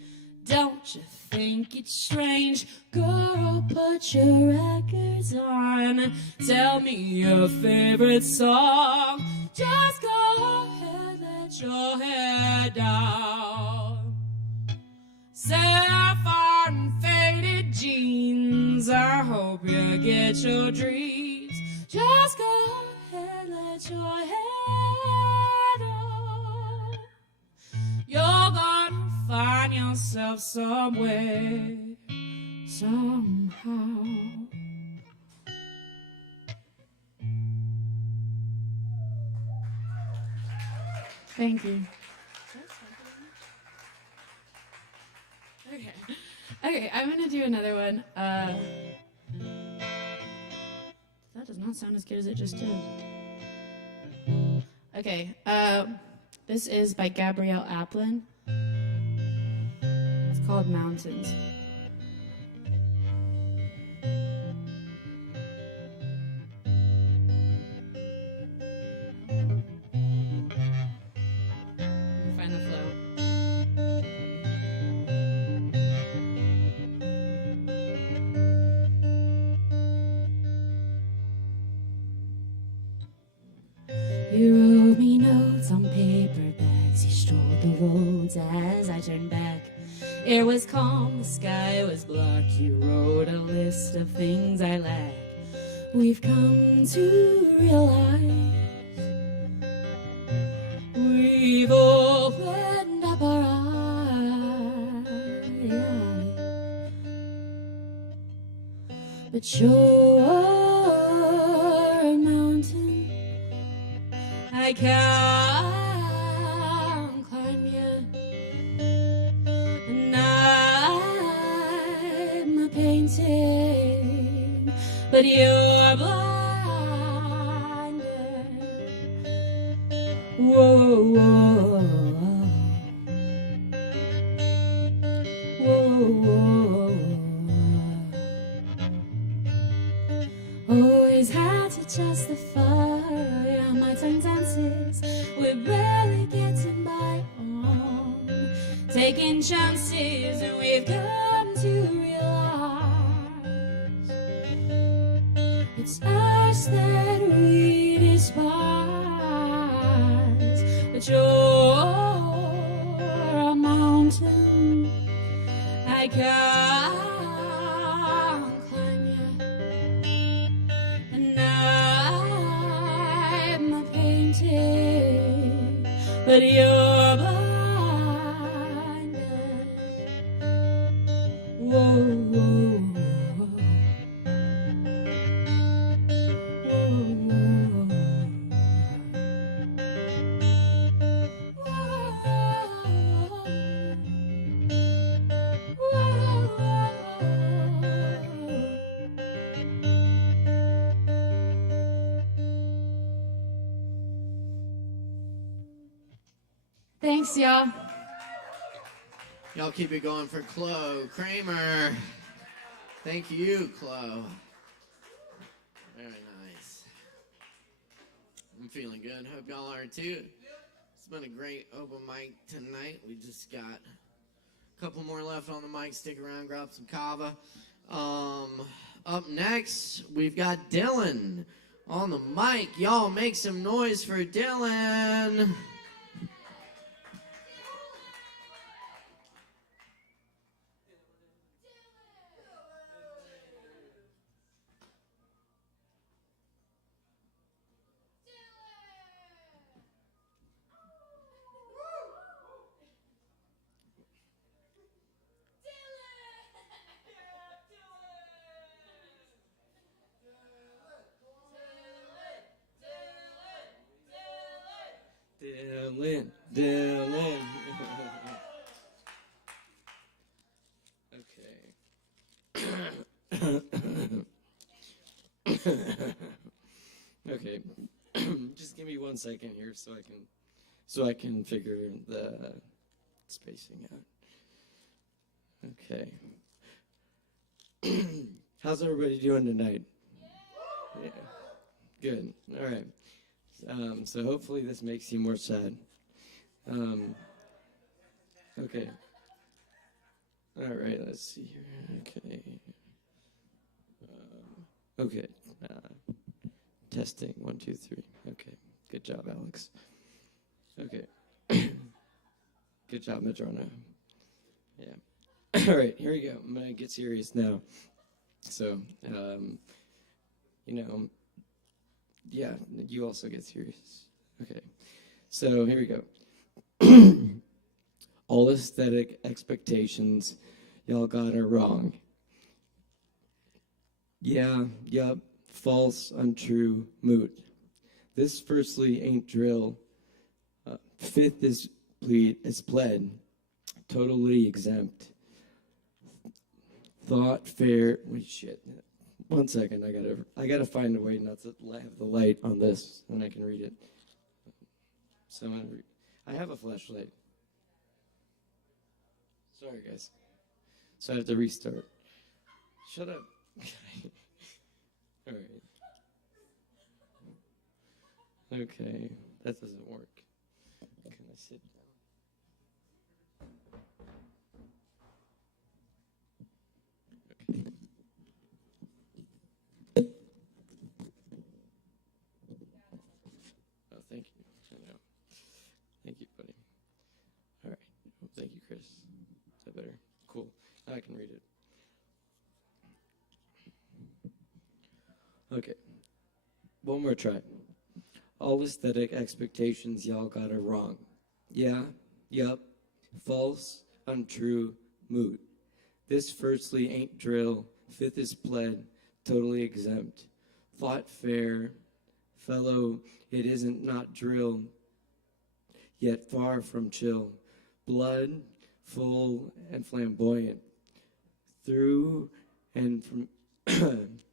Don't you think it's strange? Girl, put your records on. Tell me your favorite song. Just go ahead, let your hair down. Surf on faded jeans, I hope you get your dreams. Just go ahead, let your hair down. You're gonna find yourself somewhere, somehow. Thank you. Okay. Okay, I'm gonna do another one. That does not sound as good as it just did. Okay, this is by Gabrielle Aplin. It's called Mountains. Find the flow. You wrote me notes on paper bags. You strolled the roads as I turned back. Air was calm, the sky was black. You wrote a list of things I lack. We've come to realize we've opened up our eyes. But you're a mountain I can't climb yet, and I'm a painting, but you're blinded. Whoa, whoa, whoa, whoa. Always had to justify my tongue dances. We're barely getting by on taking chances, and we've come to realize it's us that we despise. But you're a mountain I can't climb yet, and I'm a painting, but you're blinded. Whoa, whoa, Thanks, y'all. Y'all keep it going for Chloe Kramer. Thank you, Chloe. Very nice. I'm feeling good. Hope y'all are too. It's been a great open mic tonight. We just got a couple more left on the mic. Stick around, grab some Kava. Up next, we've got Dylan on the mic. Y'all make some noise for Dylan. Dylan. Okay. Just give me 1 second here so I can figure the spacing out. Okay. How's everybody doing tonight? Yeah. Good. All right. So hopefully this makes you more sad. Okay. All right, let's see here. Okay. Okay. Testing 1, 2, 3. Okay. Good job, Alex. Okay. Good job, Medrano. Yeah. All right, here we go. I'm gonna get serious now. So, yeah, you also get serious. Okay. So here we go. All aesthetic expectations, y'all got it wrong. Yeah, yup, false, untrue, moot. This firstly ain't drill. Fifth is pled, totally exempt. Thought fair. Wait, shit. 1 second. I gotta find a way not to have the light on this, and I can read it. So I have a flashlight. Sorry, guys. So I have to restart. Shut up. All right. Okay, that doesn't work. Can I sit down? Okay. Oh, thank you. I know. Thank you, buddy. All right. Well, thank you, Chris. Is that better? Cool. Now I can read it. Okay. One more try. All aesthetic expectations, y'all got it wrong. Yeah, yup, false, untrue, moot. This firstly ain't drill, fifth is pled, totally exempt. Thought fair, fellow, it isn't not drill, yet far from chill. Blood, full and flamboyant. Through and from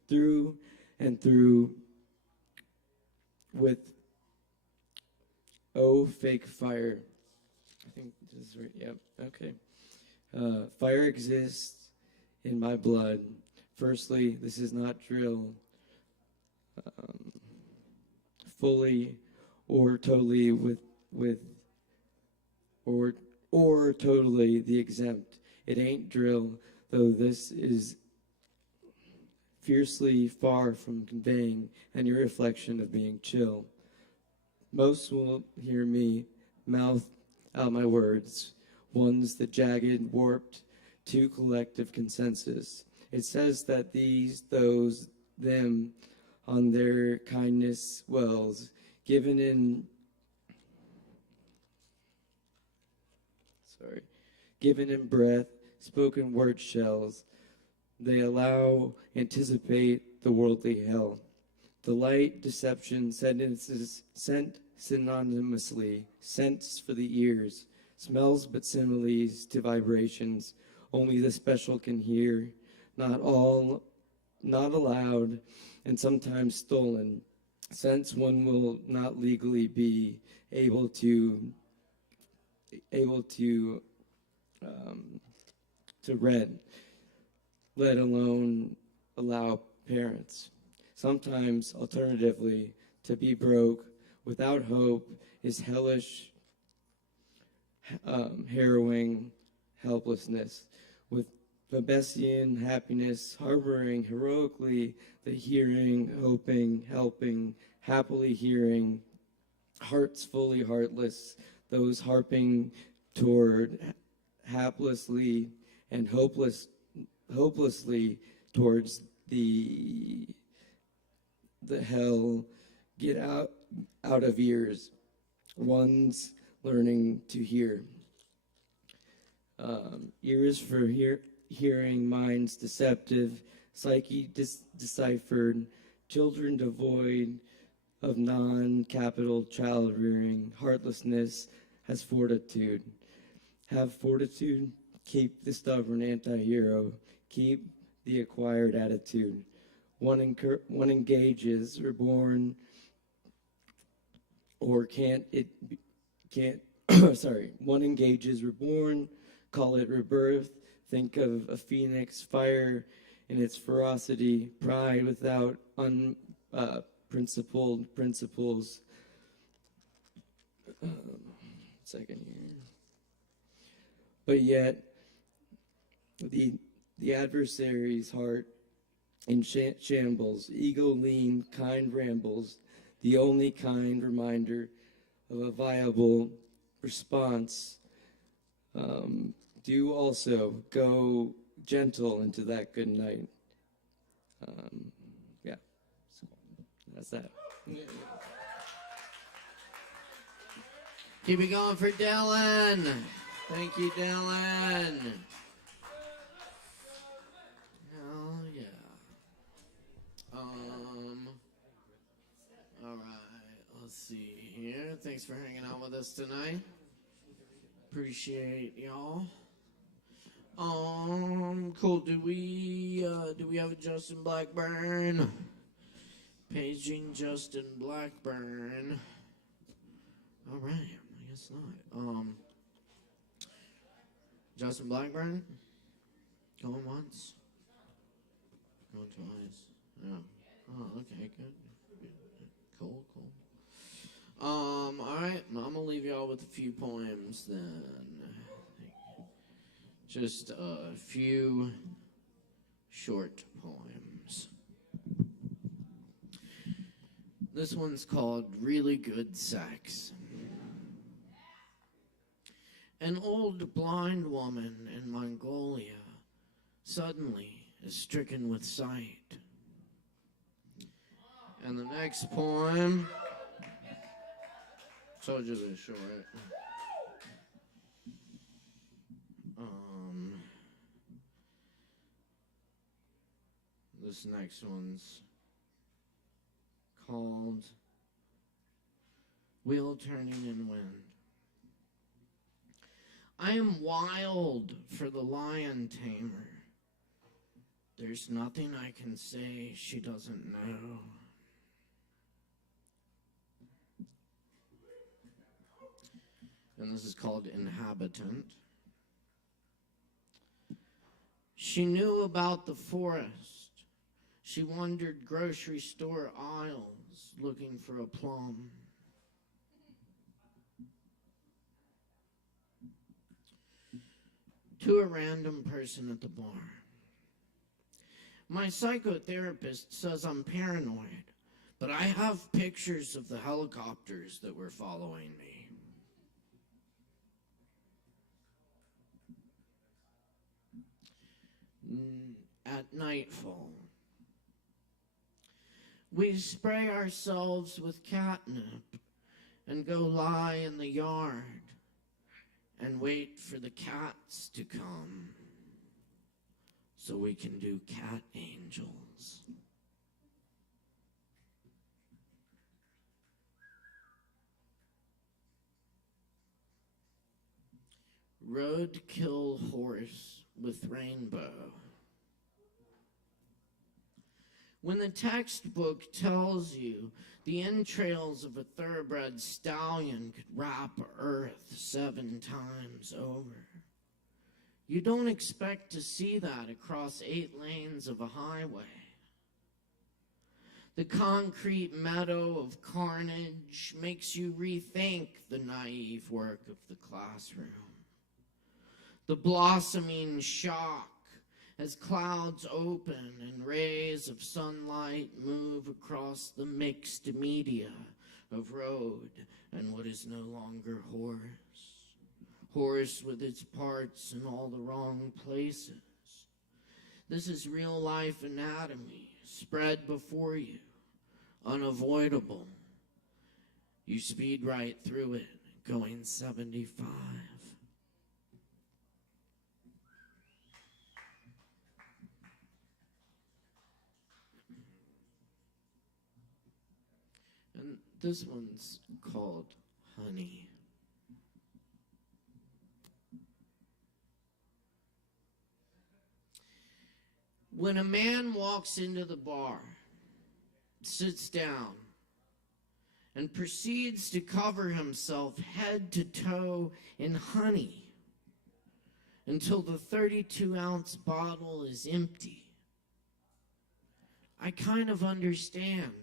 through and through with fake fire. I think this is right. Yep. Okay. Fire exists in my blood. Firstly, this is not drill. Fully or totally or totally the exempt. It ain't drill, though this is fiercely far from conveying any reflection of being chill. Most will hear me mouth out my words, ones the jagged, warped to collective consensus. It says that these, those, them, on their kindness wells, given in breath, spoken word shells, they allow, anticipate the worldly hell. Delight, deception, sentences sent synonymously, scents for the ears, smells but similes to vibrations, only the special can hear, not all, not allowed, and sometimes stolen, since one will not legally be able to read, let alone allow parents. Sometimes, alternatively, to be broke without hope is hellish, harrowing helplessness, with Babessian happiness, harboring heroically the hearing, hoping, helping, happily hearing, hearts fully heartless, those harping toward haplessly and hopelessly towards the hell, get out of ears, one's learning to hear. Ears for hearing, minds deceptive, psyche deciphered, children devoid of non-capital child rearing, heartlessness has fortitude. Have fortitude, keep the stubborn anti-hero, keep the acquired attitude. One engages, reborn, or one engages, reborn, call it rebirth, think of a phoenix, fire in its ferocity, pride without unprincipled principles. Second here. But yet, the adversary's heart in shambles, ego lean, kind rambles, the only kind reminder of a viable response. Do also go gentle into that good night. Yeah, so that's that. Keep it going for Dylan. Thank you, Dylan. Hell yeah. All right. let's see here. Thanks for hanging out with us tonight. Appreciate y'all. Cool. Do we have a Justin Blackburn? Paging Justin Blackburn. All right. I guess not. Justin Blackburn. Going once. Going twice. Yeah. Oh, okay, good. Cool. All right. I'm gonna leave y'all with a few poems then. Just a few short poems. This one's called Really Good Sex. An old blind woman in Mongolia suddenly is stricken with sight. And the next poem, told you they're short. This next one's called Wheel Turning in Wind. I am wild for the lion tamer. There's nothing I can say she doesn't know. And this is called Inhabitant. She knew about the forest. She wandered grocery store aisles looking for a plum. To a random person at the bar. My psychotherapist says I'm paranoid, but I have pictures of the helicopters that were following me. At nightfall, we spray ourselves with catnip and go lie in the yard and wait for the cats to come so we can do cat angels. Roadkill horse with rainbow. When the textbook tells you the entrails of a thoroughbred stallion could wrap Earth 7 times over, you don't expect to see that across 8 lanes of a highway. The concrete meadow of carnage makes you rethink the naive work of the classroom. The blossoming shock as clouds open and rays of sunlight move across the mixed media of road and what is no longer horse. Horse with its parts in all the wrong places. This is real life anatomy spread before you, unavoidable. You speed right through it, going 75. And this one's called Honey. When a man walks into the bar, sits down, and proceeds to cover himself head to toe in honey until the 32-ounce bottle is empty, I kind of understand.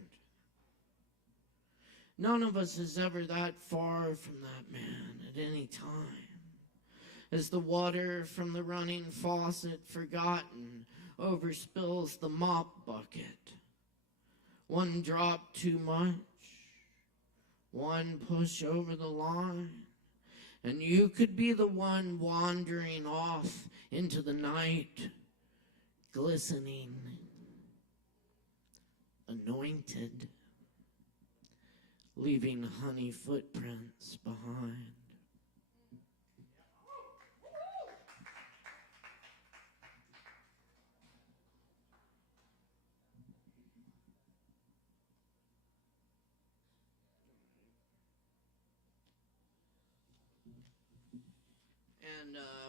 None of us is ever that far from that man at any time. As the water from the running faucet, forgotten, overspills the mop bucket. One drop too much, one push over the line, and you could be the one wandering off into the night, glistening, anointed, leaving honey footprints behind.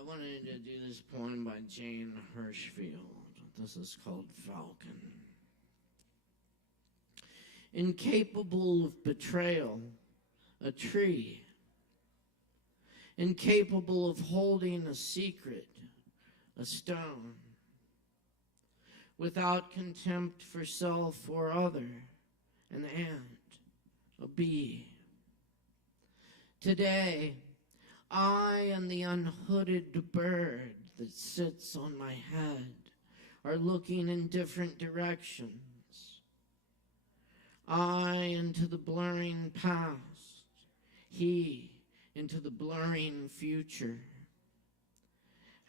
wanted to do this poem by Jane Hirschfield. This is called Falcon. Incapable of betrayal, a tree. Incapable of holding a secret, a stone. Without contempt for self or other, an ant, a bee. Today, I and the unhooded bird that sits on my head are looking in different directions. I into the blurring past, he into the blurring future.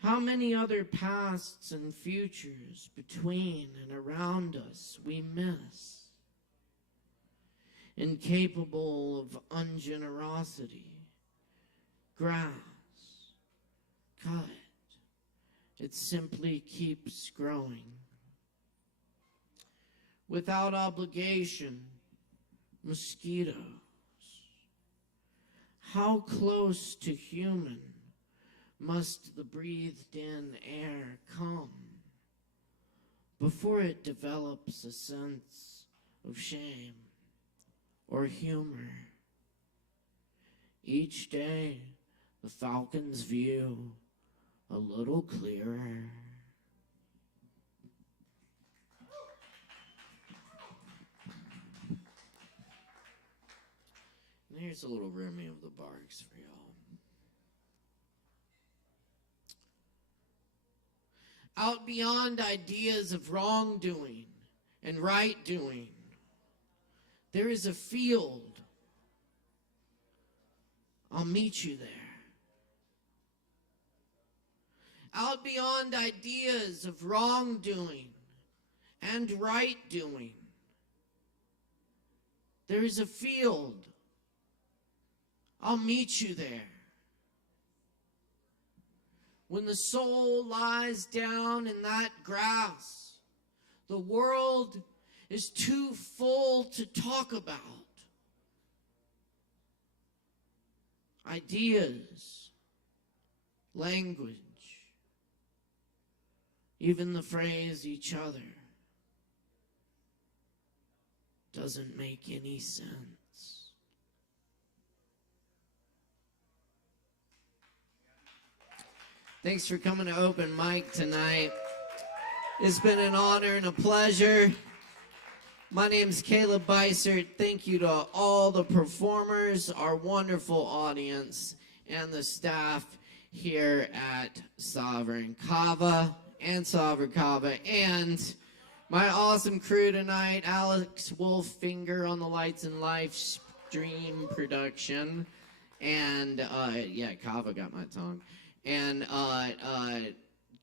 How many other pasts and futures between and around us we miss? Incapable of ungenerosity, grass, cut, it simply keeps growing. Without obligation, mosquitoes. How close to human must the breathed-in air come before it develops a sense of shame or humor? Each day, the falcon's view a little clearer. And here's a little Remy of the Barks for y'all. Out beyond ideas of wrongdoing and right doing, there is a field. I'll meet you there. Out beyond ideas of wrongdoing and right doing, there is a field. I'll meet you there. When the soul lies down in that grass, the world is too full to talk about. Ideas, language, even the phrase each other doesn't make any sense. Thanks for coming to Open Mic tonight. It's been an honor and a pleasure. My name's Caleb Beissert. Thank you to all the performers, our wonderful audience, and the staff here at Sovereign Kava and Sovereign Kava, and my awesome crew tonight, Alex Wolfinger on the Lights and Livestream production, and yeah, Kava got my tongue. And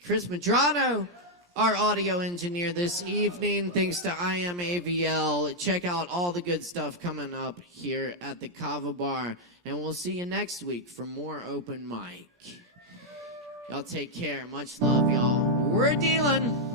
Chris Medrano, our audio engineer this evening. Thanks to ASHEViLLE. Check out all the good stuff coming up here at the Kava Bar. And we'll see you next week for more Open Mic. Y'all take care. Much love, y'all. We're dealing.